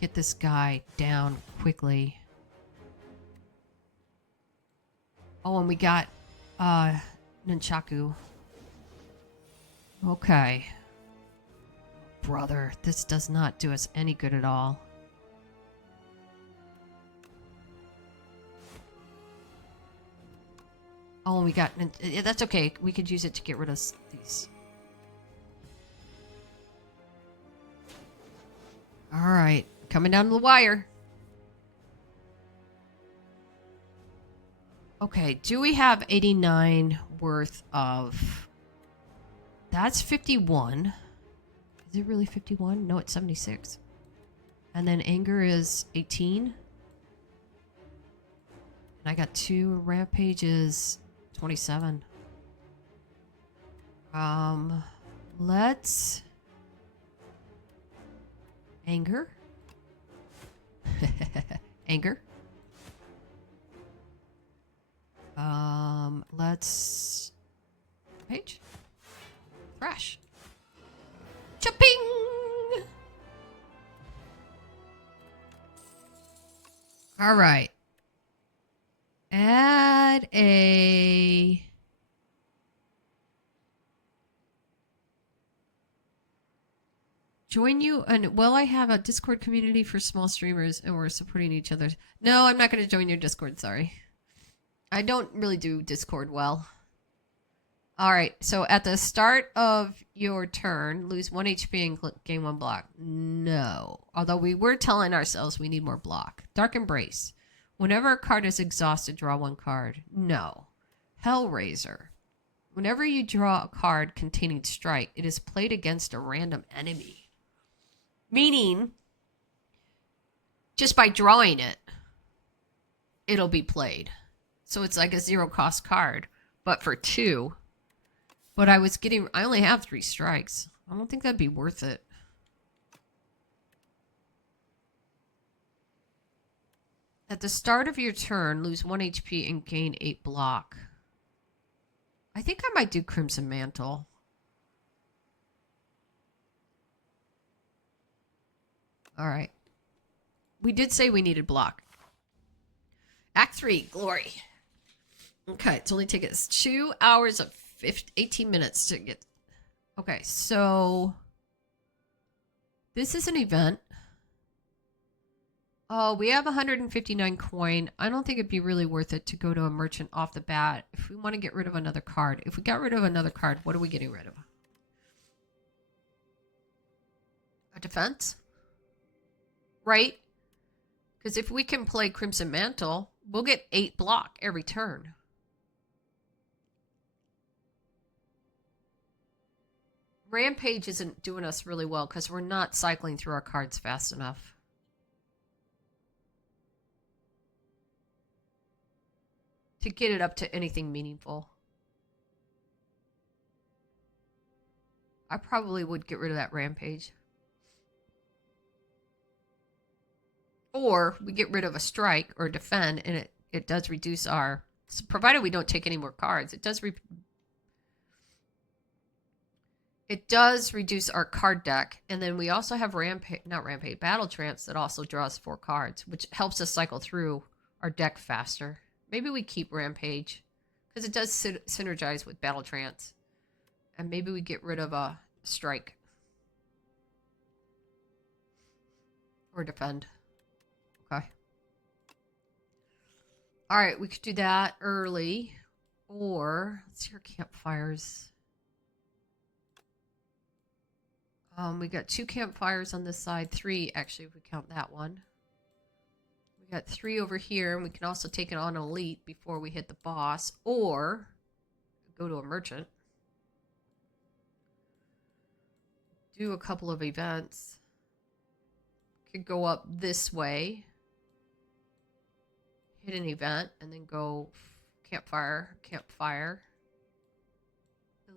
get this guy down quickly. Oh, and we got Nunchaku. Okay. Brother, this does not do us any good at all. Oh, and we got... That's okay. We could use it to get rid of these. Alright. Coming down to the wire. Okay. Do we have 89 worth of... That's 51. Is it really 51? No, it's 76. And then anger is 18. And I got 2 rampages, 27. Let's anger. Anger. Let's page. Thrash. Chopping. All right. Add a join you and well, I have a Discord community for small streamers and we're supporting each other. No, I'm not going to join your Discord, sorry. I don't really do Discord well. All right, so at the start of your turn, lose 1 HP and gain 1 block. No. Although we were telling ourselves we need more block. Dark Embrace. Whenever a card is exhausted, draw 1 card. No. Hellraiser. Whenever you draw a card containing strike, it is played against a random enemy. Meaning, just by drawing it, it'll be played. So it's like a 0-cost card, but for 2. But I only have 3 strikes. I don't think that'd be worth it. At the start of your turn, lose 1 HP and gain 8 block. I think I might do Crimson Mantle. All right. We did say we needed block. Act 3, Glory. Okay, it's only taken us 2 hours of 18 minutes to get... Okay, so... This is an event. Oh, we have 159 coin. I don't think it'd be really worth it to go to a merchant off the bat if we want to get rid of another card. If we got rid of another card, what are we getting rid of? A defense? Right? Because if we can play Crimson Mantle, we'll get 8 block every turn. Rampage isn't doing us really well because we're not cycling through our cards fast enough. To get it up to anything meaningful. I probably would get rid of that Rampage. Or we get rid of a strike or defend and it does reduce our... So provided we don't take any more cards, it does reduce our card deck. And then we also have Battle Trance that also draws 4 cards, which helps us cycle through our deck faster. Maybe we keep Rampage because it does synergize with Battle Trance. And maybe we get rid of a strike. Or defend. Okay. All right, we could do that early. Or, let's see our campfires. We got 2 campfires on this side. 3, actually, if we count that one. We got 3 over here, and we can also take it on elite before we hit the boss. Or, go to a merchant. Do a couple of events. Could go up this way. Hit an event, and then go campfire, campfire.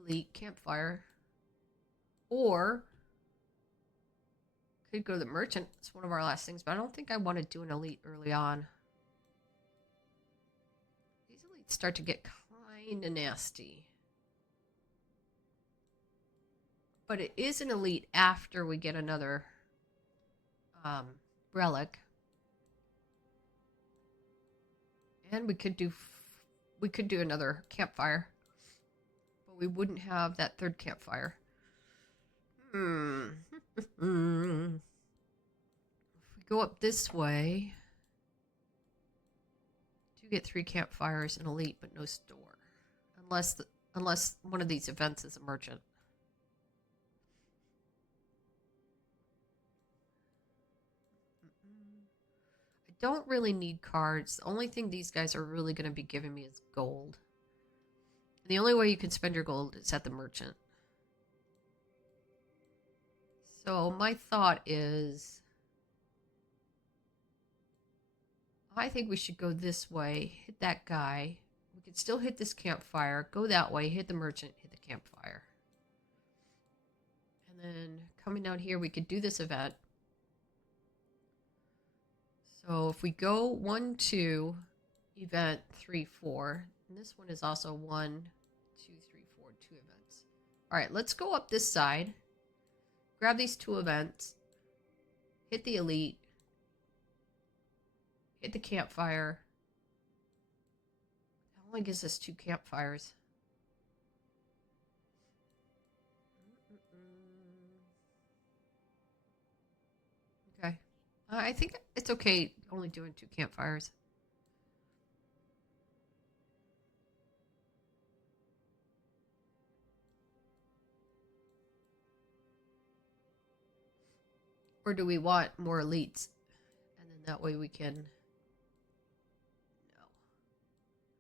Elite, campfire. Or could go to the merchant. It's one of our last things, but I don't think I want to do an elite early on. These elites start to get kind of nasty. But it is an elite after we get another relic. And we could do another campfire. But we wouldn't have that 3rd campfire. If we go up this way, do get 3 campfires and elite, but no store, unless one of these events is a merchant. I don't really need cards. The only thing these guys are really going to be giving me is gold. And the only way you can spend your gold is at the merchant. So my thought is, I think we should go this way, hit that guy. We could still hit this campfire, go that way, hit the merchant, hit the campfire. And then coming down here, we could do this event. So if we go 1, 2, event 3, 4, and this one is also 1, 2, 3, 4, 2 events. All right, let's go up this side. Grab these 2 events, hit the elite, hit the campfire. That only gives us 2 campfires. Okay. I think it's okay only doing 2 campfires. Or do we want more elites? And then that way we can... No.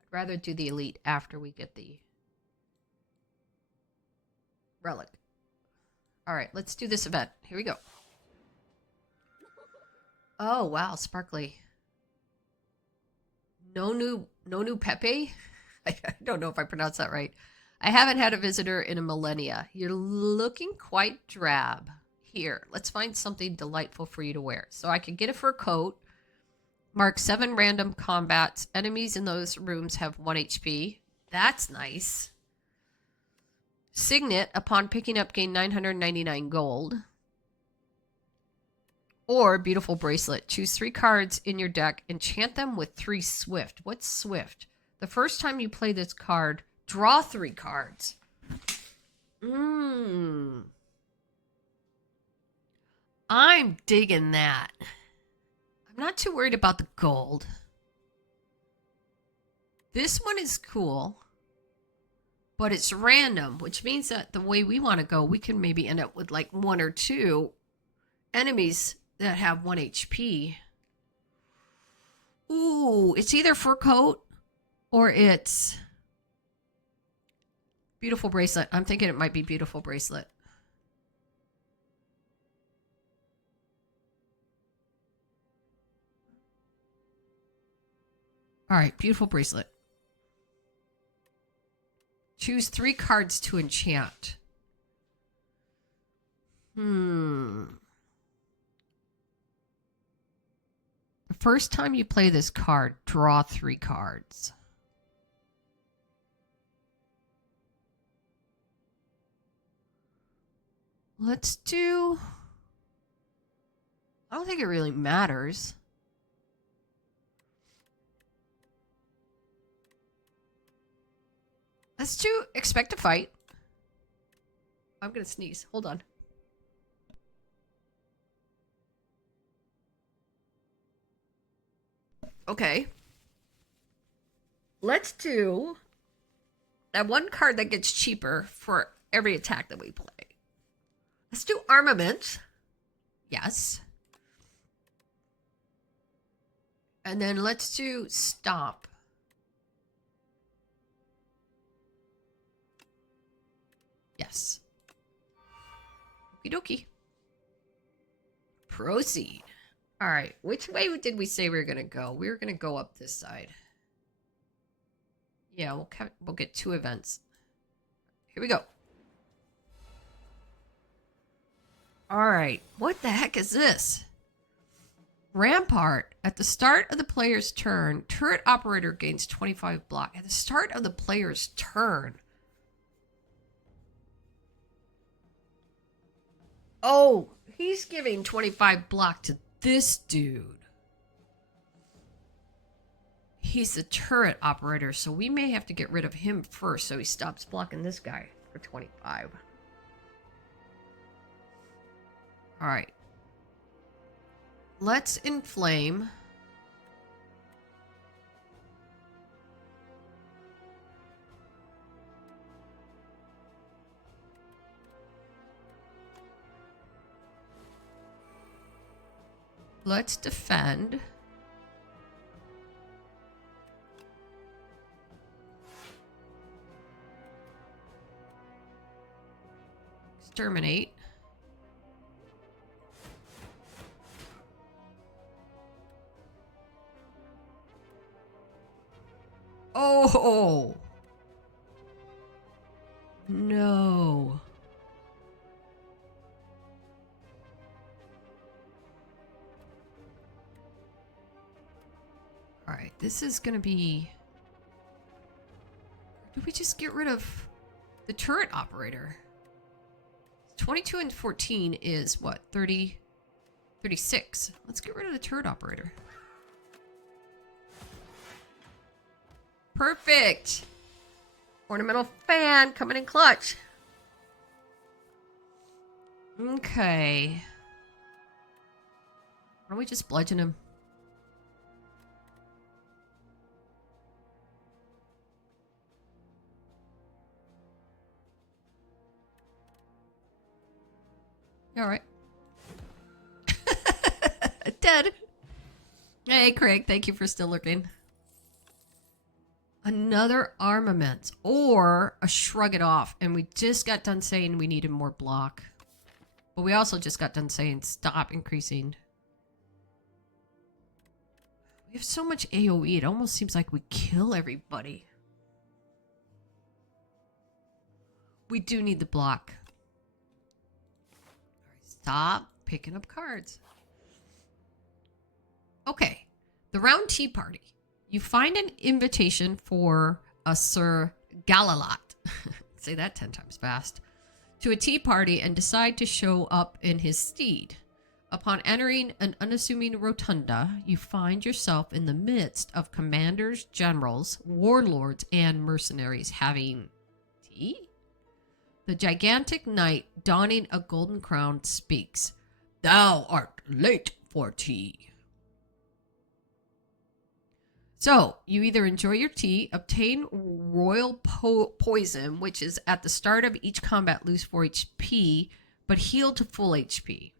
I'd rather do the elite after we get the relic. Alright, let's do this event. Here we go. Oh, wow, sparkly. No new Pepe? I don't know if I pronounced that right. I haven't had a visitor in a millennia. You're looking quite drab. Here, let's find something delightful for you to wear. So I can get a fur coat. Mark 7 random combats. Enemies in those rooms have 1 HP. That's nice. Signet, upon picking up, gain 999 gold. Or beautiful bracelet. Choose 3 cards in your deck. Enchant them with 3 swift. What's swift? The first time you play this card, draw 3 cards. I'm digging that. I'm not too worried about the gold. This one is cool, but it's random, which means that the way we want to go, we can maybe end up with like 1 or 2 enemies that have 1 HP. Ooh, it's either fur coat or it's beautiful bracelet. I'm thinking it might be beautiful bracelet. All right, beautiful bracelet. Choose 3 cards to enchant. The first time you play this card, draw 3 cards. Let's do... I don't think it really matters. Let's do expect a fight. I'm gonna sneeze. Hold on. Okay. let's do that one card that gets cheaper for every attack that we play. Let's do armament. Yes. And then let's do stop. Yes. Okie dokie. Proceed. All right. Which way did we say we were going to go? We were going to go up this side. Yeah, we'll get 2 events. Here we go. All right. What the heck is this? Rampart. At the start of the player's turn, turret operator gains 25 block. At the start of the player's turn. Oh, he's giving 25 block to this dude. He's the turret operator, so we may have to get rid of him first so he stops blocking this guy for 25. All right. Let's inflame. Let's defend. Exterminate. Oh! No. Alright, this is gonna be... Did we just get rid of the turret operator? 22 and 14 is what? 30... 36. Let's get rid of the turret operator. Perfect! Ornamental fan coming in clutch. Okay. Why don't we just bludgeon him? All right. Dead. Hey, Craig. Thank you for still lurking. Another armament. Or a shrug it off. And we just got done saying we needed more block. But we also just got done saying stop increasing. We have so much AoE. It almost seems like we kill everybody. We do need the block. Stop picking up cards. Okay. The round tea party. You find an invitation for a Sir Galalot. Say that 10 times fast. To a tea party and decide to show up in his steed. Upon entering an unassuming rotunda, you find yourself in the midst of commanders, generals, warlords, and mercenaries having tea? The gigantic knight, donning a golden crown, speaks. Thou art late for tea. So, you either enjoy your tea, obtain royal poison, which is at the start of each combat lose 4 HP, but heal to full HP.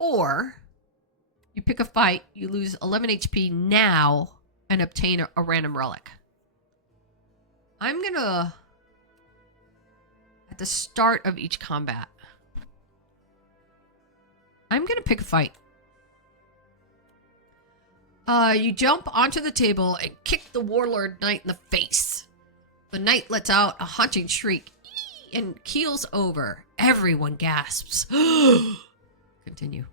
Or, you pick a fight, you lose 11 HP now, and obtain a random relic. I'm gonna... At the start of each combat, I'm gonna pick a fight. You jump onto the table and kick the warlord knight in the face. The knight lets out a haunting shriek and keels over. Everyone gasps. Continue.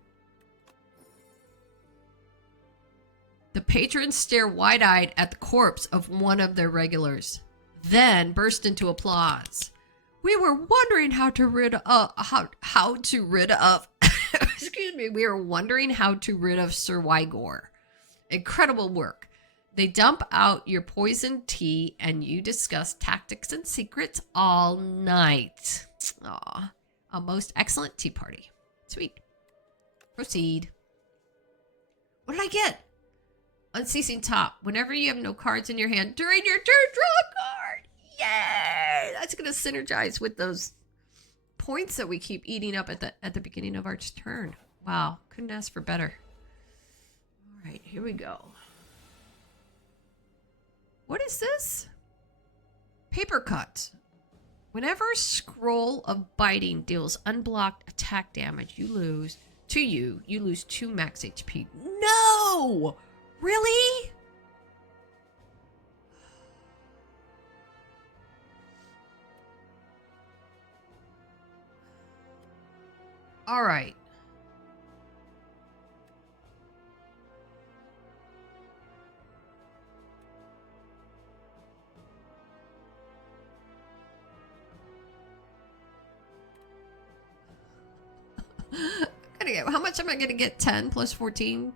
The patrons stare wide-eyed at the corpse of one of their regulars, then burst into applause. We were wondering how to rid of excuse me, we were wondering how to rid of Sir Wygor. Incredible work. They dump out your poisoned tea and you discuss tactics and secrets all night. Aw, a most excellent tea party. Sweet. Proceed. What did I get? Unceasing top. Whenever you have no cards in your hand during your turn, draw a card. Yay! That's gonna synergize with those points that we keep eating up at the beginning of our turn. Wow, couldn't ask for better. All right, here we go. What is this? Paper cut. Whenever Scroll of Biting deals unblocked attack damage, you lose 2 max HP. No! Really? All right. How much am I going to get? 10 plus 14?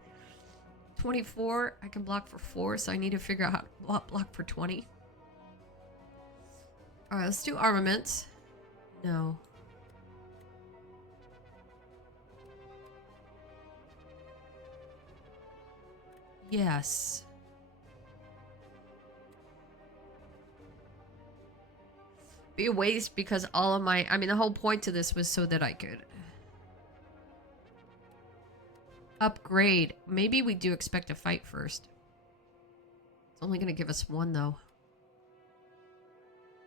24. I can block for 4, so I need to figure out how to block for 20. All right, let's do armaments. No. Yes. Be a waste because all of my... I mean, the whole point to this was so that I could... upgrade. Maybe we do expect a fight first. It's only going to give us 1, though.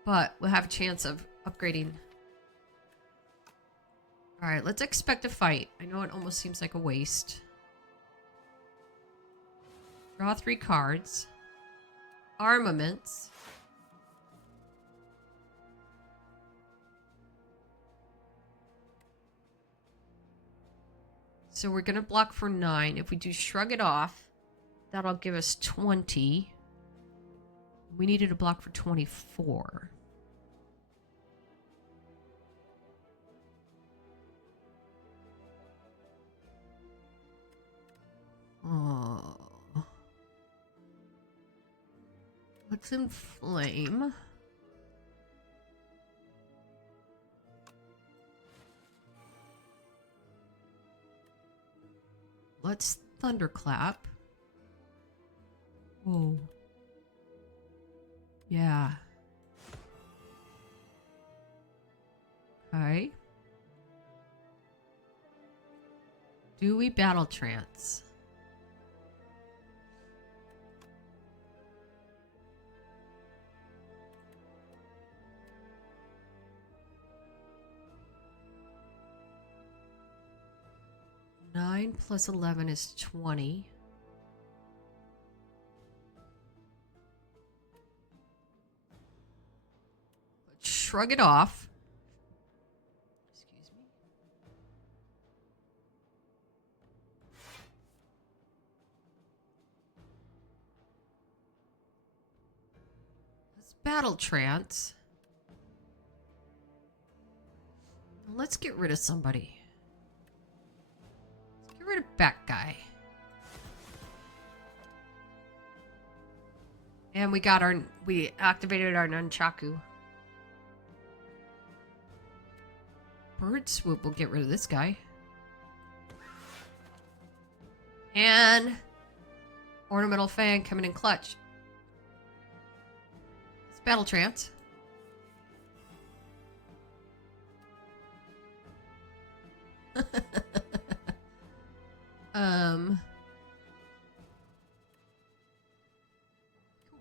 But we'll have a chance of upgrading. Alright, let's expect a fight. I know it almost seems like a waste. Draw 3 cards. Armaments. So we're going to block for 9. If we do Shrug It Off, that'll give us 20. We needed a block for 24. Oh. Let's inflame. Let's thunderclap. Whoa. Yeah. Okay. Do we battle trance? Nine plus 11 is 20. Let's shrug it off. Excuse me. Let's battle trance. Let's get rid of somebody. Get rid of back guy. And we activated our nunchaku. Bird swoop will get rid of this guy. And ornamental fang coming in clutch. It's battle trance.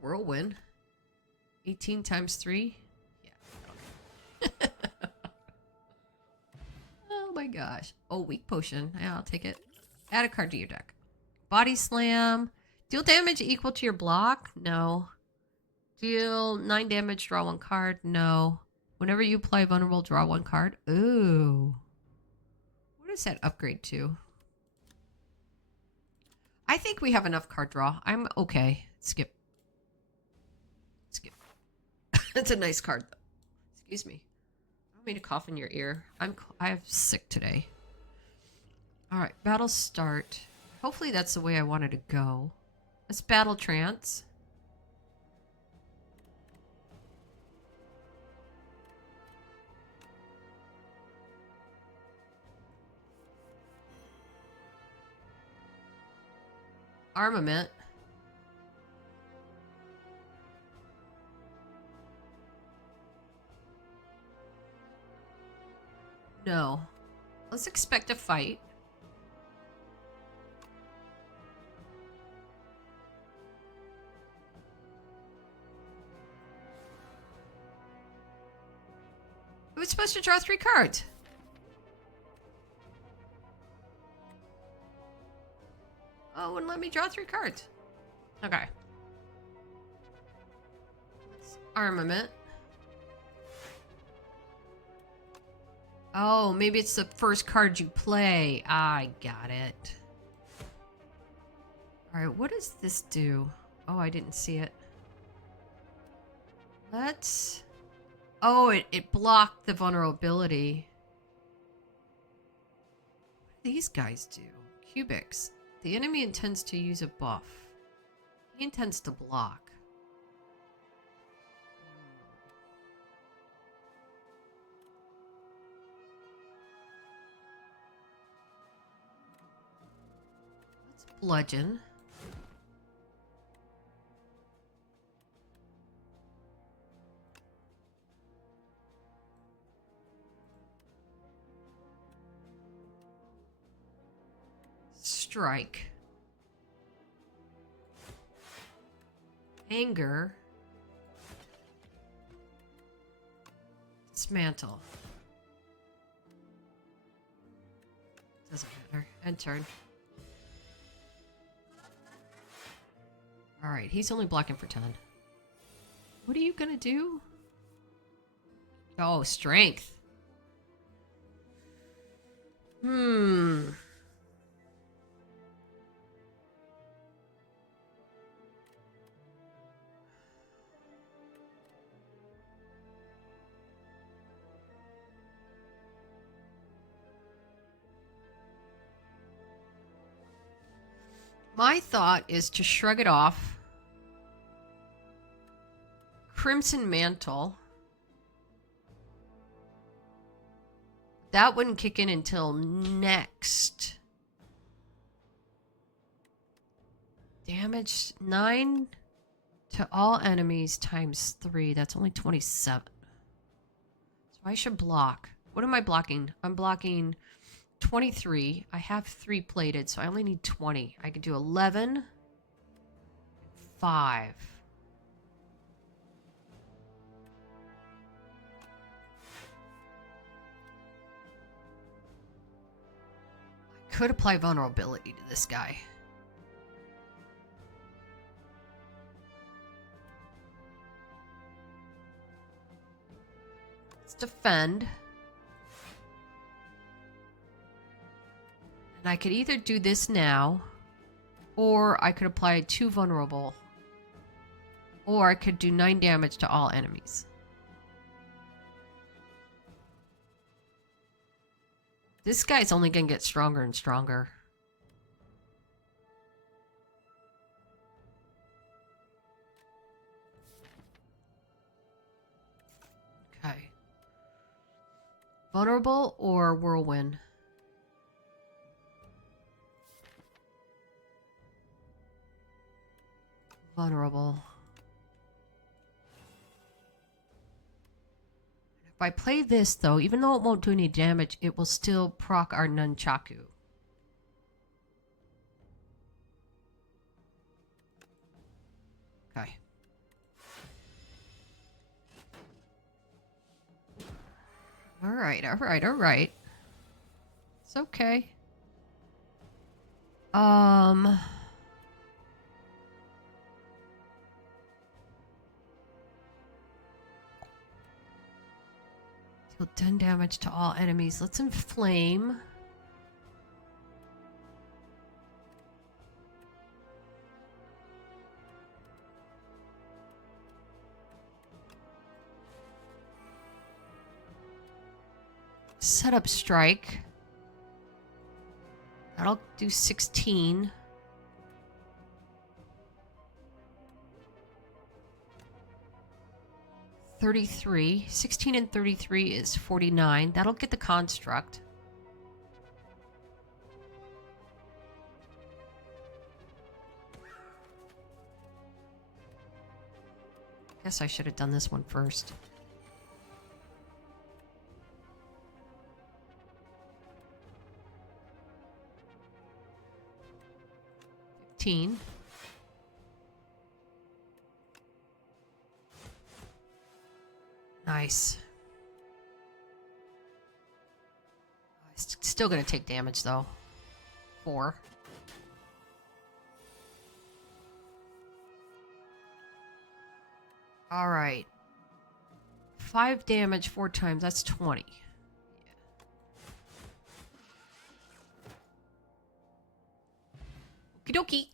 Whirlwind. 18 times 3. Yeah. Oh my gosh. Oh, weak potion. Yeah, I'll take it. Add a card to your deck. Body slam. Deal damage equal to your block? No. Deal 9 damage, draw 1 card? No. Whenever you apply vulnerable, draw 1 card? Ooh. What does that upgrade to? I think we have enough card draw. I'm okay. Skip. Skip. It's a nice card, though. Excuse me. I don't mean to cough in your ear. I'm sick today. All right, battle start. Hopefully that's the way I wanted to go. Let's battle trance. Armament. No. Let's expect a fight. It was supposed to draw 3 cards. Oh, it wouldn't let me draw 3 cards. Okay. Armament. Oh, maybe it's the first card you play. I got it. Alright, what does this do? Oh, I didn't see it. Let's... Oh, it blocked the vulnerability. What do these guys do? Cubics. The enemy intends to use a buff. He intends to block. Let's bludgeon. Strike. Anger. Dismantle. Doesn't matter. End turn. Alright, he's only blocking for 10. What are you gonna do? Oh, strength. My thought is to shrug it off. Crimson Mantle. That wouldn't kick in until next. Damage 9 to all enemies times 3. That's only 27. So I should block. What am I blocking? I'm blocking 23. I have 3 plated, so I only need 20. I could do 11. 5. I could apply vulnerability to this guy. Let's defend. And I could either do this now, or I could apply 2 vulnerable, or I could do 9 damage to all enemies. This guy's only gonna get stronger and stronger. Okay. Vulnerable or whirlwind? Vulnerable. If I play this, though, even though it won't do any damage, it will still proc our nunchaku. Okay. Alright, alright, alright. It's okay. Deal 10 damage to all enemies. Let's inflame. Set up strike. That'll do 16. $33. 16 and 33 is 49. That'll get the construct. Guess I should have done this one first. 15. Nice. Still gonna take damage though. 4. All right. 5 damage 4 times. That's 20. Okie dokie.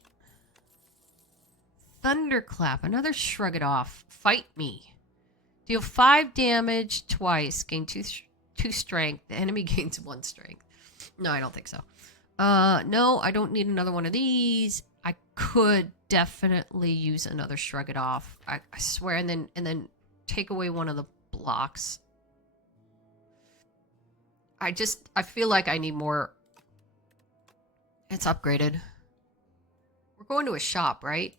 Thunderclap. Another shrug it off. Fight me. Deal 5 damage twice. Gain 2 strength. The enemy gains 1 strength. No, I don't think so. No, I don't need another one of these. I could definitely use another shrug it off. I swear, and then take away one of the blocks. I feel like I need more. It's upgraded. We're going to a shop, right?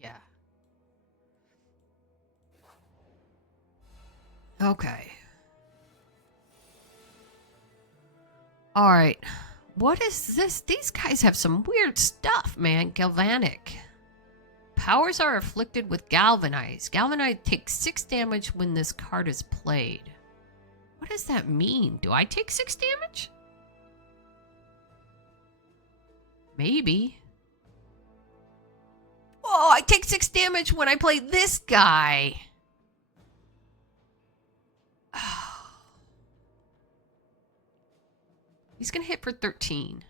Yeah. Okay. All right. What is this? These guys have some weird stuff, man. Galvanic. Powers are afflicted with Galvanize. Galvanize takes 6 damage when this card is played. What does that mean? Do I take 6 damage? Maybe. Oh, I take 6 damage when I play this guy. He's going to hit for 13.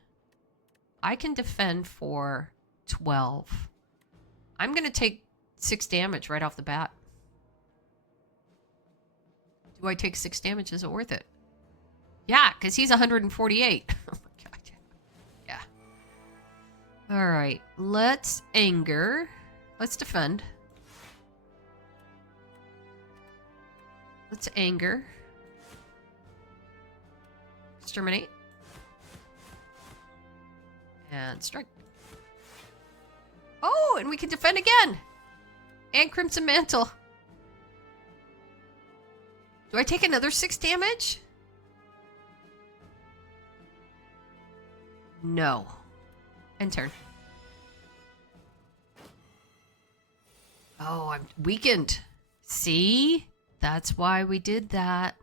I can defend for 12. I'm going to take 6 damage right off the bat. Do I take 6 damage? Is it worth it? Yeah, because he's 148. Oh my god. Yeah. All right. Let's anger. Let's defend. Let's anger. Exterminate. And strike. Oh, and we can defend again. And Crimson Mantle. Do I take another 6 damage? No. End turn. Oh, I'm weakened. See? That's why we did that.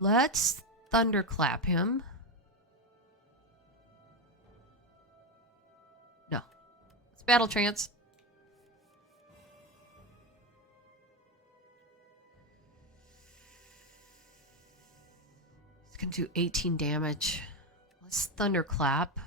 Let's thunderclap him. No. It's battle trance. It's going to do 18 damage. Let's thunderclap.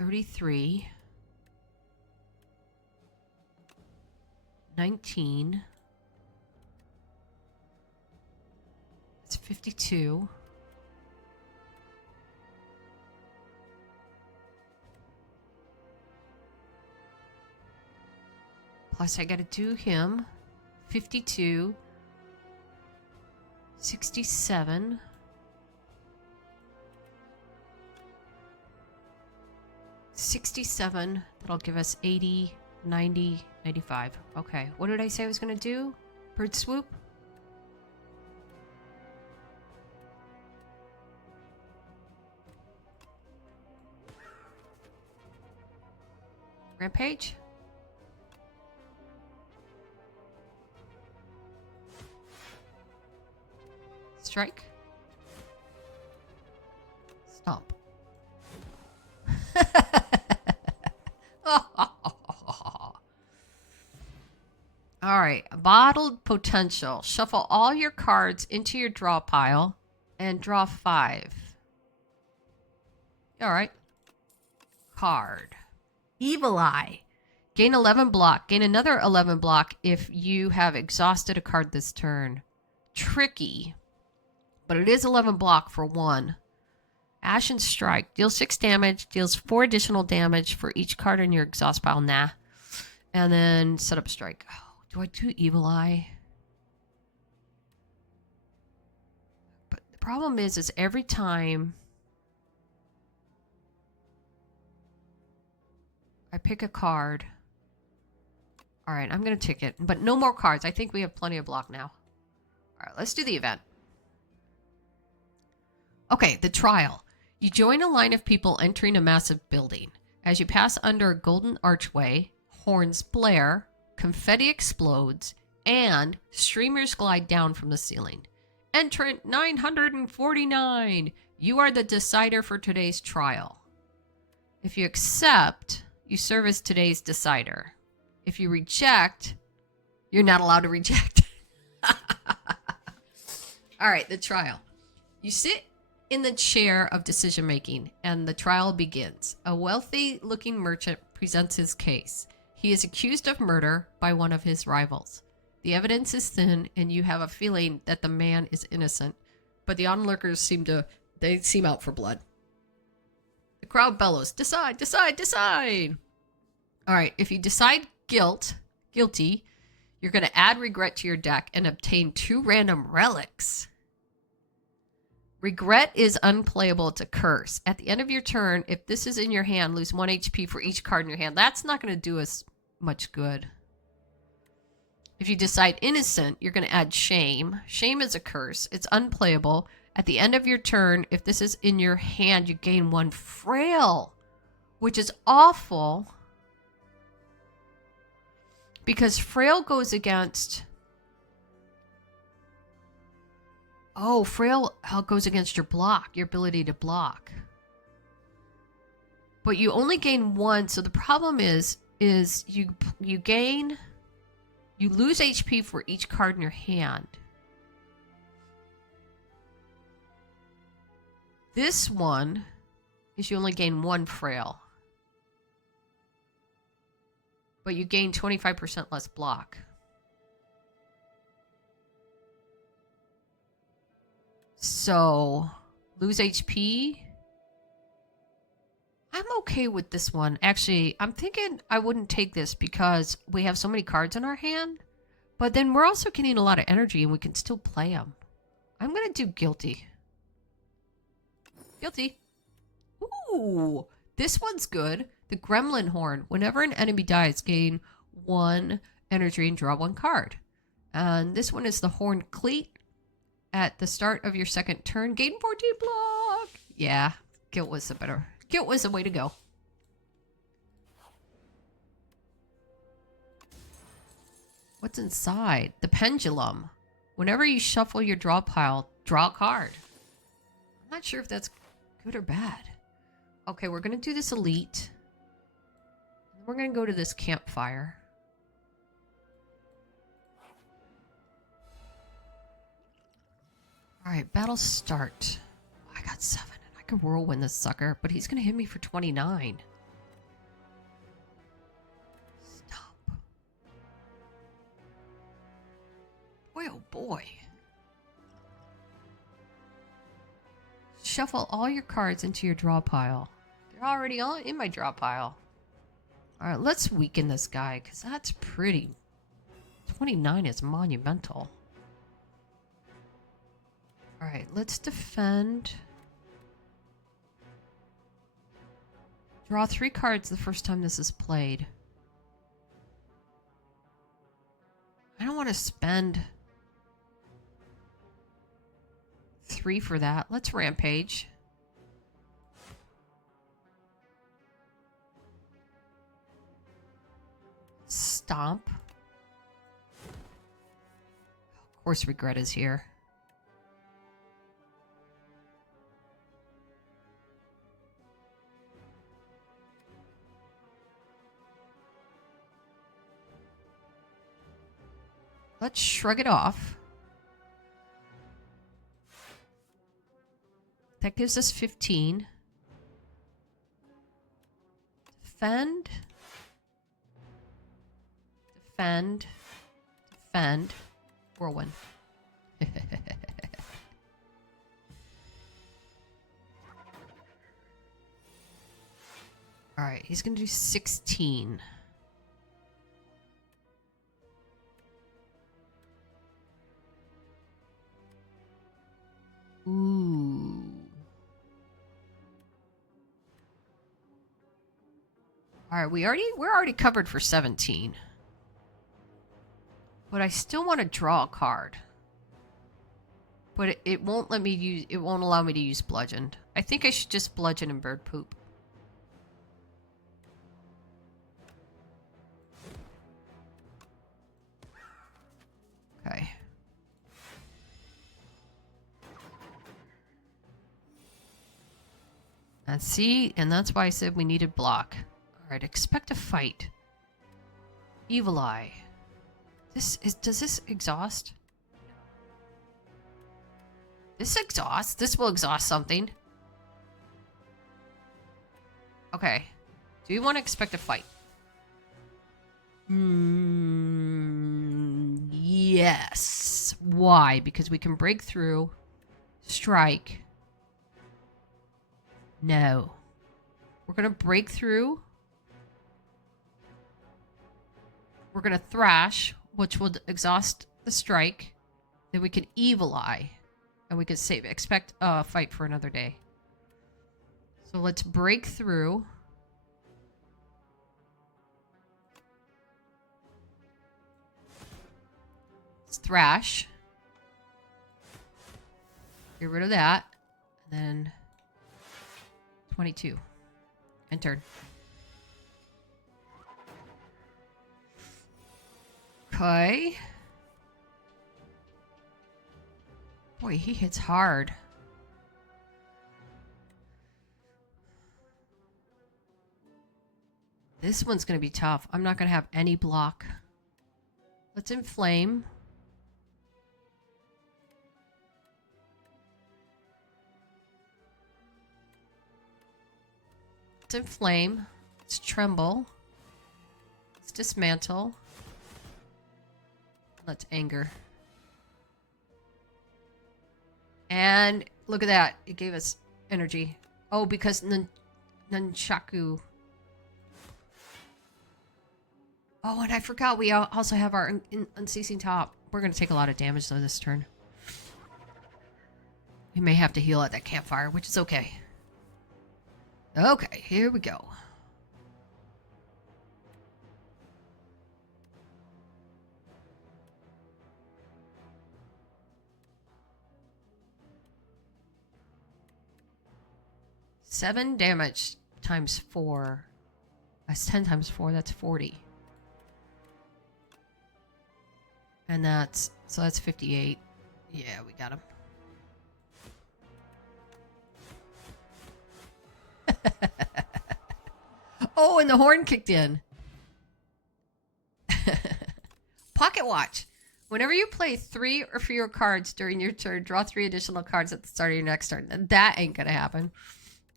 $33. 19. It's 52. Plus I gotta do him. 52. 67. 67. That'll give us 80, 90, 95. Okay. What did I say I was going to do? Bird swoop? Rampage? Strike? Stomp. All right, bottled potential. Shuffle all your cards into your draw pile and draw 5. All right. Card. Evil Eye. Gain 11 block. Gain another 11 block if you have exhausted a card this turn. Tricky, but it is 11 block for 1. Ashen Strike. Deals 6 damage. Deals 4 additional damage for each card in your exhaust pile. Nah. And then set up strike. Oh, do I do Evil Eye? But the problem is every time I pick a card, All right, I'm going to tick it. But no more cards. I think we have plenty of block now. All right, let's do the event. Okay, the trial. You join a line of people entering a massive building. As you pass under a golden archway, horns blare, confetti explodes, and streamers glide down from the ceiling. Entrant 949. You are the decider for today's trial. If you accept, you serve as today's decider. If you reject, you're not allowed to reject. All right, the trial. You sit in the chair of decision making, and the trial begins. A wealthy-looking merchant presents his case. He is accused of murder by one of his rivals. The evidence is thin, and you have a feeling that the man is innocent, but the onlookers seem out for blood. The crowd bellows, "Decide, decide, decide!" All right, if you decide guilty, you're going to add regret to your deck and obtain 2 random relics. Regret is unplayable. It's a curse. At the end of your turn, if this is in your hand, lose 1 HP for each card in your hand. That's not going to do us much good. If you decide innocent, you're going to add shame. Shame is a curse. It's unplayable. At the end of your turn, if this is in your hand, you gain 1 frail, which is awful because frail goes against... Oh, frail goes against your block, your ability to block. But you only gain 1, so the problem is you lose HP for each card in your hand. This one is you only gain 1 frail. But you gain 25% less block. So, lose HP. I'm okay with this one. Actually, I'm thinking I wouldn't take this because we have so many cards in our hand. But then we're also getting a lot of energy and we can still play them. I'm going to do guilty. Guilty. Ooh, this one's good. The Gremlin Horn. Whenever an enemy dies, gain 1 energy and draw 1 card. And this one is the Horned Cleat. At the start of your second turn, gain 14 block. Yeah, guilt was the way to go. What's inside? The Pendulum. Whenever you shuffle your draw pile, draw a card. I'm not sure if that's good or bad. Okay, we're going to do this elite. We're going to go to this campfire. All right, battle start. Oh, I got 7, and I can whirlwind this sucker, but he's going to hit me for 29. Stop. Boy, oh boy. Shuffle all your cards into your draw pile. They're already in my draw pile. All right, let's weaken this guy, because that's pretty. 29 is monumental. All right, let's defend. Draw 3 cards the first time this is played. I don't want to spend 3 for that. Let's rampage. Stomp. Of course, regret is here. Let's shrug it off. That gives us 15. Defend. Defend. Defend. Whirlwind. Alright, he's going to do 16. Ooh. All right, we're already covered for 17. But I still want to draw a card. But it won't let me use, it won't allow me to use bludgeoned. I think I should just bludgeon and bird poop. Okay. And see, and that's why I said we needed block. Alright, expect a fight. Evil Eye. Does this exhaust? This exhausts? This will exhaust something. Okay. Do you want to expect a fight? Yes. Why? Because we can break through, strike. No. We're going to break through. We're going to thrash, which will exhaust the strike. Then we can evil eye. And we can save. Expect a fight for another day. So let's break through. Let's thrash. Get rid of that. And then 22. And turn. Okay. Boy, he hits hard. This one's going to be tough. I'm not going to have any block. Let's inflame. Let's inflame. Let's tremble. Let's dismantle. Let's anger. And look at that. It gave us energy. Oh, because Nunchaku. Oh, and I forgot we also have our unceasing top. We're going to take a lot of damage, though, this turn. We may have to heal at that campfire, which is okay. Okay, here we go. Seven damage times 4. That's 10 times 4. That's 40. And that's 58. Yeah, we got him. Oh, and the horn kicked in. Pocket watch. Whenever you play 3 or fewer cards during your turn, draw 3 additional cards at the start of your next turn. That ain't gonna happen.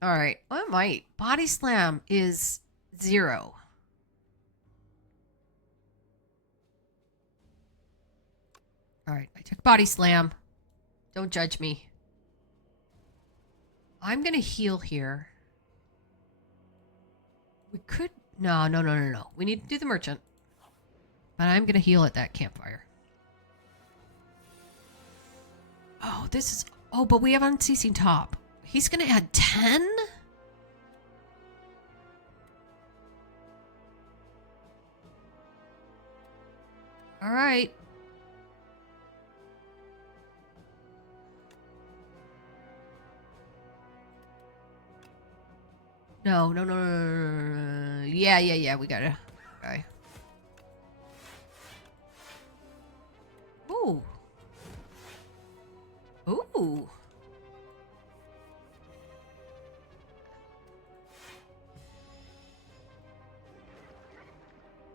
All right. Well, it might. Body slam is 0. All right. I took body slam. Don't judge me. I'm going to heal here. We could... No. We need to do the merchant. But I'm going to heal at that campfire. Oh, this is... Oh, but we have unceasing top. He's going to add 10? All right. No. Yeah. We gotta. Okay. Ooh.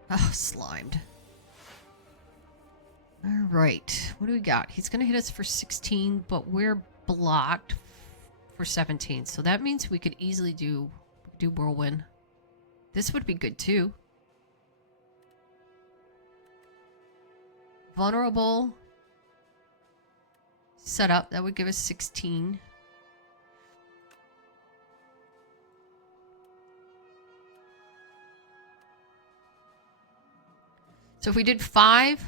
Oh, slimed. All right. What do we got? He's going to hit us for 16, but we're blocked for 17. So that means we could easily do whirlwind. This would be good too. Vulnerable. Setup. That would give us 16. So if we did 5...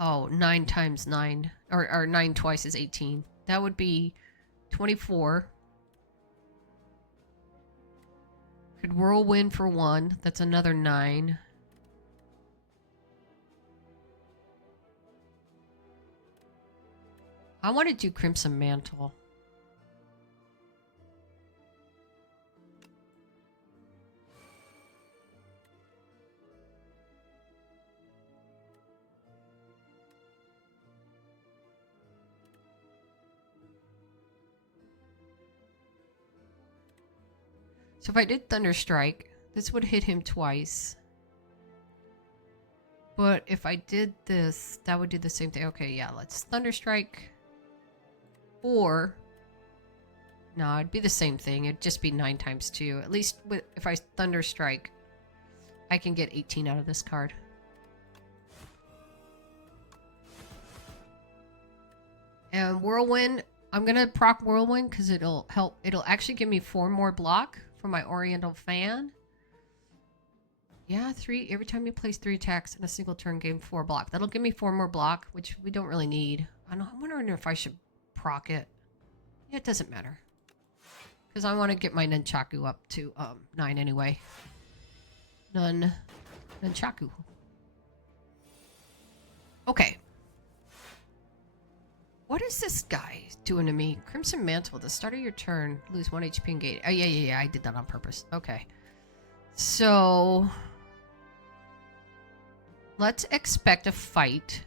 Oh, 9 times 9. Or 9 twice is 18. That would be 24. Could whirlwind for 1. That's another 9. I want to do Crimson Mantle. So if I did Thunderstrike, this would hit him twice. But if I did this, that would do the same thing. Okay, yeah, let's Thunderstrike. Or, no, it'd be the same thing. It'd just be 9 times 2. At least if I Thunderstrike, I can get 18 out of this card. And Whirlwind, I'm going to proc Whirlwind because it'll help. It'll actually give me 4 more block for my Oriental Fan. Yeah, 3. Every time you place 3 attacks in a single turn, gain 4 block. That'll give me 4 more block, which we don't really need. I'm wondering if I should proc it. Yeah, it doesn't matter. Because I want to get my Nunchaku up to 9 anyway. Nunchaku. Okay. What is this guy doing to me? Crimson Mantle. At the start of your turn, lose 1 HP and gain. Oh, yeah. I did that on purpose. Okay. So, let's expect a fight.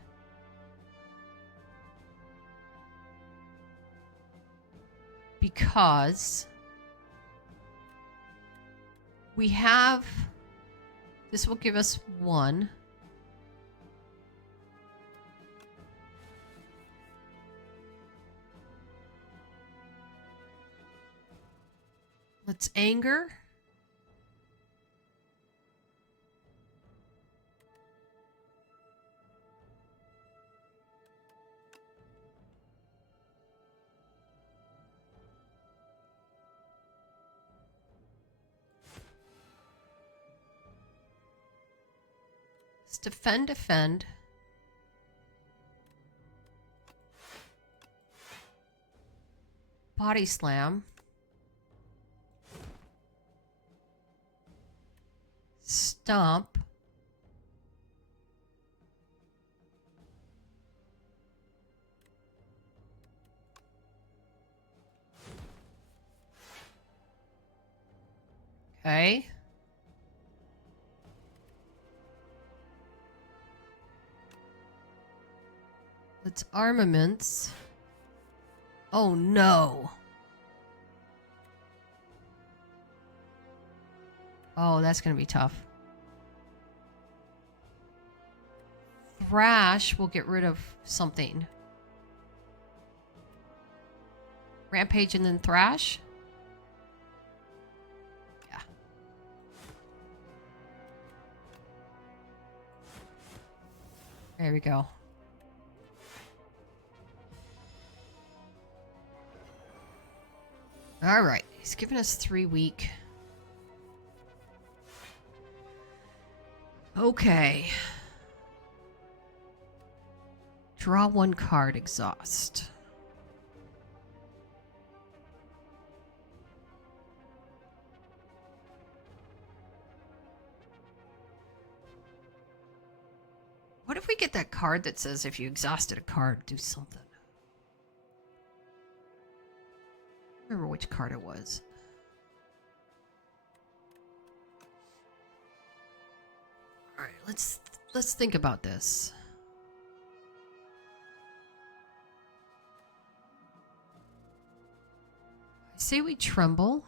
Because we have... This will give us 1. Let's anger. Let's defend. Body slam. Stomp. Okay. Let's armaments. Oh no. Oh, that's going to be tough. Thrash will get rid of something. Rampage and then Thrash? Yeah. There we go. Alright, he's giving us 3 weak. Okay. Draw 1 card, exhaust. What if we get that card that says if you exhausted a card, do something? I don't remember which card it was. Alright, let's think about this. I say we tremble.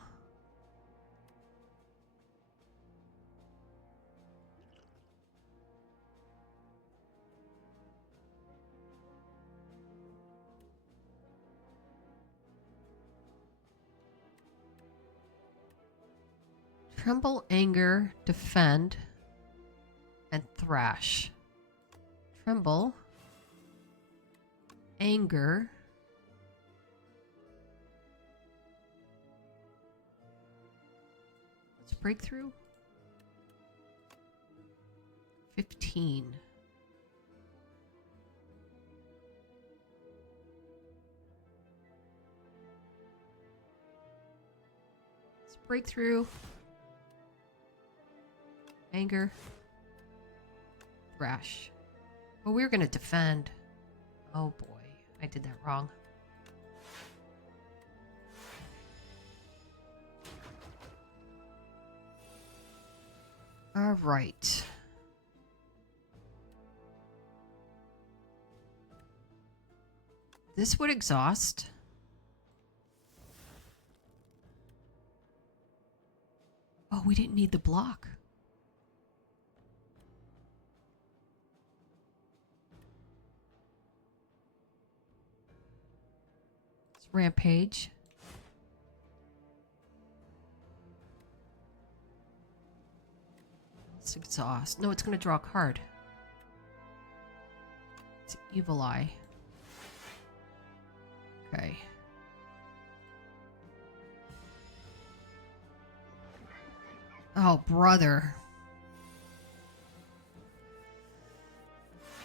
Tremble, anger, defend, and thrash. Tremble, anger, let's breakthrough. 15. Let's breakthrough. Anger. Thrash. Well, we're going to defend. Oh boy. I did that wrong. All right. This would exhaust. Oh, we didn't need the block. It's Rampage. It's exhaust. No, it's going to draw a card. It's Evil Eye. Okay. Oh, brother.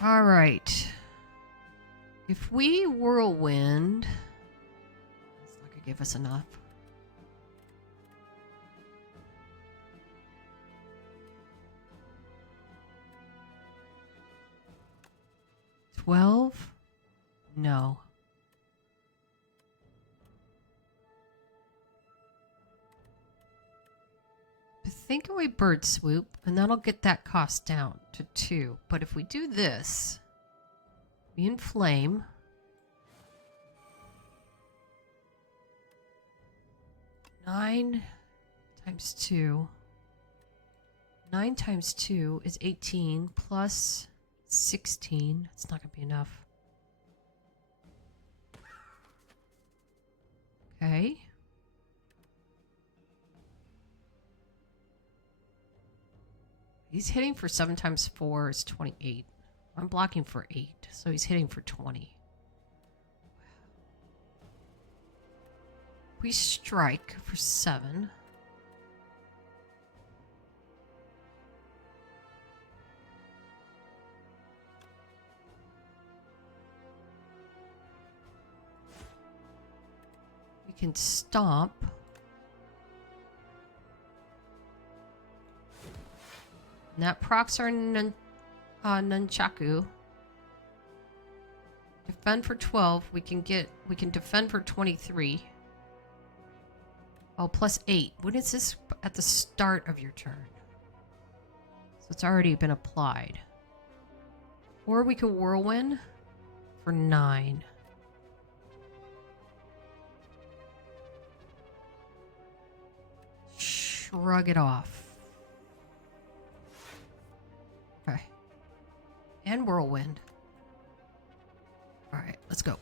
All right. If we whirlwind, it's not gonna give us enough. $12? No. Think away bird swoop, and that'll get that cost down to 2. But if we do this, we inflame. Nine times 2. 9 times 2 is 18 plus 16. It's not going to be enough. Okay. He's hitting for 7 times 4 is 28. I'm blocking for 8, so he's hitting for 20. We strike for 7. We can stomp. And that procs our nunchaku. Defend for 12. We can defend for 23. Oh, plus 8. When is this at the start of your turn? So it's already been applied. Or we could whirlwind for 9. Shrug it off. Okay. And whirlwind. Alright, let's go.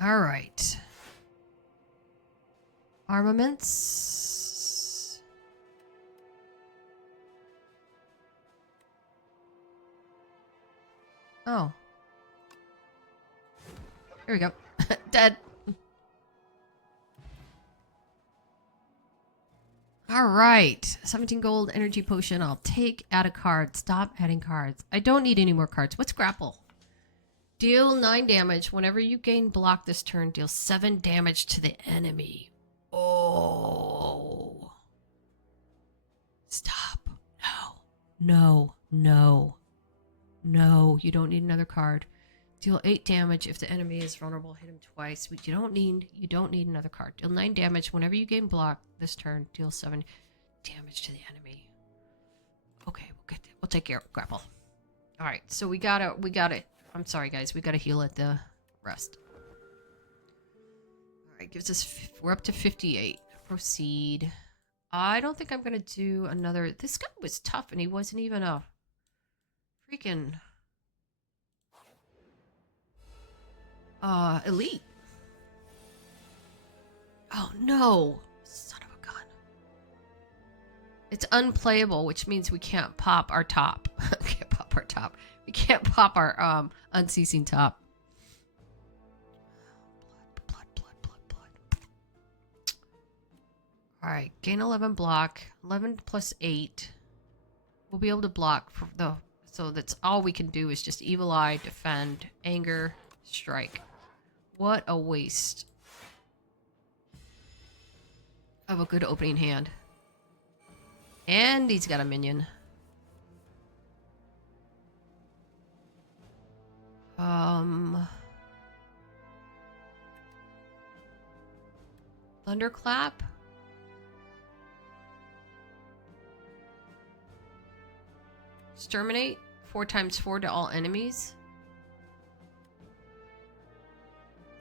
Alright. Armaments. Oh. Here we go. Dead. All right. 17 gold energy potion. I'll take. Add a card. Stop adding cards. I don't need any more cards. What's grapple? Deal 9 damage. Whenever you gain block this turn, deal 7 damage to the enemy. Oh. Stop. No. No. No. No. You don't need another card. Deal 8 damage if the enemy is vulnerable. Hit him twice. You don't need another card. Deal 9 damage whenever you gain block this turn. Deal 7 damage to the enemy. Okay, we'll take care of grapple. All right, so we got it. I'm sorry, guys. We gotta heal at the rest. All right, gives us. We're up to 58. Proceed. I don't think I'm gonna do another. This guy was tough, and he wasn't even a freaking. Elite. Oh no, son of a gun. It's unplayable, which means we can't pop our top. Can't pop our top. We can't pop our unceasing top. Blood. All right, gain 11 block. 11 plus 8. We'll be able to block for the. So that's all we can do is just evil eye, defend, anger, strike. What a waste of a good opening hand. And he's got a minion. Thunderclap. Exterminate 4x4 to all enemies.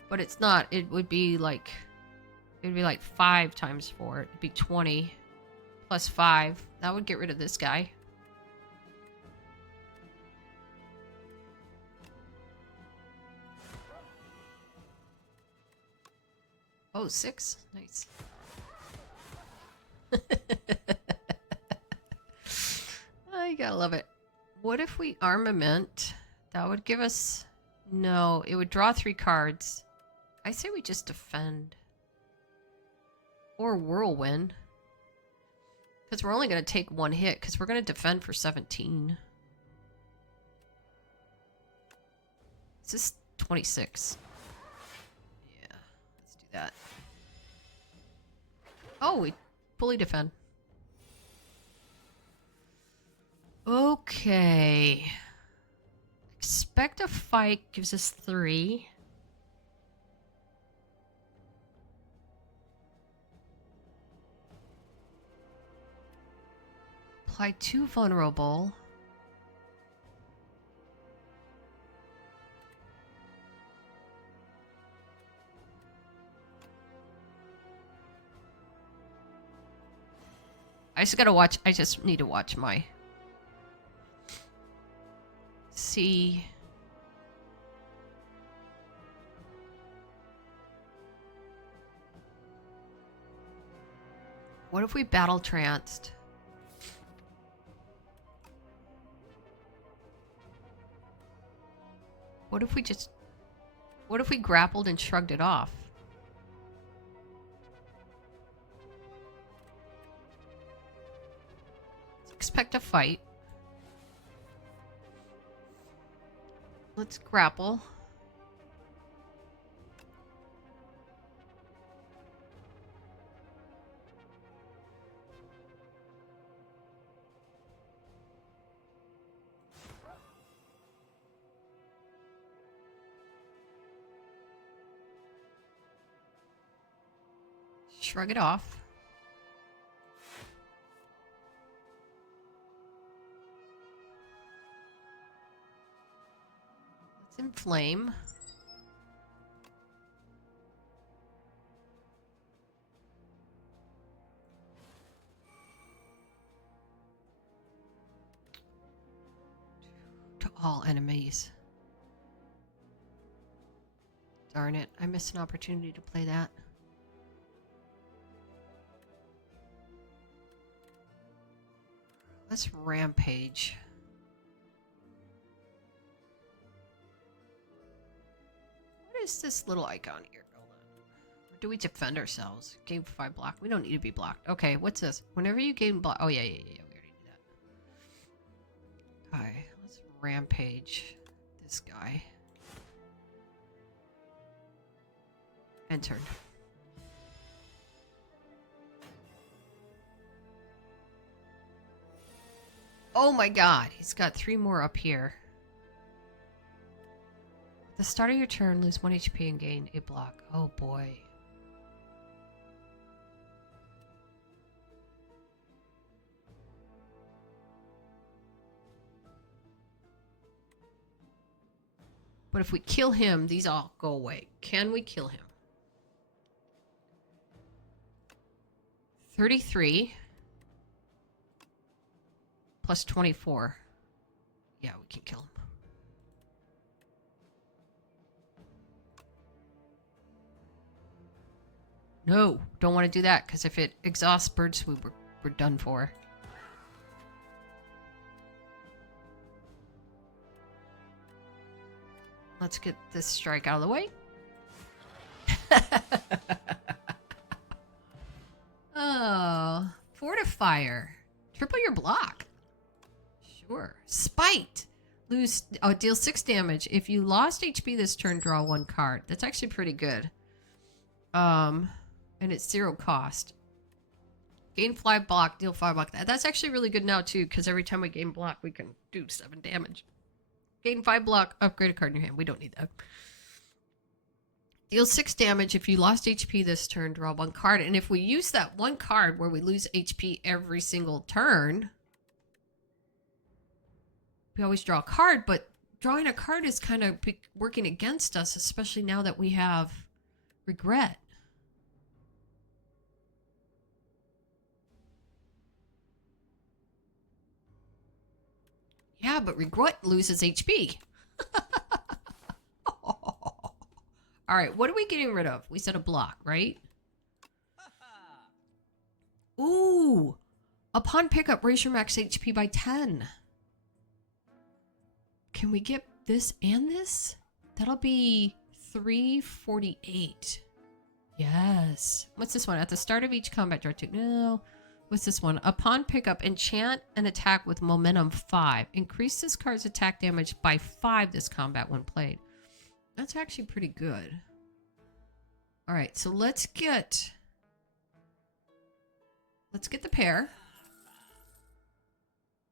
But it's not. It would be like 5x4. It'd be 20 plus 5. That would get rid of this guy. Oh, 6. Nice. Oh, you gotta love it. What if we armament? That would give us... No, it would draw 3 cards. I say we just defend. Or whirlwind. Because we're only going to take 1 hit, because we're going to defend for 17. Is this 26? Yeah, let's do that. Oh, we fully defend. Okay. Expect a fight gives us 3. Apply 2 vulnerable. I just need to watch my... See... What if we battle tranced? What if we grappled and shrugged it off? Expect a fight. Let's grapple. Shrug it off. Let's inflame. To all enemies. Darn it, I missed an opportunity to play that. Let's rampage. What is this little icon here? Hold on. Or do we defend ourselves? Gain 5 block. We don't need to be blocked. Okay, what's this? Whenever you gain block... Oh, yeah. We already did that. Alright, let's rampage this guy. Entered. Oh my god, he's got 3 more up here. At the start of your turn, lose 1 HP and gain a block. Oh boy. But if we kill him, these all go away. Can we kill him? 33. Plus 24. Yeah, we can kill him. No, don't want to do that, because if it exhausts birds, we're done for. Let's get this strike out of the way. Oh, fortifier. Triple your block. Sure. Spite. Deal 6 damage. If you lost HP this turn, draw 1 card. That's actually pretty good. And it's 0 cost. Gain 5 block, deal 5 block. That's actually really good now too, because every time we gain block, we can do 7 damage. Gain 5 block, upgrade a card in your hand. We don't need that. Deal 6 damage. If you lost HP this turn, draw 1 card. And if we use that 1 card where we lose HP every single turn, we always draw a card, but drawing a card is kind of working against us, especially now that we have regret. Yeah, but regret loses HP. All right, what are we getting rid of? We said a block, right? Ooh. Upon pickup, raise your max HP by 10. Can we get this and this? That'll be 348. Yes. What's this one? At the start of each combat, draw 2. No. What's this one? Upon pickup, enchant an attack with momentum 5. Increase this card's attack damage by 5 this combat when played. That's actually pretty good. All right, so let's get the pair.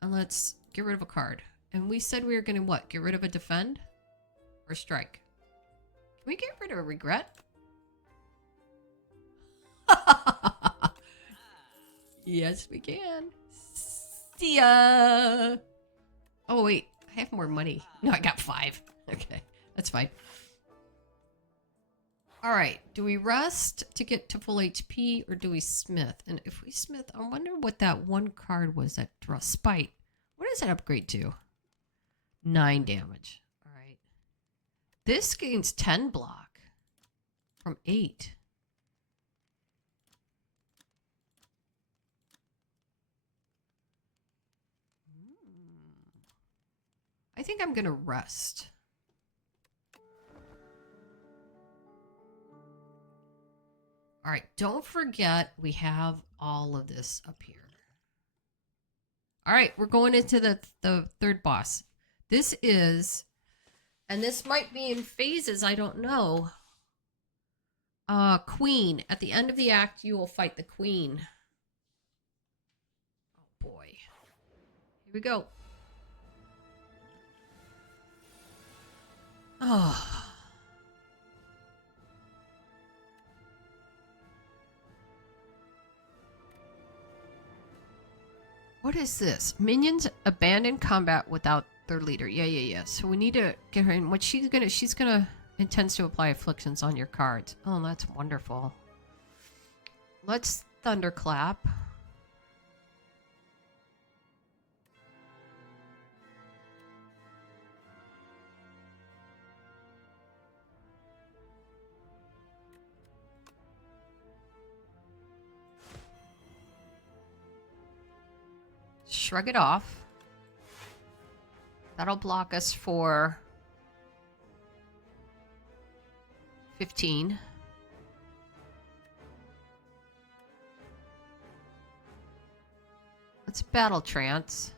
And let's get rid of a card. And we said we were going to what? Get rid of a defend or strike? Can we get rid of a regret? Yes, we can. See ya. Oh, wait. I have more money. No, I got 5. Okay, that's fine. All right. Do we rest to get to full HP or do we smith? And if we smith, I wonder what that 1 card was that draw spite. What does that upgrade to? 9 damage. All right. This gains 10 block from 8. I think I'm going to rest. All right, don't forget we have all of this up here. All right, we're going into the third boss. This is, and this might be in phases, I don't know. Queen. At the end of the act, you will fight the queen. Oh boy. Here we go. Oh. What is this? Minions abandon combat without their leader. Yeah. So we need to get her in. What she's gonna intends to apply afflictions on your cards. Oh, that's wonderful. Let's thunderclap. Shrug it off. That'll block us for 15. Let's battle trance.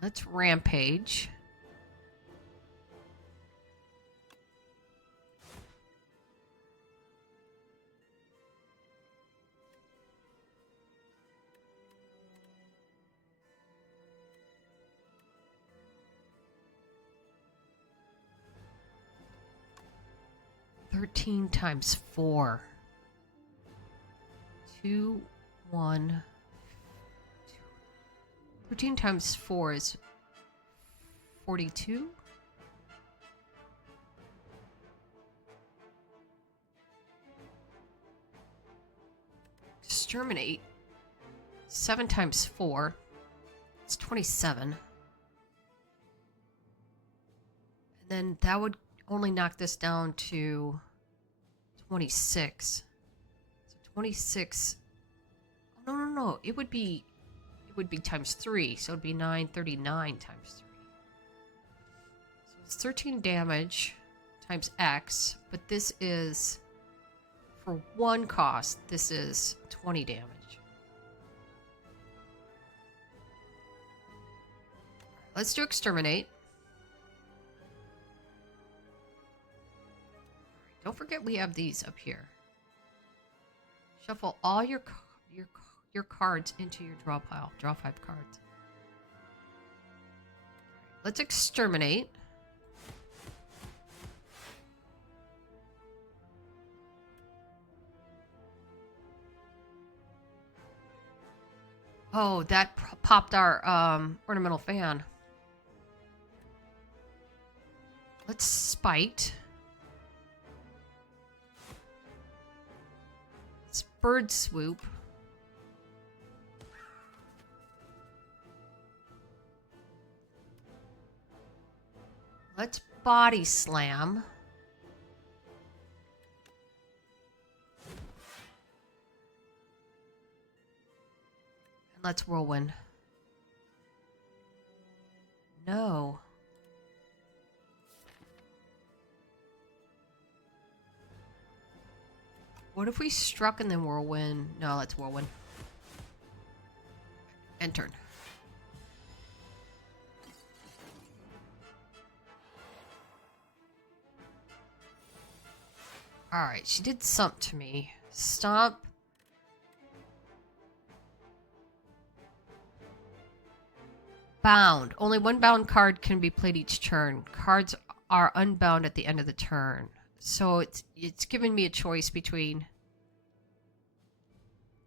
Let's rampage. Thirteen times 4. 2, 1. 13 times 4 is 42. Exterminate. 7 times 4. It's 27. And then that would only knock this down to 26. So 26. Oh, no. It would be times 3. So it'd be 939 times 3. So it's 13 damage times X, but this is for 1 cost. This is 20 damage. Let's do exterminate. Don't forget we have these up here. Shuffle all your your cards into your draw pile. Draw 5 cards. Let's exterminate. Oh, that popped our ornamental fan. Let's spite. Let's bird swoop. Let's body slam. And let's whirlwind. No. What if we struck and then whirlwind? No, let's whirlwind. End turn. Alright, she did something to me. Stomp. Bound. Only one bound card can be played each turn. Cards are unbound at the end of the turn. So it's giving me a choice between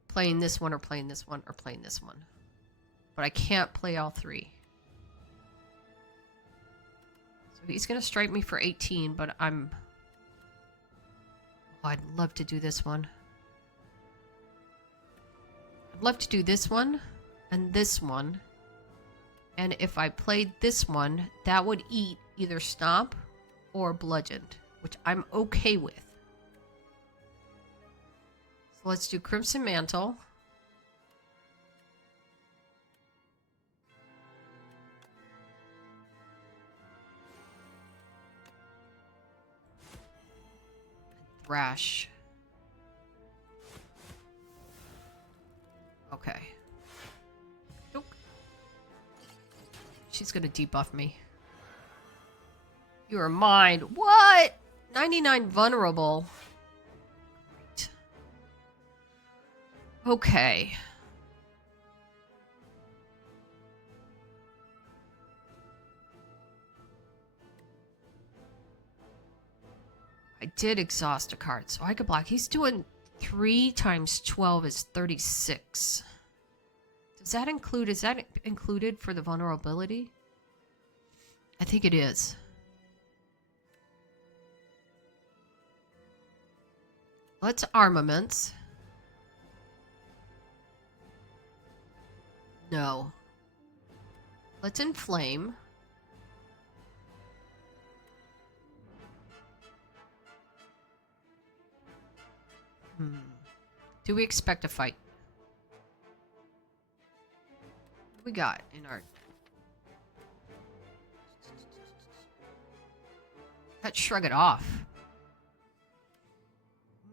playing this one or playing this one or playing this one. But I can't play all three. So he's going to strike me for 18, but I'm... Oh, I'd love to do this one. I'd love to do this one and this one. And if I played this one, that would eat either Stomp or Bludgeoned, which I'm okay with. So let's do Crimson Mantle. Thrash. Okay. Nope. She's gonna debuff me. You are mine. What? 99 vulnerable. Great. Okay. I did exhaust a card, so I could block. He's doing 3 times 12 is 36. Does that include, is that included for the vulnerability? I think it is. Let's armaments. No. Let's inflame. Do we expect a fight? What do we got in our... Let's shrug it off.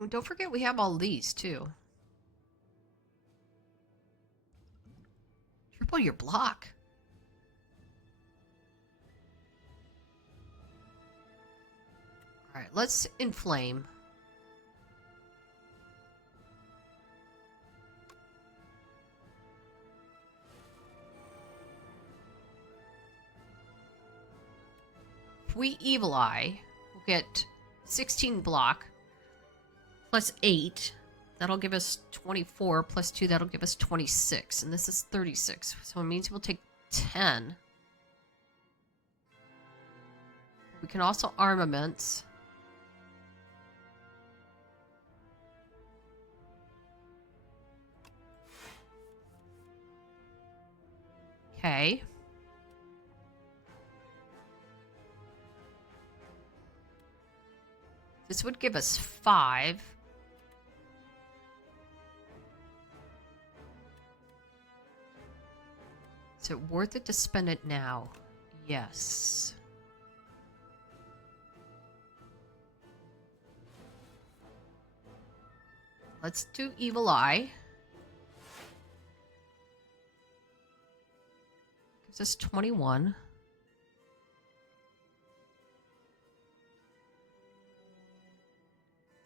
Don't forget we have all these, too. Triple your block. Alright, let's inflame. If we Evil Eye, we'll get 16 block. Plus 8, that'll give us 24. Plus 2, that'll give us 26. And this is 36. So it means we'll take 10. We can also armaments. Okay. This would give us 5. Is it worth it to spend it now? Yes. Let's do Evil Eye. Gives us 21.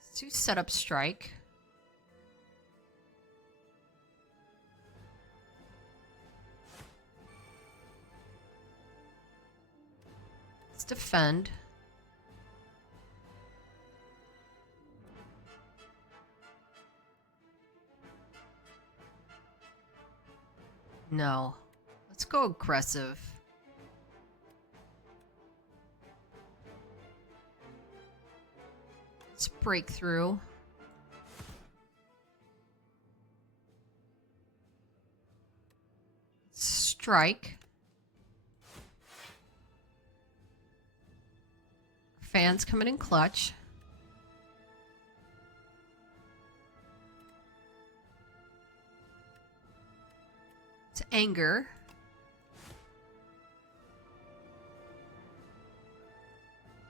Let's do Setup Strike. Let's defend. No. Let's go aggressive. Let's break through. Strike. Fans coming in clutch. It's anger.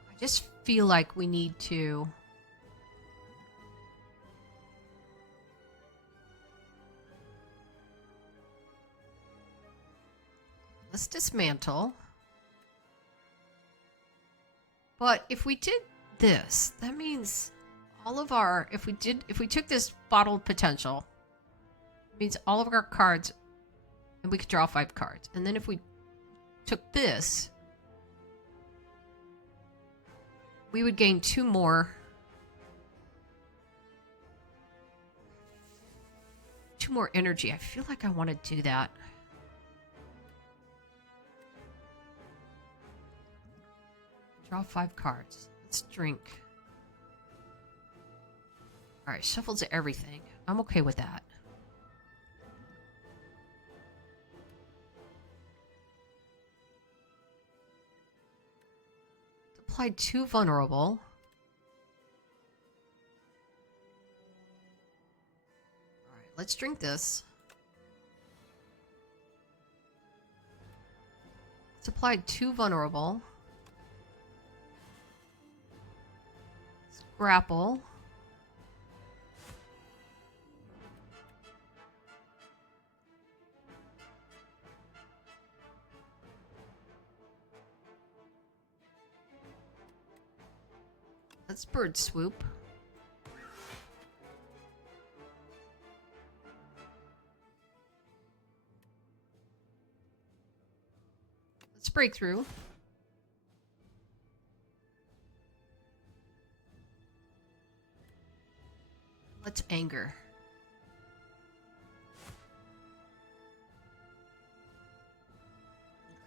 I just feel like we need to let's dismantle. But if we did this, that means all of our if we took this bottled potential, it means all of our cards, and we could draw 5 cards. And then if we took this, we would gain 2 more. 2 more energy. I feel like I want to do that. Draw 5 cards. Let's drink. Alright, shuffles everything. I'm okay with that. Applied 2 vulnerable. Alright, let's drink this. It's applied 2 vulnerable. Let's grapple. Let's bird swoop. Let's break through. Let's anger.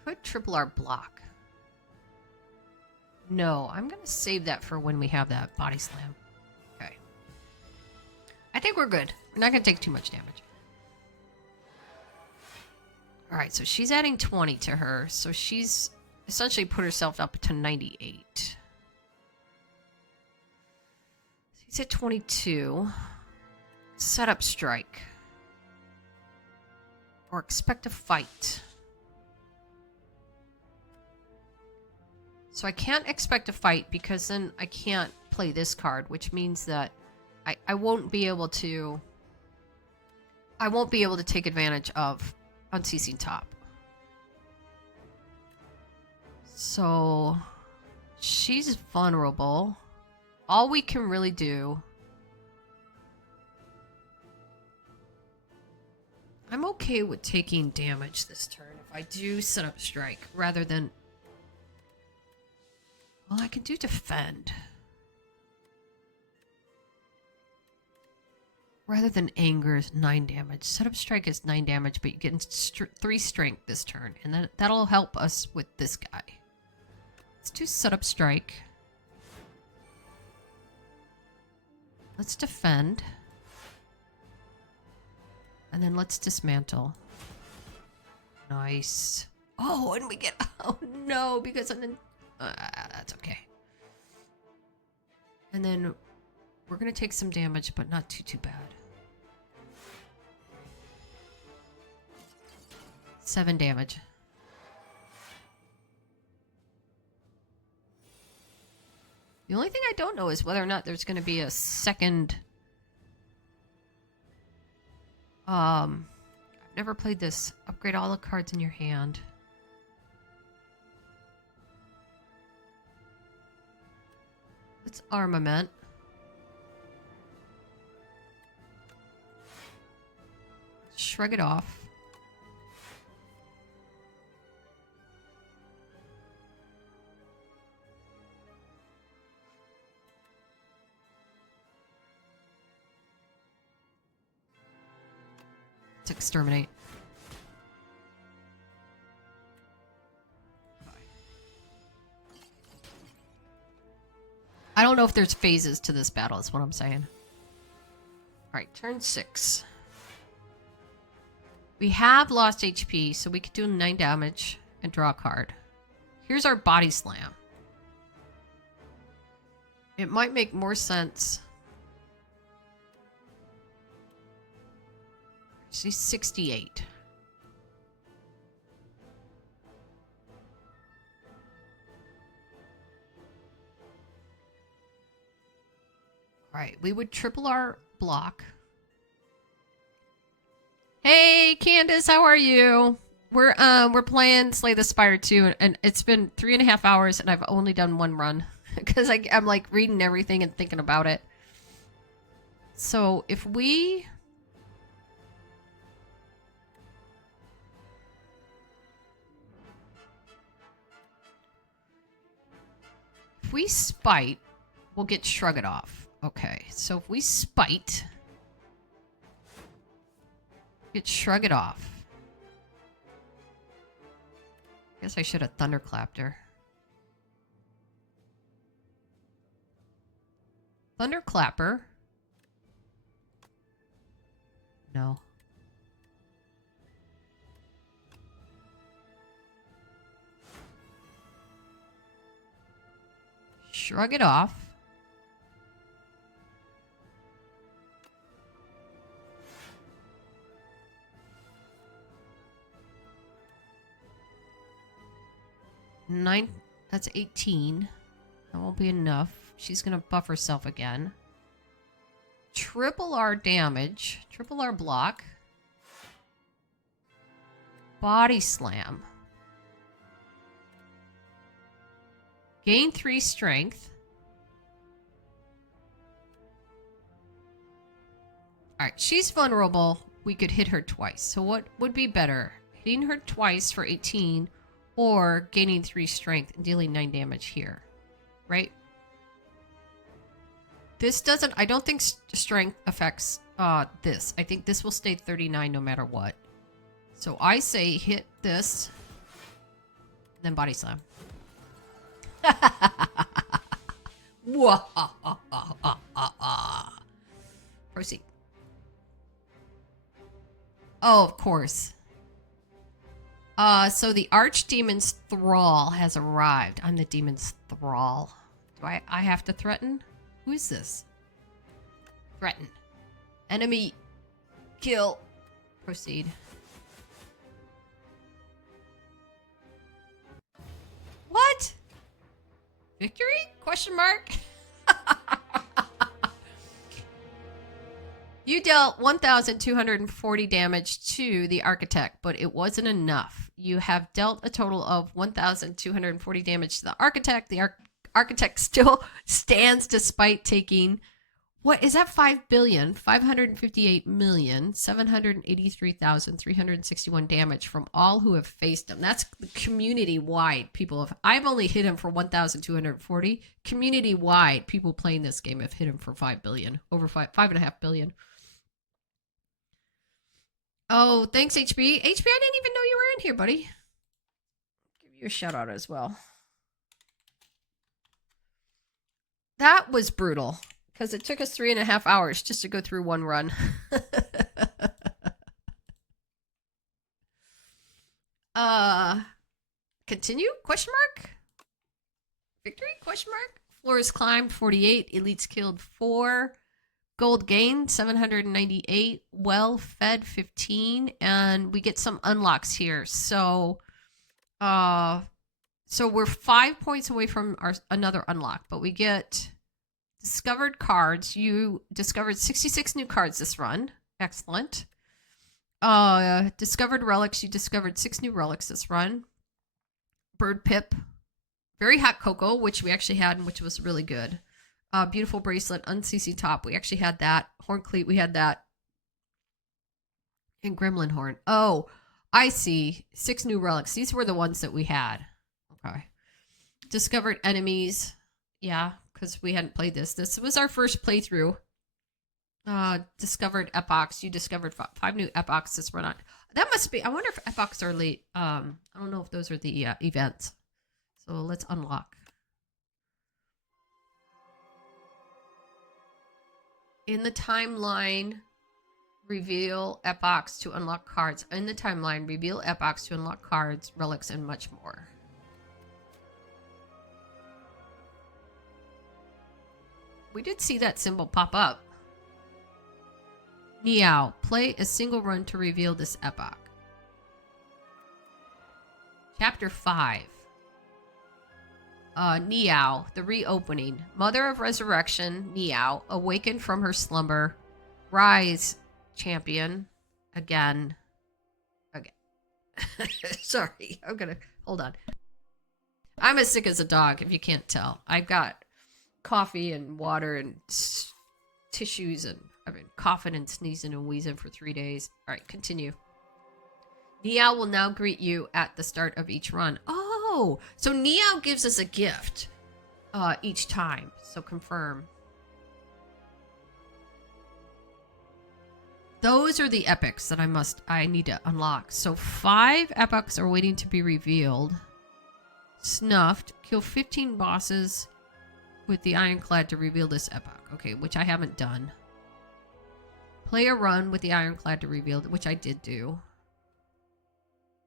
Could triple our block. No, I'm going to save that for when we have that body slam. Okay. I think we're good. We're not going to take too much damage. Alright, so she's adding 20 to her. So she's essentially put herself up to 98. She's at 22. Set up strike. Or expect a fight. So I can't expect a fight because then I can't play this card, which means that I won't be able to take advantage of unceasing top. So she's vulnerable. All we can really do, I'm okay with taking damage this turn if I do set up strike rather than, well, I can do defend. Rather than anger is 9 damage. Set up strike is 9 damage, but you get 3 strength this turn. And that'll help us with this guy. Let's do set up strike. Let's defend. And then let's dismantle. Nice. Oh, and we get... Oh, no, because then... that's okay. And then we're going to take some damage, but not too bad. 7 damage. The only thing I don't know is whether or not there's going to be a second... I've never played this. Upgrade all the cards in your hand. Let's armament. Shrug it off. Let's exterminate. I don't know if there's phases to this battle, is what I'm saying. Alright, turn 6. We have lost HP, so we could do 9 damage and draw a card. Here's our body slam. It might make more sense. She's 68. Alright, we would triple our block. Hey, Candace, how are you? We're playing Slay the Spire 2, and it's been 3.5 hours, and I've only done 1 run. Because I'm like reading everything and thinking about it. So if we... If we spite, we'll get Shrug It Off. Okay, so if we spite... Get Shrug It Off. Guess I should have thunderclapped her. Thunderclapper. No. Shrug It Off. Nine. That's 18. That won't be enough. She's going to buff herself again. Triple our damage. Triple our block. Body slam. Gain 3 strength. Alright, she's vulnerable. We could hit her twice. So what would be better? Hitting her twice for 18 or gaining 3 strength and dealing 9 damage here. Right? This doesn't... I don't think strength affects this. I think this will stay 39 no matter what. So I say hit this. Then body slam. Proceed. Oh, of course. So the Archdemon's Thrall has arrived. I'm the Demon's Thrall. Do I have to threaten? Who is this? Threaten. Enemy. Kill. Proceed. What? Victory? Question mark? You dealt 1,240 damage to the Architect, but it wasn't enough. You have dealt a total of 1,240 damage to the Architect. The Architect still stands despite taking... What is that? 5,558,783,361 damage from all who have faced him. That's community-wide. People have... I've only hit him for 1,240. Community-wide, people playing this game have hit him for 5 billion. Over 5.5 billion. Oh, thanks, HB. HB, I didn't even know you were in here, buddy. Give you a shout out as well. That was brutal. Because it took us 3.5 hours just to go through 1 run. Continue? Question mark? Victory? Question mark? Floors climbed 48. Elites killed 4. Gold gained 798. Well fed 15. And we get some unlocks here. So we're 5 points away from another unlock. But we get... Discovered cards. You discovered 66 new cards this run. Excellent. Discovered relics. You discovered 6 new relics this run. Bird Pip. Very hot cocoa, which we actually had, and which was really good. Beautiful bracelet. Un-CC top. We actually had that. Horn cleat. We had that. And Gremlin horn. Oh, I see. 6 new relics. These were the ones that we had. Okay. Discovered enemies. Yeah. Because we hadn't played this. This was our first playthrough. Discovered epochs. You discovered five new epochs this run on. That must be. I wonder if epochs are late. I don't know if those are the events. So let's unlock. In the timeline, reveal epochs to unlock cards. In the timeline, reveal epochs to unlock cards, relics, and much more. We did see that symbol pop up. Meow. Play a single run to reveal this epoch. Chapter 5. Niao, the reopening. Mother of Resurrection, Niao, awakened from her slumber. Rise, champion. Again. Sorry, I'm gonna... Hold on. I'm as sick as a dog, if you can't tell. I've got coffee and water and tissues, and I've been coughing and sneezing and wheezing for 3 days. All right, continue. Niao will now greet you at the start of each run. Oh, so Niao gives us a gift each time. So confirm. Those are the epics that I need to unlock. So 5 epics are waiting to be revealed. Snuffed. Kill 15 bosses with the Ironclad to reveal this epoch. Okay, which I haven't done. Play a run with the Ironclad to reveal, which I did do.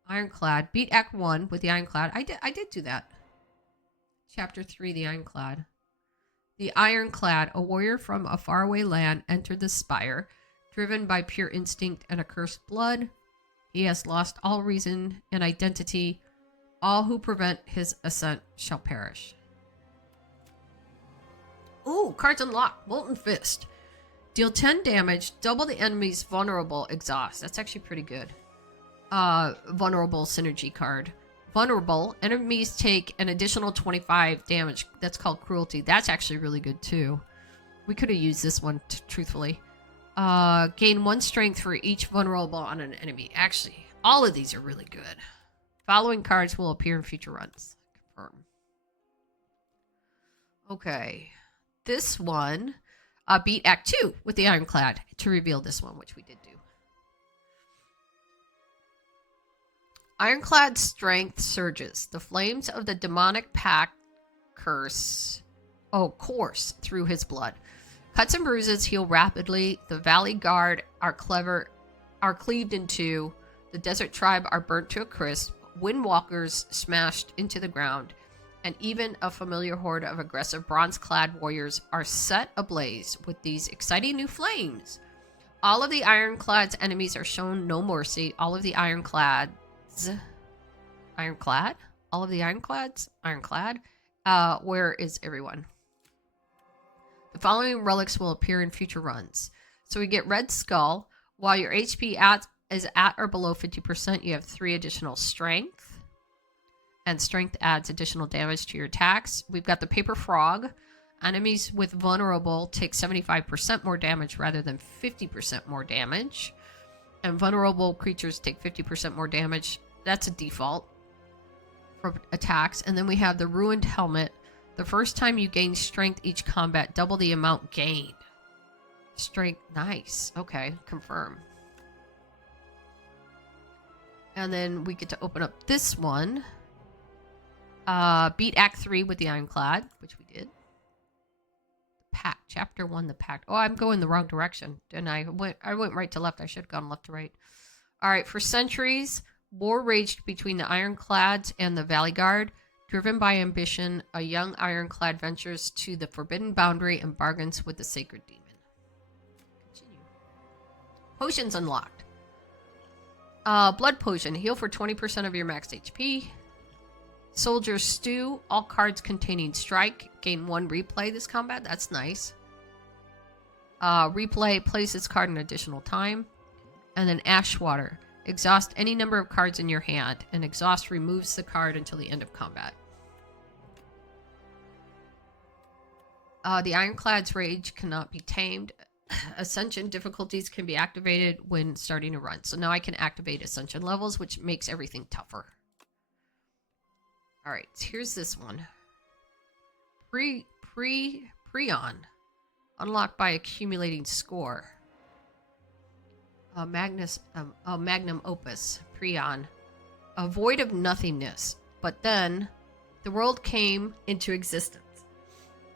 Ironclad. Beat Act 1 with the Ironclad. I did do that. Chapter 3, the Ironclad. The Ironclad, a warrior from a faraway land, entered the Spire. Driven by pure instinct and accursed blood, he has lost all reason and identity. All who prevent his ascent shall perish. Ooh, cards unlocked. Molten Fist. Deal 10 damage, double the enemy's vulnerable exhaust. That's actually pretty good. Vulnerable synergy card. Vulnerable, enemies take an additional 25 damage. That's called Cruelty. That's actually really good too. We could have used this one, truthfully. Gain 1 strength for each vulnerable on an enemy. Actually, all of these are really good. Following cards will appear in future runs. Confirm. Okay. This one, beat Act 2 with the Ironclad to reveal this one, which we did do. Ironclad's strength surges. The flames of the demonic pack course through his blood. Cuts and bruises heal rapidly. The Valley Guard are cleaved in two. The Desert Tribe are burnt to a crisp. Windwalkers smashed into the ground. And even a familiar horde of aggressive bronze-clad warriors are set ablaze with these exciting new flames. All of the Ironclad's enemies are shown no mercy. All of the Ironclad? All of the Ironclads? Ironclad? Where is everyone? The following relics will appear in future runs. So we get Red Skull. While your HP is at or below 50%, you have 3 additional strength. And strength adds additional damage to your attacks. We've got the Paper Frog. Enemies with vulnerable take 75% more damage rather than 50% more damage. And vulnerable creatures take 50% more damage. That's a default for attacks. And then we have the Ruined Helmet. The first time you gain strength each combat, double the amount gained. Strength, nice. Okay, confirm. And then we get to open up this one. Beat Act 3 with the Ironclad, which we did. Pact, Chapter 1, the Pact. Oh, I'm going the wrong direction. And I went right to left. I should have gone left to right. All right, for centuries, war raged between the Ironclads and the Valley Guard. Driven by ambition, a young Ironclad ventures to the forbidden boundary and bargains with the sacred demon. Continue. Potions unlocked. Blood Potion. Heal for 20% of your max HP. Soldier Stew. All cards containing strike. Gain 1 replay this combat. That's nice. Replay. Plays this card an additional time. And then Ashwater. Exhaust any number of cards in your hand, and exhaust removes the card until the end of combat. The Ironclad's rage cannot be tamed. Ascension difficulties can be activated when starting a run. So now I can activate Ascension levels, which makes everything tougher. Alright, here's this one. Preon. Unlocked by accumulating score. Magnum Opus. Prion. A void of nothingness. But then, the world came into existence.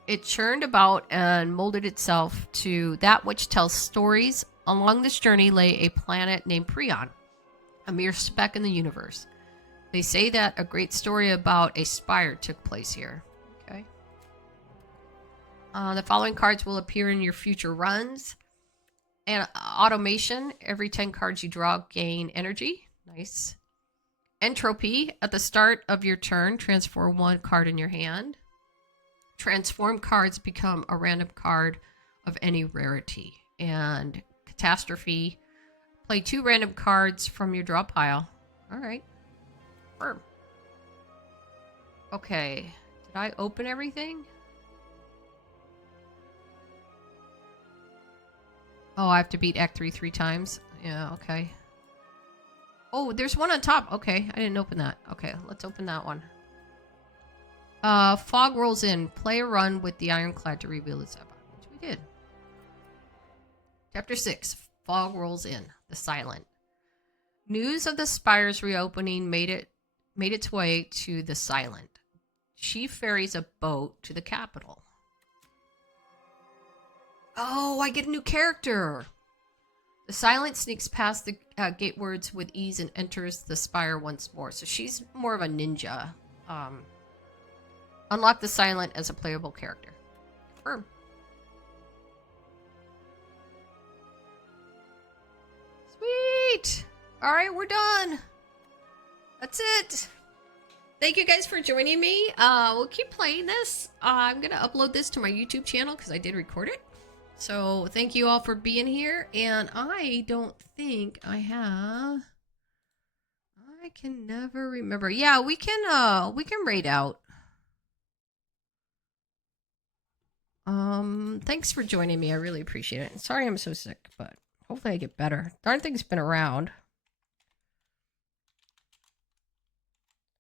It churned about and molded itself to that which tells stories. Along this journey lay a planet named Prion, a mere speck in the universe. They say that a great story about a spire took place here. Okay. The following cards will appear in your future runs. And automation, every 10 cards you draw gain energy. Nice. Entropy, at the start of your turn, transform one card in your hand. Transform cards become a random card of any rarity. And catastrophe, play 2 random cards from your draw pile. All right. Firm. Okay. Did I open everything? Oh, I have to beat Act 3 3 times. Yeah, okay. Oh, there's one on top. Okay, I didn't open that. Okay, let's open that one. Fog rolls in. Play a run with the Ironclad to reveal its weapon, which we did. Chapter 6. Fog rolls in. The Silent. News of the Spire's reopening made its way to the Silent. She ferries a boat to the capital. Oh, I get a new character. The Silent sneaks past the gatewards with ease and enters the Spire once more. So she's more of a ninja. Unlock the Silent as a playable character. Confirm. Sweet. All right, we're done. That's it. Thank you guys for joining me. We'll keep playing this. I'm going to upload this to my YouTube channel because I did record it. So thank you all for being here. And I don't think I have... I can never remember. Yeah, we can raid out. Thanks for joining me. I really appreciate it. Sorry I'm so sick, but hopefully I get better. Darn thing's been around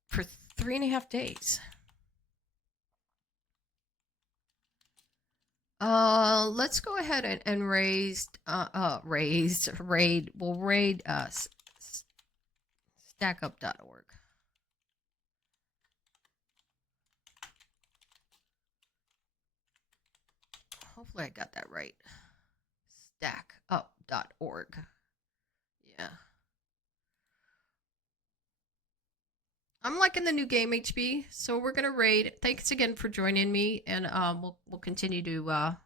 for 3.5 days. Let's go ahead and raid. We'll raid stackup.org. Hopefully I got that right. Stackup.org. Yeah. I'm liking the new game, HB. So we're gonna raid. Thanks again for joining me, and we'll continue to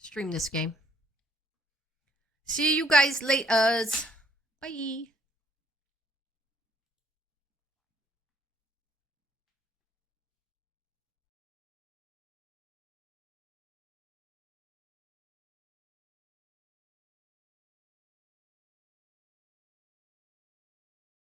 stream this game. See you guys later. Bye.